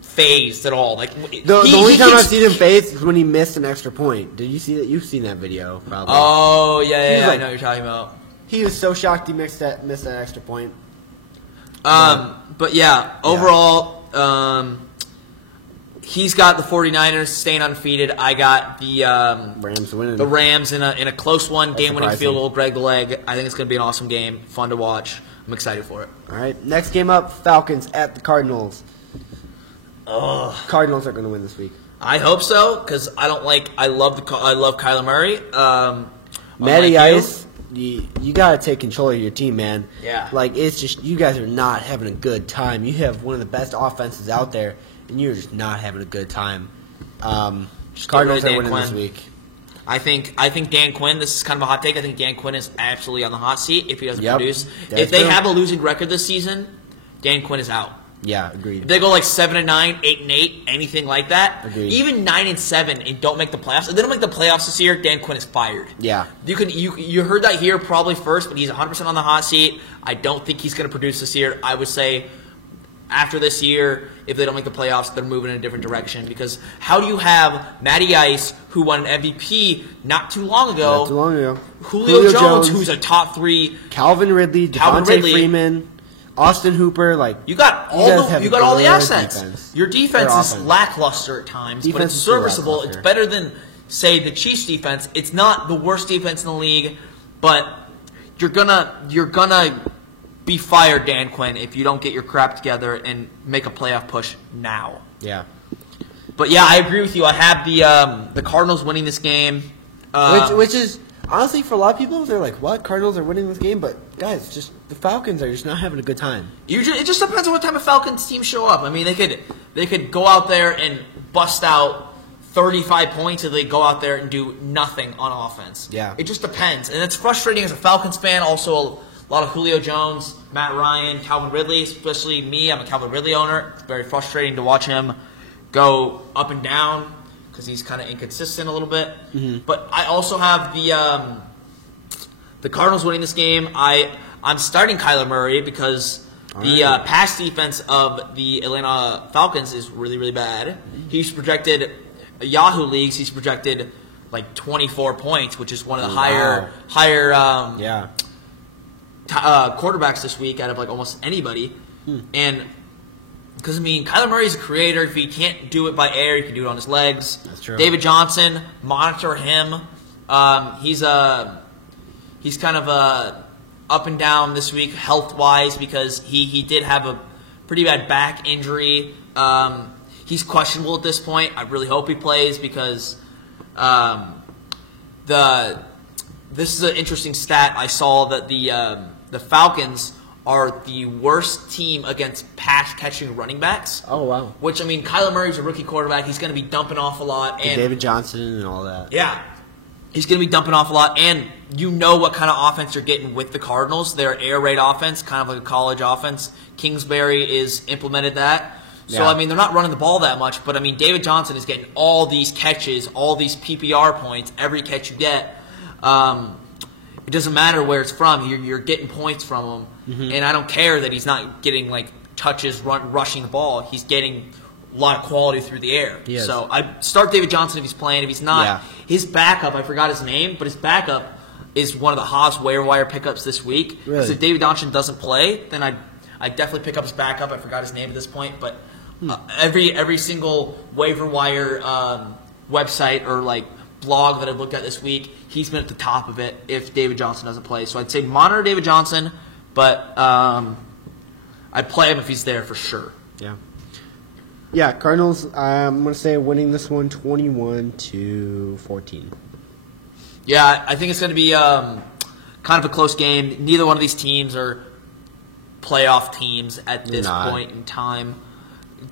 phased at all. The only time I've seen him phased is when he missed an extra point. Did you see that? You've seen that video, probably. Oh yeah, I know what you're talking about. He was so shocked he missed that extra point. But yeah, overall, he's got the 49ers staying undefeated. I got the Rams winning. The Rams in a close one, game-winning field goal. Greg the Leg. I think it's going to be an awesome game, fun to watch. I'm excited for it. All right, next game up: Falcons at the Cardinals. Cardinals are going to win this week. I hope so because I love Kyler Murray. Matty Ice, you got to take control of your team, man. Yeah. It's just you guys are not having a good time. You have one of the best offenses out there, and you're just not having a good time. Cardinals are winning this week. I think Dan Quinn, this is kind of a hot take, I think Dan Quinn is absolutely on the hot seat if he doesn't produce. If they have a losing record this season, Dan Quinn is out. Yeah, agreed. If they go 7-9, 8-8, anything like that, agreed. Even 9-7 and don't make the playoffs. If they don't make the playoffs this year, Dan Quinn is fired. Yeah. You heard that here probably first, but he's 100% on the hot seat. I don't think he's going to produce this year. I would say after this year, if they don't make the playoffs, they're moving in a different direction. Because how do you have Matty Ice, who won an MVP not too long ago, Julio Jones, who's a top 3, Calvin Ridley, Devontae Freeman, Austin Hooper, you got all the assets. Defense. Your defense is lackluster at times, but it's serviceable. It's better than, say, the Chiefs' defense. It's not the worst defense in the league, but you're gonna be fired, Dan Quinn, if you don't get your crap together and make a playoff push now. Yeah. But yeah, I agree with you. I have the Cardinals winning this game, which is. Honestly, for a lot of people, they're like, what? Cardinals are winning this game? But, guys, just the Falcons are just not having a good time. Usually, it just depends on what type of Falcons teams show up. I mean, they could go out there and bust out 35 points if they go out there and do nothing on offense. Yeah. It just depends. And it's frustrating as a Falcons fan. Also, a lot of Julio Jones, Matt Ryan, Calvin Ridley, especially me. I'm a Calvin Ridley owner. It's very frustrating to watch him go up and down because he's kind of inconsistent a little bit. Mm-hmm. But I also have the Cardinals winning this game. I'm starting Kyler Murray because the pass defense of the Atlanta Falcons is really, really bad. He's projected, Yahoo leagues, he's projected like 24 points, which is one of the higher quarterbacks this week out of like almost anybody. And because, I mean, Kyler Murray's a creator. If he can't do it by air, he can do it on his legs. That's true. David Johnson, monitor him. He's kind of up and down this week health-wise because he did have a pretty bad back injury. He's questionable at this point. I really hope he plays because this is an interesting stat. I saw that the Falcons are the worst team against pass-catching running backs. Oh, wow. Which, I mean, Kyler Murray's a rookie quarterback. He's going to be dumping off a lot. And David Johnson and all that. yeah. He's going to be dumping off a lot, and you know what kind of offense you're getting with the Cardinals. Their air raid offense, kind of like a college offense. Kingsbury is implemented that. So, Yeah. I mean, they're not running the ball that much, but, I mean, David Johnson is getting all these catches, all these PPR points, every catch you get. It doesn't matter where it's from. You're getting points from him. Mm-hmm. And I don't care that he's not getting, like, touches rushing the ball. He's getting a lot of quality through the air. He is. So I start David Johnson if he's playing. If he's not, Yeah. his backup, I forgot his name, but his backup is one of the Haas waiver wire pickups this week. Really? So if David Johnson doesn't play, then I definitely pick up his backup. I forgot his name at this point, but every single waiver wire website or like blog that I've looked at this week, he's been at the top of it if David Johnson doesn't play. So I'd say monitor David Johnson, but I'd play him if he's there for sure. Yeah. Yeah, Cardinals, I'm going to say winning this one 21-14. Yeah, I think it's going to be kind of a close game. Neither one of these teams are playoff teams at this point in time.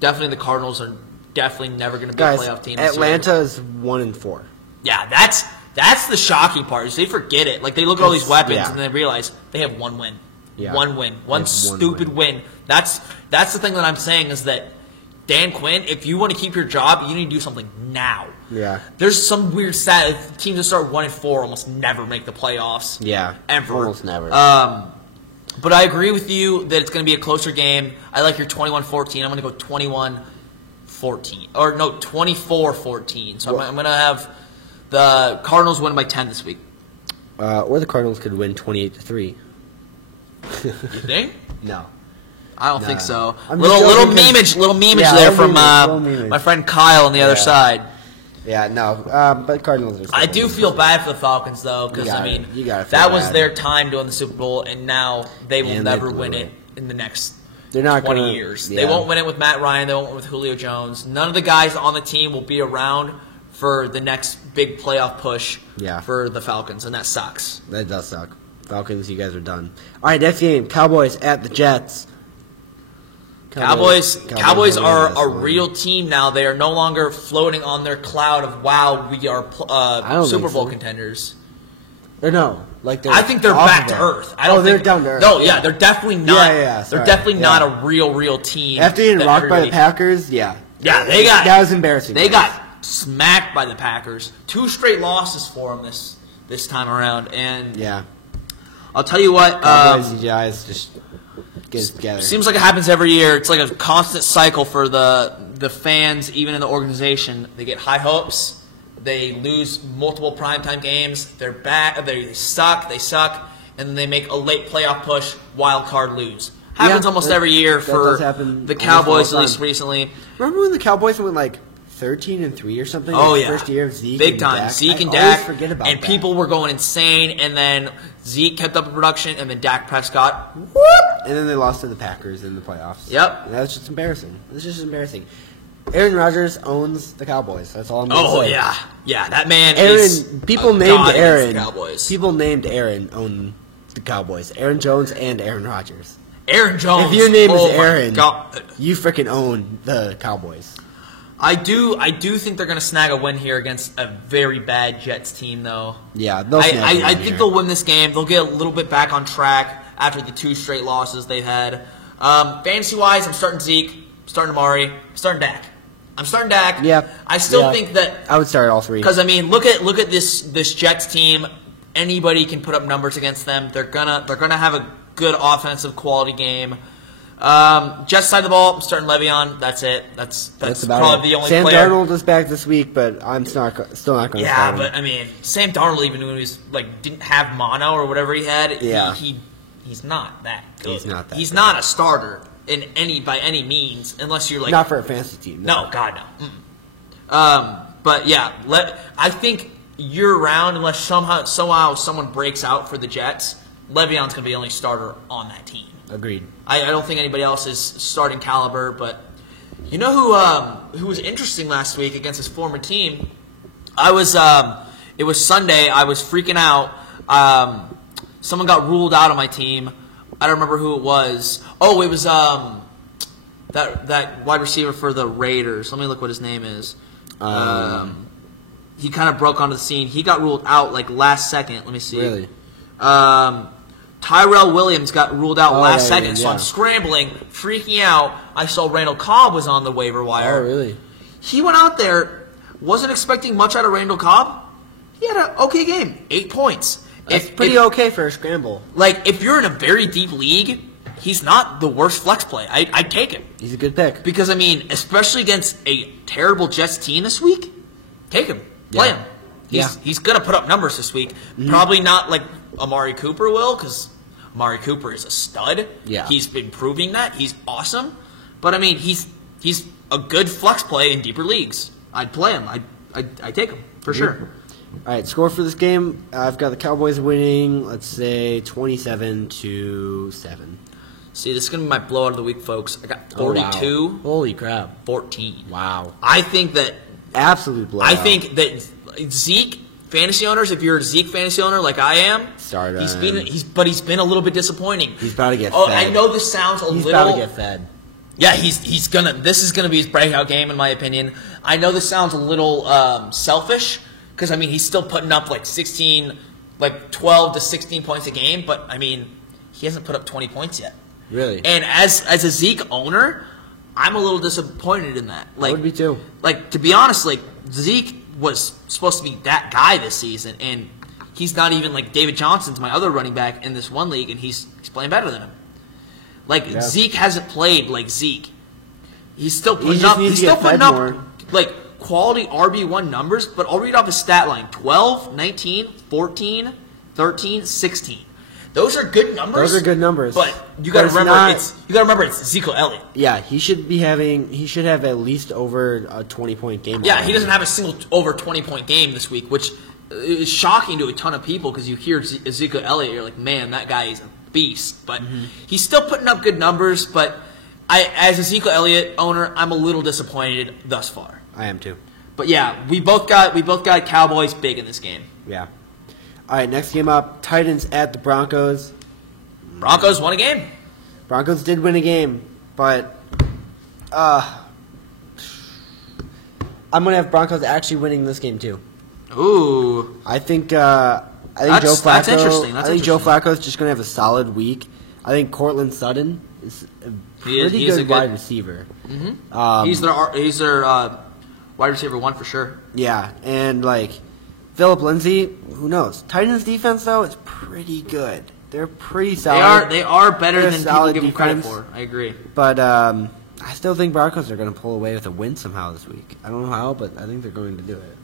Definitely the Cardinals are definitely never going to be a playoff team. Atlanta is 1-4. Yeah, that's the shocking part. Is they forget it. Like, they look at all these weapons yeah. and they realize they have one win. Yeah. One win. One stupid win. That's the thing that I'm saying is that Dan Quinn, if you want to keep your job, you need to do something now. Yeah. There's some weird stat. Teams that start 1-4 almost never make the playoffs. Yeah. Ever. Almost never. But I agree with you that it's going to be a closer game. I like your 21-14. I'm going to go 21-14. Or no, 24-14. So I'm going to have the Cardinals win by 10 this week. Or the Cardinals could win 28-3. You think? No. I don't think so. I'm Little just joking memeage Yeah, there little from memeage. my friend Kyle on the other side. Yeah, no. But Cardinals are I do feel bad for the Falcons, though, because, I mean, you gotta feel that was bad. their time doing the Super Bowl, and now they will And never they blew win it it. in the next They're not 20 gonna- years. yeah. They won't win it with Matt Ryan. They won't win it with Julio Jones. None of the guys on the team will be around for the next big playoff push for the Falcons, and that sucks. That does suck. Falcons, you guys are done. All right, next game. Cowboys at the Jets. Cowboys are this a one. real team now. They are no longer floating on their cloud of, wow, we are don't Super think Bowl so. contenders. Or no, like they're I think they're off back of to that. earth. I don't they're think, down to earth. No, yeah, they're definitely not. They're they're definitely not Yeah. a real team. After getting that rocked by the everybody- Packers, yeah. Yeah, they got that was embarrassing. They guys. got smacked by the Packers. 2 straight losses for them this time around, and Yeah. I'll tell you what. Cowboys and Giants just get it together. Seems like it happens every year. It's like a constant cycle for the fans, even in the organization. They get high hopes. They lose multiple primetime games. They're back. They suck, and then they make a late playoff push, wild card lose. Happens almost every year that for does happen the almost Cowboys, all at the least time. recently. Remember when the Cowboys went like 13-3 or something? Oh, like yeah. First year of Zeke. Big and time. Dak? Zeke and I always Dak. forget about and that. people were going insane, and then Zeke kept up the production, and then Dak Prescott. Whoop! And then they lost to the Packers in the playoffs. Yep. And that's just embarrassing. It's just embarrassing. Aaron Rodgers owns the Cowboys. That's all I'm going to Oh, say. yeah. Yeah, that man is Aaron, people a named god against Aaron. the Cowboys. People named Aaron own the Cowboys. Aaron Jones and Aaron Rodgers. Aaron Jones. If your name oh is my Aaron, God. you freaking own the Cowboys. I do think they're going to snag a win here against a very bad Jets team, though. Yeah, they'll snag a win I think here. they'll win this game. They'll get a little bit back on track after the 2 straight losses they had. Fantasy-wise, I'm starting Zeke, starting Amari, starting Dak. I'm starting Dak. Yeah. I still think that I would start all 3. because I mean, look at this Jets team. Anybody can put up numbers against them. They're gonna have a good offensive quality game. Jets side of the ball, I'm starting Le'Veon. That's it. That's about probably it. the only Sam player. Darnold is back this week, but I'm still not going to start him. Yeah, but I mean, Sam Darnold, even when he was didn't have mono or whatever he had, Yeah. he's not that good. He's not that He's good. not a starter by any means, unless you're not for a fantasy team. no, God no. But yeah, I think year round, unless somehow someone breaks out for the Jets, Le'Veon's going to be the only starter on that team. Agreed. I don't think anybody else is starting caliber, but you know who was interesting last week against his former team? It was Sunday. I was freaking out. Someone got ruled out on my team. I don't remember who it was. Oh, it was that wide receiver for the Raiders. Let me look what his name is. He kind of broke onto the scene. He got ruled out last second. Let me see. Really? Tyrell Williams got ruled out last yeah, second, so yeah. I'm scrambling, freaking out. I saw Randall Cobb was on the waiver wire. Oh, really? He went out there, wasn't expecting much out of Randall Cobb. He had an okay game, 8 points. It's pretty okay for a scramble. If you're in a very deep league, he's not the worst flex play. I'd take him. He's a good pick. Because, I mean, especially against a terrible Jets team this week, take him. Play him. He's going to put up numbers this week. Mm-hmm. Probably not like Amari Cooper will, because Amari Cooper is a stud. Yeah. He's been proving that. He's awesome. But, I mean, he's a good flex play in deeper leagues. I'd play him. I'd take him, for sure. All right, score for this game. I've got the Cowboys winning, let's say 27-7. See, this is going to be my blowout of the week, folks. I got Oh, wow. 42, Holy crap. 14. Wow. I think that Absolute blowout. I think that Zeke fantasy owners, if you're a Zeke fantasy owner like I am, Start him. he's been a little bit disappointing. He's about to get Oh, fed. I know this sounds a He's little. about to get fed. Yeah, this is gonna be his breakout game in my opinion. I know this sounds a little selfish because I mean he's still putting up 12 to 16 points a game, but I mean he hasn't put up 20 points yet. Really? And as a Zeke owner, I'm a little disappointed in that. I would be too. To be honest, Zeke was supposed to be that guy this season, and he's not even David Johnson's my other running back in this one league, and he's playing better than him. Yeah. Zeke hasn't played like Zeke. He's still putting just up. needs He's to still get putting fed up more. quality RB1 numbers, but I'll read off his stat line: 12, 19, 14, 13, 16. Those are good numbers. Those are good numbers. But you got to it's remember not- it's Ezekiel Elliott. Yeah, he should have at least over a 20-point game. Yeah, he doesn't have a single over 20-point game this week, which is shocking to a ton of people because you hear Ezekiel Elliott, you're like, man, that guy is a beast. But he's still putting up good numbers. But as Ezekiel Elliott owner, I'm a little disappointed thus far. I am too. But yeah, we both got Cowboys big in this game. Yeah. All right, next game up, Titans at the Broncos. Broncos won a game. Broncos did win a game, but I'm going to have Broncos actually winning this game too. Ooh. I think Joe Flacco. That's interesting. I think Joe Flacco is just going to have a solid week. I think Cortland Sutton is a pretty he is good a good- wide receiver. Mm-hmm. He's their wide receiver one for sure. Yeah, and Philip Lindsay, who knows? Titans defense though is pretty good. They're pretty solid. They are better They're than people solid give them credit defense. for. I agree. But I still think Broncos are going to pull away with a win somehow this week. I don't know how, but I think they're going to do it.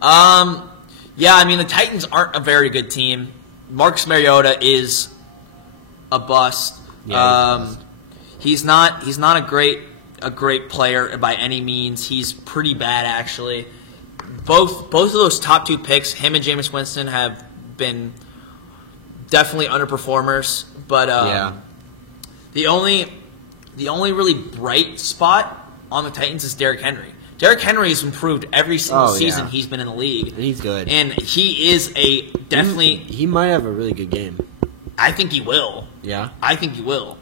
Yeah, I mean the Titans aren't a very good team. Marcus Mariota is a bust. Yeah, he's not a great player by any means. He's pretty bad actually. Both of those top two picks, him and Jameis Winston, have been definitely underperformers. But the only really bright spot on the Titans is Derrick Henry. Derrick Henry has improved every single season he's been in the league. And he's good. And he is definitely. He might have a really good game. I think he will. Yeah. I think he will.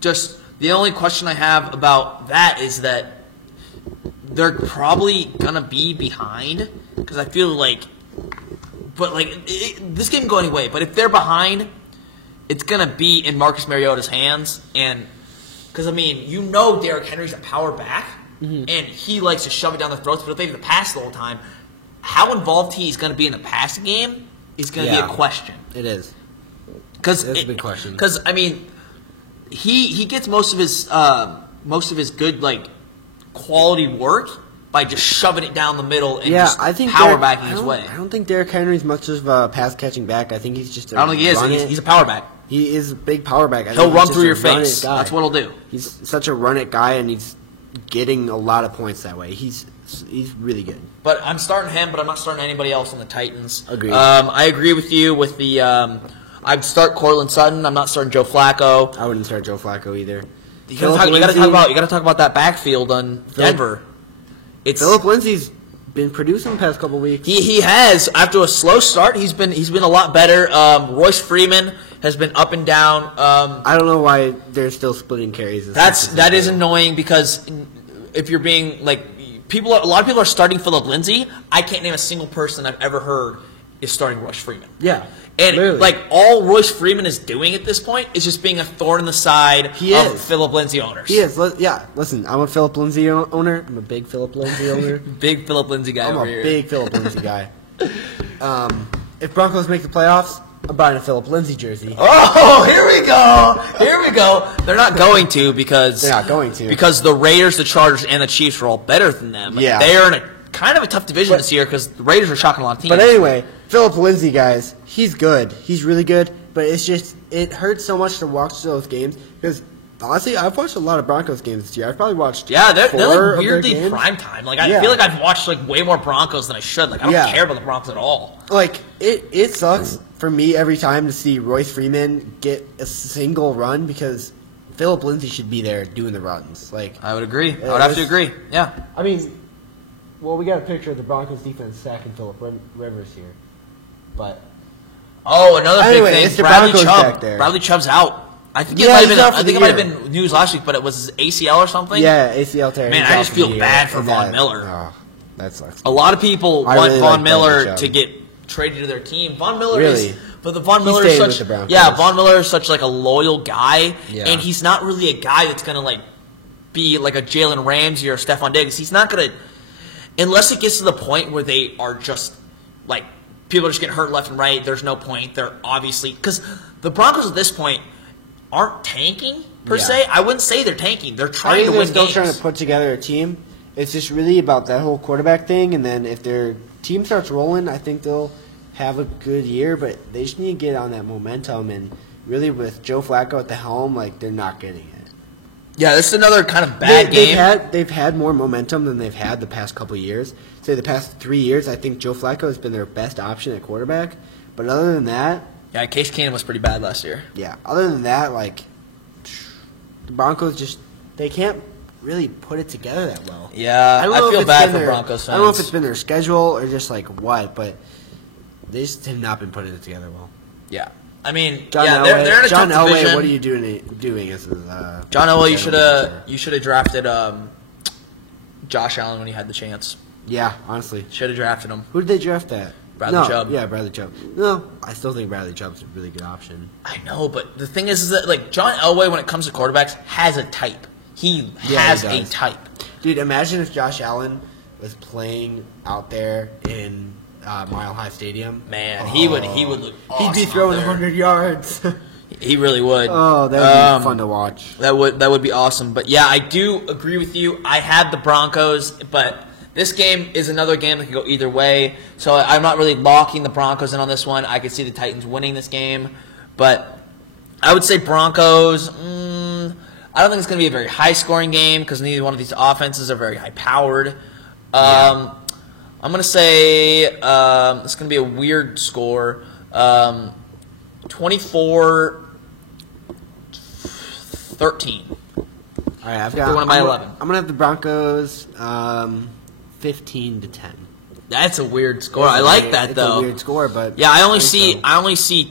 Just The only question I have about that is that they're probably gonna be behind because I feel like, this game can go anyway. But if they're behind, it's gonna be in Marcus Mariota's hands, and because Derrick Henry's a power back, and he likes to shove it down the throats. But if they have to pass the whole time, how involved he's gonna be in the passing game is gonna be a question. It is. That's a big question. Because he gets most of his good quality work by just shoving it down the middle and just power backing his way. I don't think Derrick Henry's much of a pass catching back. I think he's just. I don't think he is. He's a power back. He is a big power back. He'll run through your face. That's what he'll do. He's such a run it guy, and he's getting a lot of points that way. He's really good. But I'm starting him, but I'm not starting anybody else on the Titans. Agreed. I agree with you with the. I'd start Cortland Sutton. I'm not starting Joe Flacco. I wouldn't start Joe Flacco either. You got to talk about that backfield on Denver. Phillip Lindsay's been producing the past couple weeks. He has. After a slow start, he's been a lot better. Royce Freeman has been up and down. I don't know why they're still splitting carries. That is annoying because if you're being a lot of people are starting Phillip Lindsay. I can't name a single person I've ever heard is starting Royce Freeman. Yeah. And literally. All Royce Freeman is doing at this point is just being a thorn in the side of Phillip Lindsay owners. He is. Yeah. Listen, I'm a Phillip Lindsay owner. I'm a big Phillip Lindsay owner. Big Phillip Lindsay guy over here. I'm a big Phillip Lindsay guy. If Broncos make the playoffs, I'm buying a Phillip Lindsay jersey. Oh, here we go. They're not going to because the Raiders, the Chargers, and the Chiefs are all better than them. Yeah. They are in a kind of a tough division this year because the Raiders are shocking a lot of teams. But anyway, Phillip Lindsay, guys, he's good. He's really good. But it's just, it hurts so much to watch those games because, honestly, I've watched a lot of Broncos games this year. I've probably watched they're weirdly prime time. I feel like I've watched way more Broncos than I should. I don't care about the Broncos at all. It sucks for me every time to see Royce Freeman get a single run because Phillip Lindsay should be there doing the runs. I would agree. I would have to agree. Yeah. I mean, well, we got a picture of the Broncos defense sacking Phillip Rivers here, but another big thing. It's the Broncos back there. Bradley Chubb's out. I think it might have been news last week, but it was ACL or something. Yeah, ACL tear. Man, I just feel bad for Von Miller. Oh, that sucks. A lot of people want Von Miller to get traded to their team. Von Miller is Von Miller is such a loyal guy, and he's not really a guy that's gonna be like a Jalen Ramsey or Stephon Diggs. He's not gonna. Unless it gets to the point where they are just, people are just getting hurt left and right, there's no point. They're obviously... Because the Broncos at this point aren't tanking, per se. I wouldn't say they're tanking. They're trying to win games. They're still trying to put together a team. It's just really about that whole quarterback thing, and then if their team starts rolling, I think they'll have a good year, but they just need to get on that momentum, and really with Joe Flacco at the helm, they're not getting it. Yeah, this is another kind of bad game. They've had more momentum than they've had the past couple years. Say the past 3 years, I think Joe Flacco has been their best option at quarterback. But other than that... Yeah, Case Keenum was pretty bad last year. Yeah, other than that, the Broncos just... They can't really put it together that well. Yeah, I feel bad for Broncos fans. I don't know if it's been their schedule or just what, but they just have not been putting it together well. Yeah. I mean, they're in a tough division. What are you doing as John Elway? You should have drafted Josh Allen when you had the chance. Yeah, honestly, should have drafted him. Who did they draft that? Bradley Chubb. Yeah, Bradley Chubb. No, I still think Bradley Chubb's a really good option. I know, but the thing is that John Elway, when it comes to quarterbacks, has a type. He has a type. Dude, imagine if Josh Allen was playing out there in Mile High Stadium. Man, he would look awesome. He'd be throwing 100 yards. He really would. Oh, that would be fun to watch. That would be awesome. But yeah, I do agree with you. I had the Broncos, but this game is another game that can go either way. So I'm not really locking the Broncos in on this one. I could see the Titans winning this game, but I would say Broncos. I don't think it's going to be a very high-scoring game because neither one of these offenses are very high-powered. I'm going to say it's going to be a weird score. 24-13. All right, I've got. one of my 11. I'm gonna have the Broncos, 15-10. That's a weird score. I like that though. It's a weird score, but yeah, I only see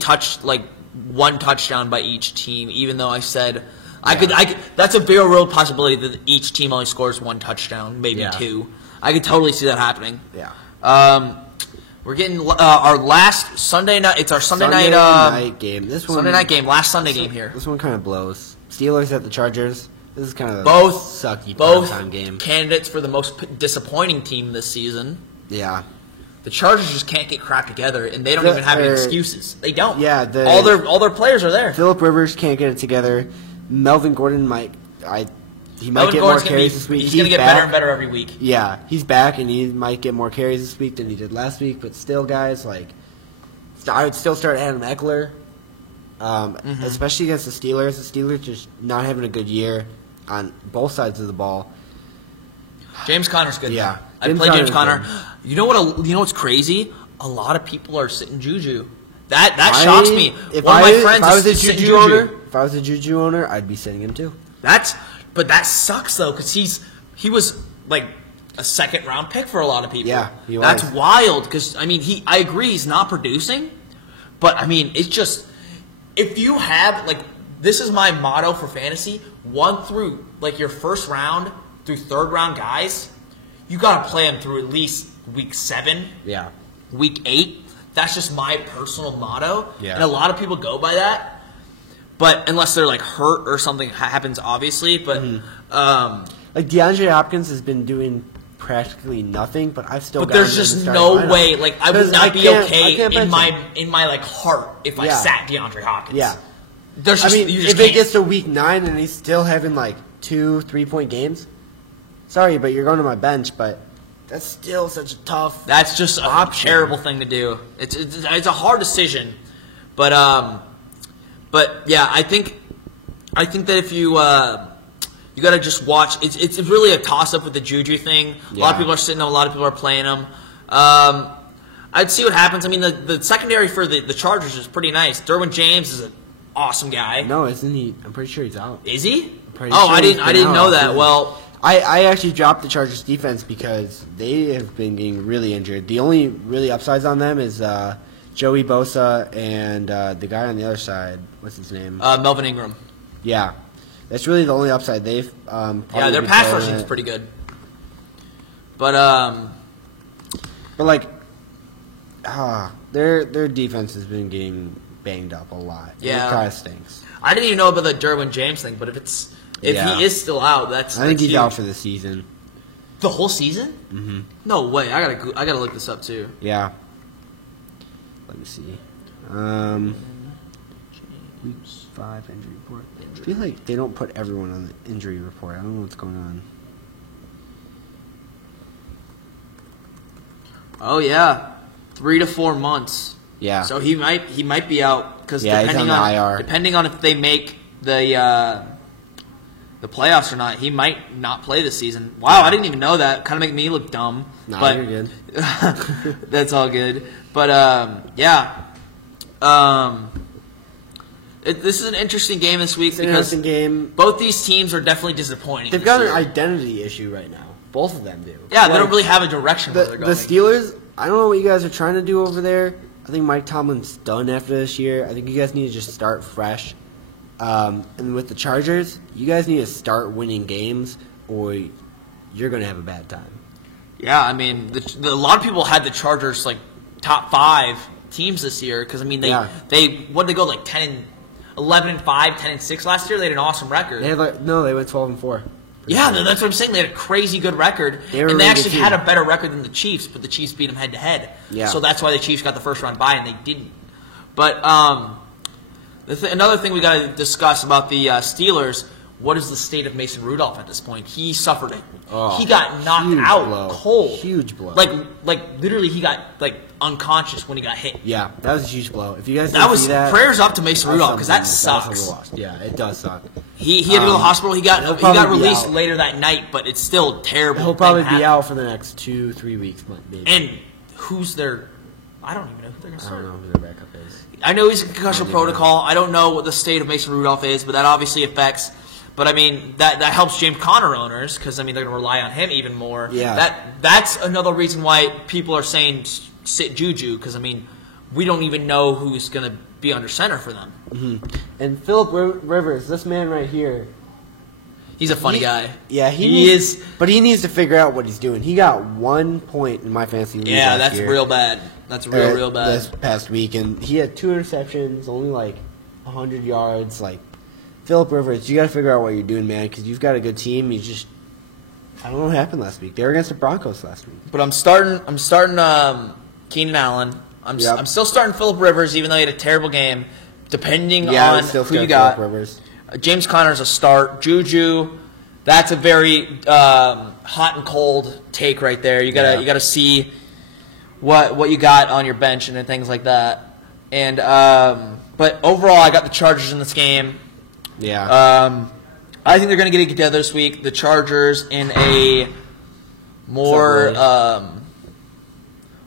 one touchdown by each team. Even though I said I could. That's a very real possibility that each team only scores 1 touchdown, maybe 2. I could totally see that happening. Yeah. We're getting our last Sunday night. It's our Sunday night game. This one, Sunday night game. Last Sunday game here. This one kind of blows. Steelers at the Chargers. This is kind of both sucky both game. Candidates for the most disappointing team this season. Yeah. The Chargers just can't get crap together, and they don't even have any excuses. They don't. Yeah. All their players are there. Phillip Rivers can't get it together. Melvin Gordon might get more carries this week. He's going to get better and better every week. Yeah, he's back, and he might get more carries this week than he did last week. But still, guys, I would still start Adam Eckler, especially against the Steelers. The Steelers just not having a good year on both sides of the ball. James Conner's good. Yeah, I play James Conner. You know what's crazy? A lot of people are sitting Juju. That shocks me. If One of my friends if I was is a sitting Juju owner, I'd be sitting him too. But that sucks though, because he was like a 2nd-round pick for a lot of people. Yeah, he was. That's wild. Because I mean, I agree he's not producing, but I mean, it's just if you have this is my motto for fantasy: 1 through your 1st round through 3rd round guys, you got to play them through at least week 7. Yeah. Week 8. That's just my personal motto, Yeah. and a lot of people go by that. But unless they're hurt or something happens, obviously. But DeAndre Hopkins has been doing practically nothing, but I've still. But there's just no way. I would not be okay in my heart if I sat DeAndre Hopkins. Yeah. There's just, if it gets to week 9 and he's still having 2 3-point games, sorry, but you're going to my bench. But that's still such a tough. That's just a terrible thing to do. It's a hard decision, but yeah, I think that if you you got to just watch. It's really a toss up with the Juju thing. A lot of people are sitting them. A lot of people are playing them. I'd see what happens. I mean, the secondary for the Chargers is pretty nice. Derwin James is an awesome guy. No, isn't he? I'm pretty sure he's out. Is he? Sure I didn't know that. Well, I actually dropped the Chargers defense because they have been getting really injured. The only really upsides on them is Joey Bosa and the guy on the other side. What's his name? Melvin Ingram. Yeah, that's really the only upside they've. Their pass rushing is pretty good. But their defense has been getting banged up a lot. Yeah, it kind of stinks. I didn't even know about the Derwin James thing, but if he is still out, I think he's out for the season. The whole season? Mm-hmm. No way. I gotta look this up too. Yeah. Let me see. Week 5 injury report. I feel like they don't put everyone on the injury report. I don't know what's going on. Oh yeah, 3 to 4 months. Yeah. So he might be out because depending on if they make the playoffs or not, he might not play this season. Wow, I didn't even know that. Kind of make me look dumb. Nah, but you're good. That's all good. But yeah. This is an interesting game this week because both these teams are definitely disappointing. They've got an identity issue right now. Both of them do. Yeah, they don't really have a direction where they're going. The Steelers, I don't know what you guys are trying to do over there. I think Mike Tomlin's done after this year. I think you guys need to just start fresh. And with the Chargers, you guys need to start winning games or you're going to have a bad time. Yeah, I mean, a lot of people had the Chargers top 5 teams this year because, I mean, they what did they go 11-5, 10-6 last year? They had an awesome record. They went 12-4. Yeah, that's what I'm saying. They had a crazy good record, and they actually had a better record than the Chiefs, but the Chiefs beat them head to head. Yeah. So that's why the Chiefs got the first round bye, and they didn't. But another thing we got to discuss about the Steelers: what is the state of Mason Rudolph at this point? He suffered it. He got knocked out cold. Huge blow. Literally, he got unconscious when he got hit. Yeah, that was a huge blow. If you guys didn't see that, prayers up to Mason Rudolph because that sucks. Yeah, it does suck. He had to go to the hospital. He got released later that night, but it's still terrible. He'll probably be out for the next 2-3 weeks, maybe. And who's their? I don't even know who they're going to start. I don't know who their backup is. I know he's in concussion protocol. I don't know what the state of Mason Rudolph is, but that obviously affects. But I mean that helps James Conner owners because they're going to rely on him even more. Yeah. That's another reason why people are saying sit Juju because we don't even know who's going to be under center for them. And Philip Rivers, this man right here. He's a funny guy. Yeah, he is. But he needs to figure out what he's doing. He got 1 point in my fantasy league. Yeah, last that's year, real bad. That's real bad. This past week, and he had 2 interceptions, only like 100 yards. Like Philip Rivers, you got to figure out what you're doing, man, because you've got a good team. I don't know what happened last week. They were against the Broncos last week. But I'm starting Keenan Allen. I'm still starting Philip Rivers, even though he had a terrible game. Depending on who you got. Rivers. James Conner's a start. Juju, that's a very hot and cold take right there. You gotta see what you got on your bench and things like that. And but overall, I got the Chargers in this game. Yeah. I think they're gonna get it together this week. The Chargers in a more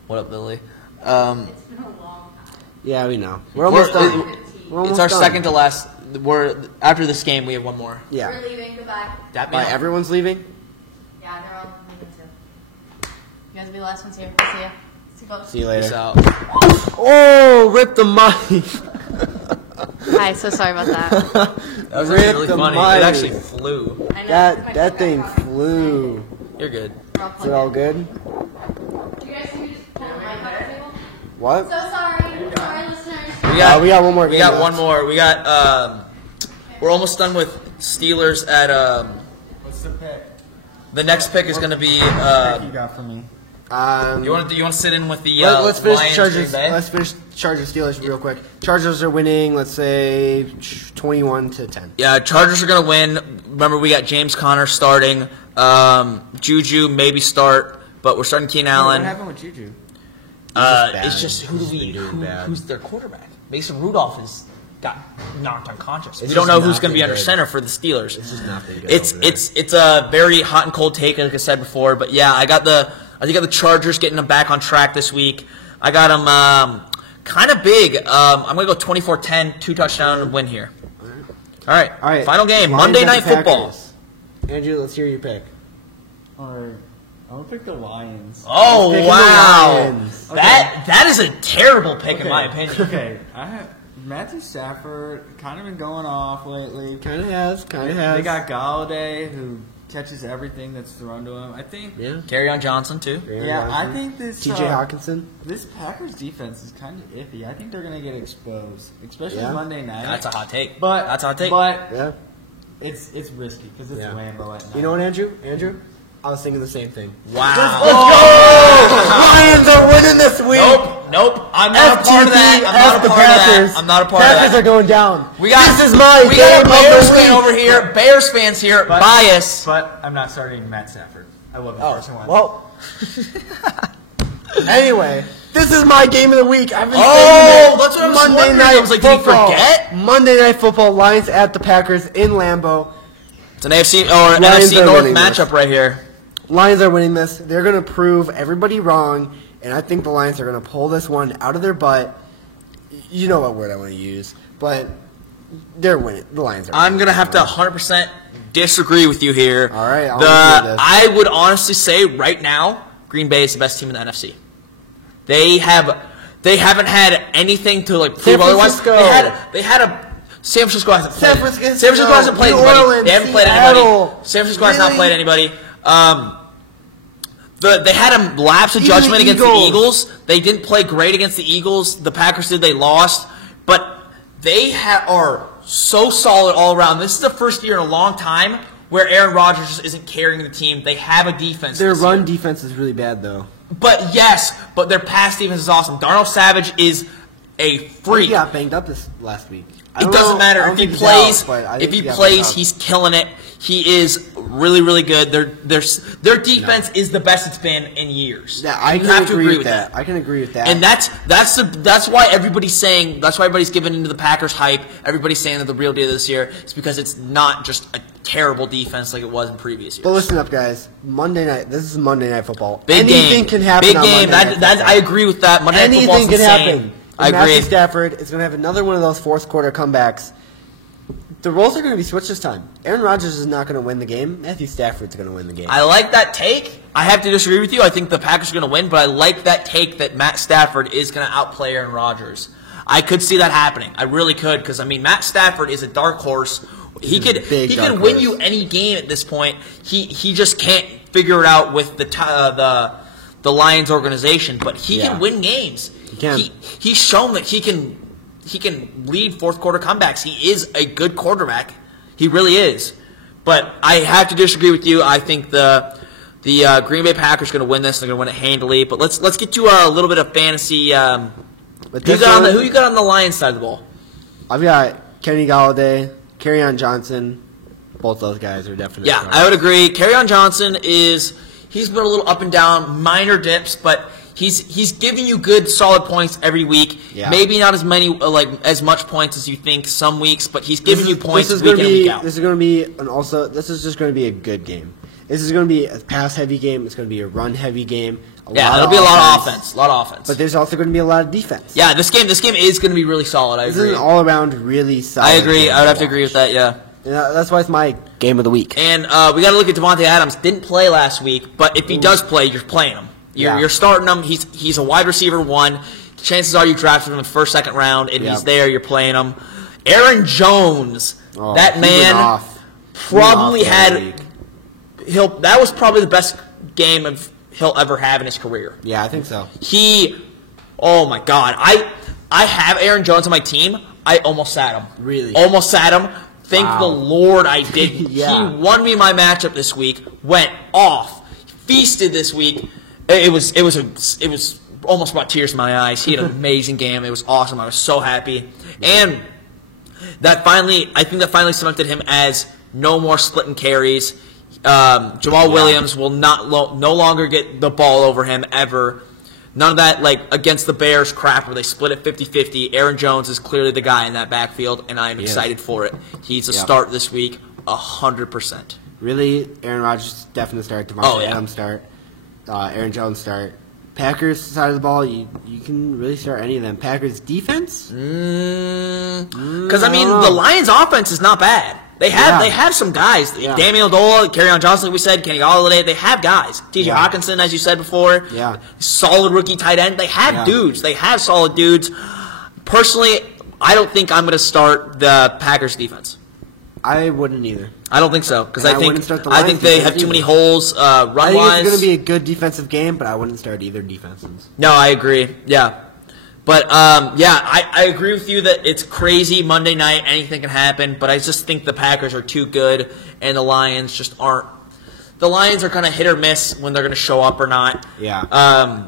what up, Billy? It's been a long time. Yeah, we know. We're almost done. It's our second to last. After this game, we have one more. Yeah. We're leaving. Goodbye. Everyone's leaving? Yeah, they're all leaving too. You guys will be the last ones here. See ya. See you later. Peace out. Oh, rip the mic. Hi, so sorry about that. That was Rip really the funny. mic. It actually flew. I know. That thing flew. You're good. Is it all good? You guys see me just pull the mic off the table? What? So sorry. Sorry, listeners. We got one more. We got one more. We got. We're almost done with Steelers at. What's the pick? The next pick is going to be. What you got for me? You want to sit in with the. Let's finish Lions, Chargers. Green Bay? Let's finish Chargers Steelers real quick. Chargers are winning. Let's say 21-10. Yeah, Chargers are going to win. Remember, we got James Conner starting. Juju maybe start, but we're starting Keenan Allen. What happened with Juju? It's just who's their quarterback? Mason Rudolph got knocked unconscious. We don't know who's going to be under center for the Steelers. It's just not been good. It's a very hot and cold take, like I said before. But yeah, I think I got the Chargers getting them back on track this week. I got them kind of big. I'm going to go 24-10, 2 touchdown win here. All right. Final game, Lions Monday at Night the Football. Packers. Andrew, let's hear your pick. Alright. I'm gonna pick the Lions. Oh Picking the wow, Lions. that is a terrible pick in my opinion. Okay, I have Matthew Stafford kind of been going off lately. Kind of has. They got Galladay who catches everything that's thrown to him. I think. Yeah. Carryon Johnson too. Yeah, I think this T.J. Hawkinson. This Packers defense is kind of iffy. I think they're gonna get exposed, especially Yeah. Monday night. That's a hot take. But that's a hot take. But Yeah. it's risky because it's Yeah. Lambeau at night. You know what, Andrew? I was thinking the same thing. Wow. Lions are winning this week. Nope. I'm not a part of that. I'm not a part of Packers that. are going down. We got this is my we got game a of the Bears fan week. over here. Bears fans here. But- Bias. But I'm not starting Matt Stafford. I love him first one. Well, anyway, this is my game of the week. I've been Oh, saving it. that's what I was Monday wondering. Night I was like, did he Football. forget? Monday Night Football, Lions at the Packers in Lambeau. It's an AFC or an Lions NFC are North winning matchup this. right here. Lions are winning this. They're going to prove everybody wrong, and I think the Lions are going to pull this one out of their butt. You know what word I want to use, but they're winning. The Lions are winning. I'm going to have to 100% disagree with you here. All right, I'll hear this. I would honestly say right now, Green Bay is the best team in the NFC. They haven't had anything to like prove otherwise. Francisco. They had a San Francisco hasn't played. San Francisco, San Francisco hasn't played New anybody. Orleans, They haven't played Seattle. anybody. San Francisco has not Really? played anybody. They had a lapse of Even the judgment against the Eagles. Eagles. They didn't play great against the Eagles. The Packers did. They lost. But they are so solid all around. This is the first year in a long time where Aaron Rodgers just isn't carrying the team. They have a defense. Their this run year. defense is really bad, though. But yes, but their pass defense is awesome. Darnell Savage is a freak. He got banged up this last week. I It don't doesn't know- matter I don't if he think he's plays. out, but I If think he got plays, banged up. he's killing it. He is really, really good. Their defense is the best it's been in years. Yeah, I You can have to agree with that. I can agree with that. And that's why everybody's saying, that's why everybody's giving into the Packers hype. Everybody's saying that the real deal this year is because it's not just a terrible defense like it was in previous years. But listen up, guys. Monday night. This is Monday Night Football. Big Anything game. can happen. Big on game. Monday Night Football. I agree with that. Monday Night Anything Football's can insane. happen. I Matthew agree. Stafford is going to have another one of those fourth quarter comebacks. The roles are going to be switched this time. Aaron Rodgers is not going to win the game. Matthew Stafford's going to win the game. I like that take. I have to disagree with you. I think the Packers are going to win, but I like that take that Matt Stafford is going to outplay Aaron Rodgers. I could see that happening. I really could, because I mean, Matt Stafford is a dark horse. He could win you any game at this point. He just can't figure it out with the Lions organization, but he can win games. He can. He's shown that he can lead fourth quarter comebacks. He is a good quarterback. He really is. But I have to disagree with you. I think the Green Bay Packers are going to win this. They're going to win it handily. But let's get to a little bit of fantasy. Who you got on the Lions side of the ball? I've got Kenny Galladay, Kerryon Johnson. Both those guys are definitely. Yeah, I would agree. Kerryon Johnson he's been a little up and down, minor dips, but he's giving you good, solid points every week. Yeah. Maybe not as many as much points as you think some weeks, but he's giving you points week in and week out. This is going to be this is just going to be a good game. This is going to be a pass-heavy game. It's going to be a run-heavy game. There'll be a lot of offense. A lot of offense. But there's also going to be a lot of defense. Yeah, this game is going to be really solid. This is an all-around really solid. I agree. I would have to agree with that, yeah. That's why it's my game of the week. And we got to look at Davante Adams. Didn't play last week, but if he does play, you're playing him. You're starting him. He's a wide receiver 1. Chances are you drafted him in the first, second round, and he's there. You're playing him. Aaron Jones, that man probably had. That was probably the best game he'll ever have in his career. Yeah, I think so. Oh my God, I have Aaron Jones on my team. I almost sat him. Really? Almost sat him. Thank the Lord I did. Yeah. He won me my matchup this week. Went off. Feasted this week. It was almost brought tears to my eyes. He had an amazing game. It was awesome. I was so happy. And I think that finally cemented him as no more splitting carries. Jamal Williams will no longer get the ball over him ever. None of that against the Bears crap where they split it 50-50. Aaron Jones is clearly the guy in that backfield, and I am excited for it. He's a start this week, 100%. Really, Aaron Rodgers definitely start. Davante Adams start. Aaron Jones start. Packers side of the ball, you can really start any of them. Packers defense? Because I mean, the Lions offense is not bad. They have some guys. Yeah. Damian Amendola, Kerryon Johnson, like we said, Kenny Galladay. They have guys. T.J. Hawkinson, as you said before. Yeah. Solid rookie tight end. They have dudes. They have solid dudes. Personally, I don't think I'm going to start the Packers defense. I wouldn't either. I don't think so because I think they have too many holes run-wise. I think it's going to be a good defensive game, but I wouldn't start either defenses. No, I agree. Yeah. But, I agree with you that it's crazy Monday night. Anything can happen. But I just think the Packers are too good, and the Lions just aren't. The Lions are kind of hit or miss when they're going to show up or not. Yeah.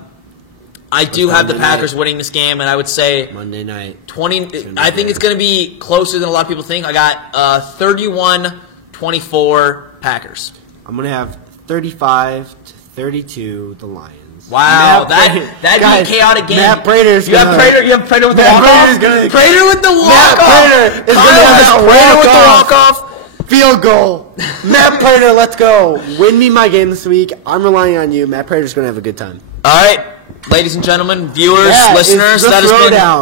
I do have the Packers winning this game, and I would say Monday night 20. I think it's going to be closer than a lot of people think. I got 31-24 Packers. I'm going to have 35-32 the Lions. Wow, that'd be a chaotic game. Matt Prater's You have Prater with the walk-off? Prater with the walk-off. Matt Prater is going to have Prater with the walk-off. Field goal. Matt Prater, let's go. Win me my game this week. I'm relying on you. Matt Prater's going to have a good time. All right, ladies and gentlemen, viewers, listeners, that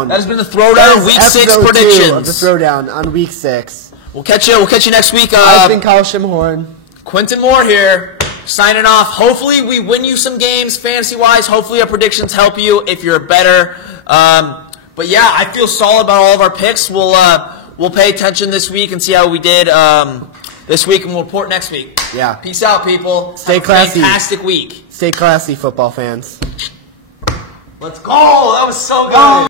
has been the Throwdown Week 6 predictions. Of the Throwdown on Week 6. We'll catch you next week. I've been Kyle Shimhorn. Quentin Moore here, signing off. Hopefully we win you some games fantasy-wise. Hopefully our predictions help you if you're better. But yeah, I feel solid about all of our picks. We'll pay attention this week and see how we did this week, and we'll report next week. Yeah. Peace out, people. Stay classy. Fantastic week. Stay classy, football fans. Let's go. That was so good.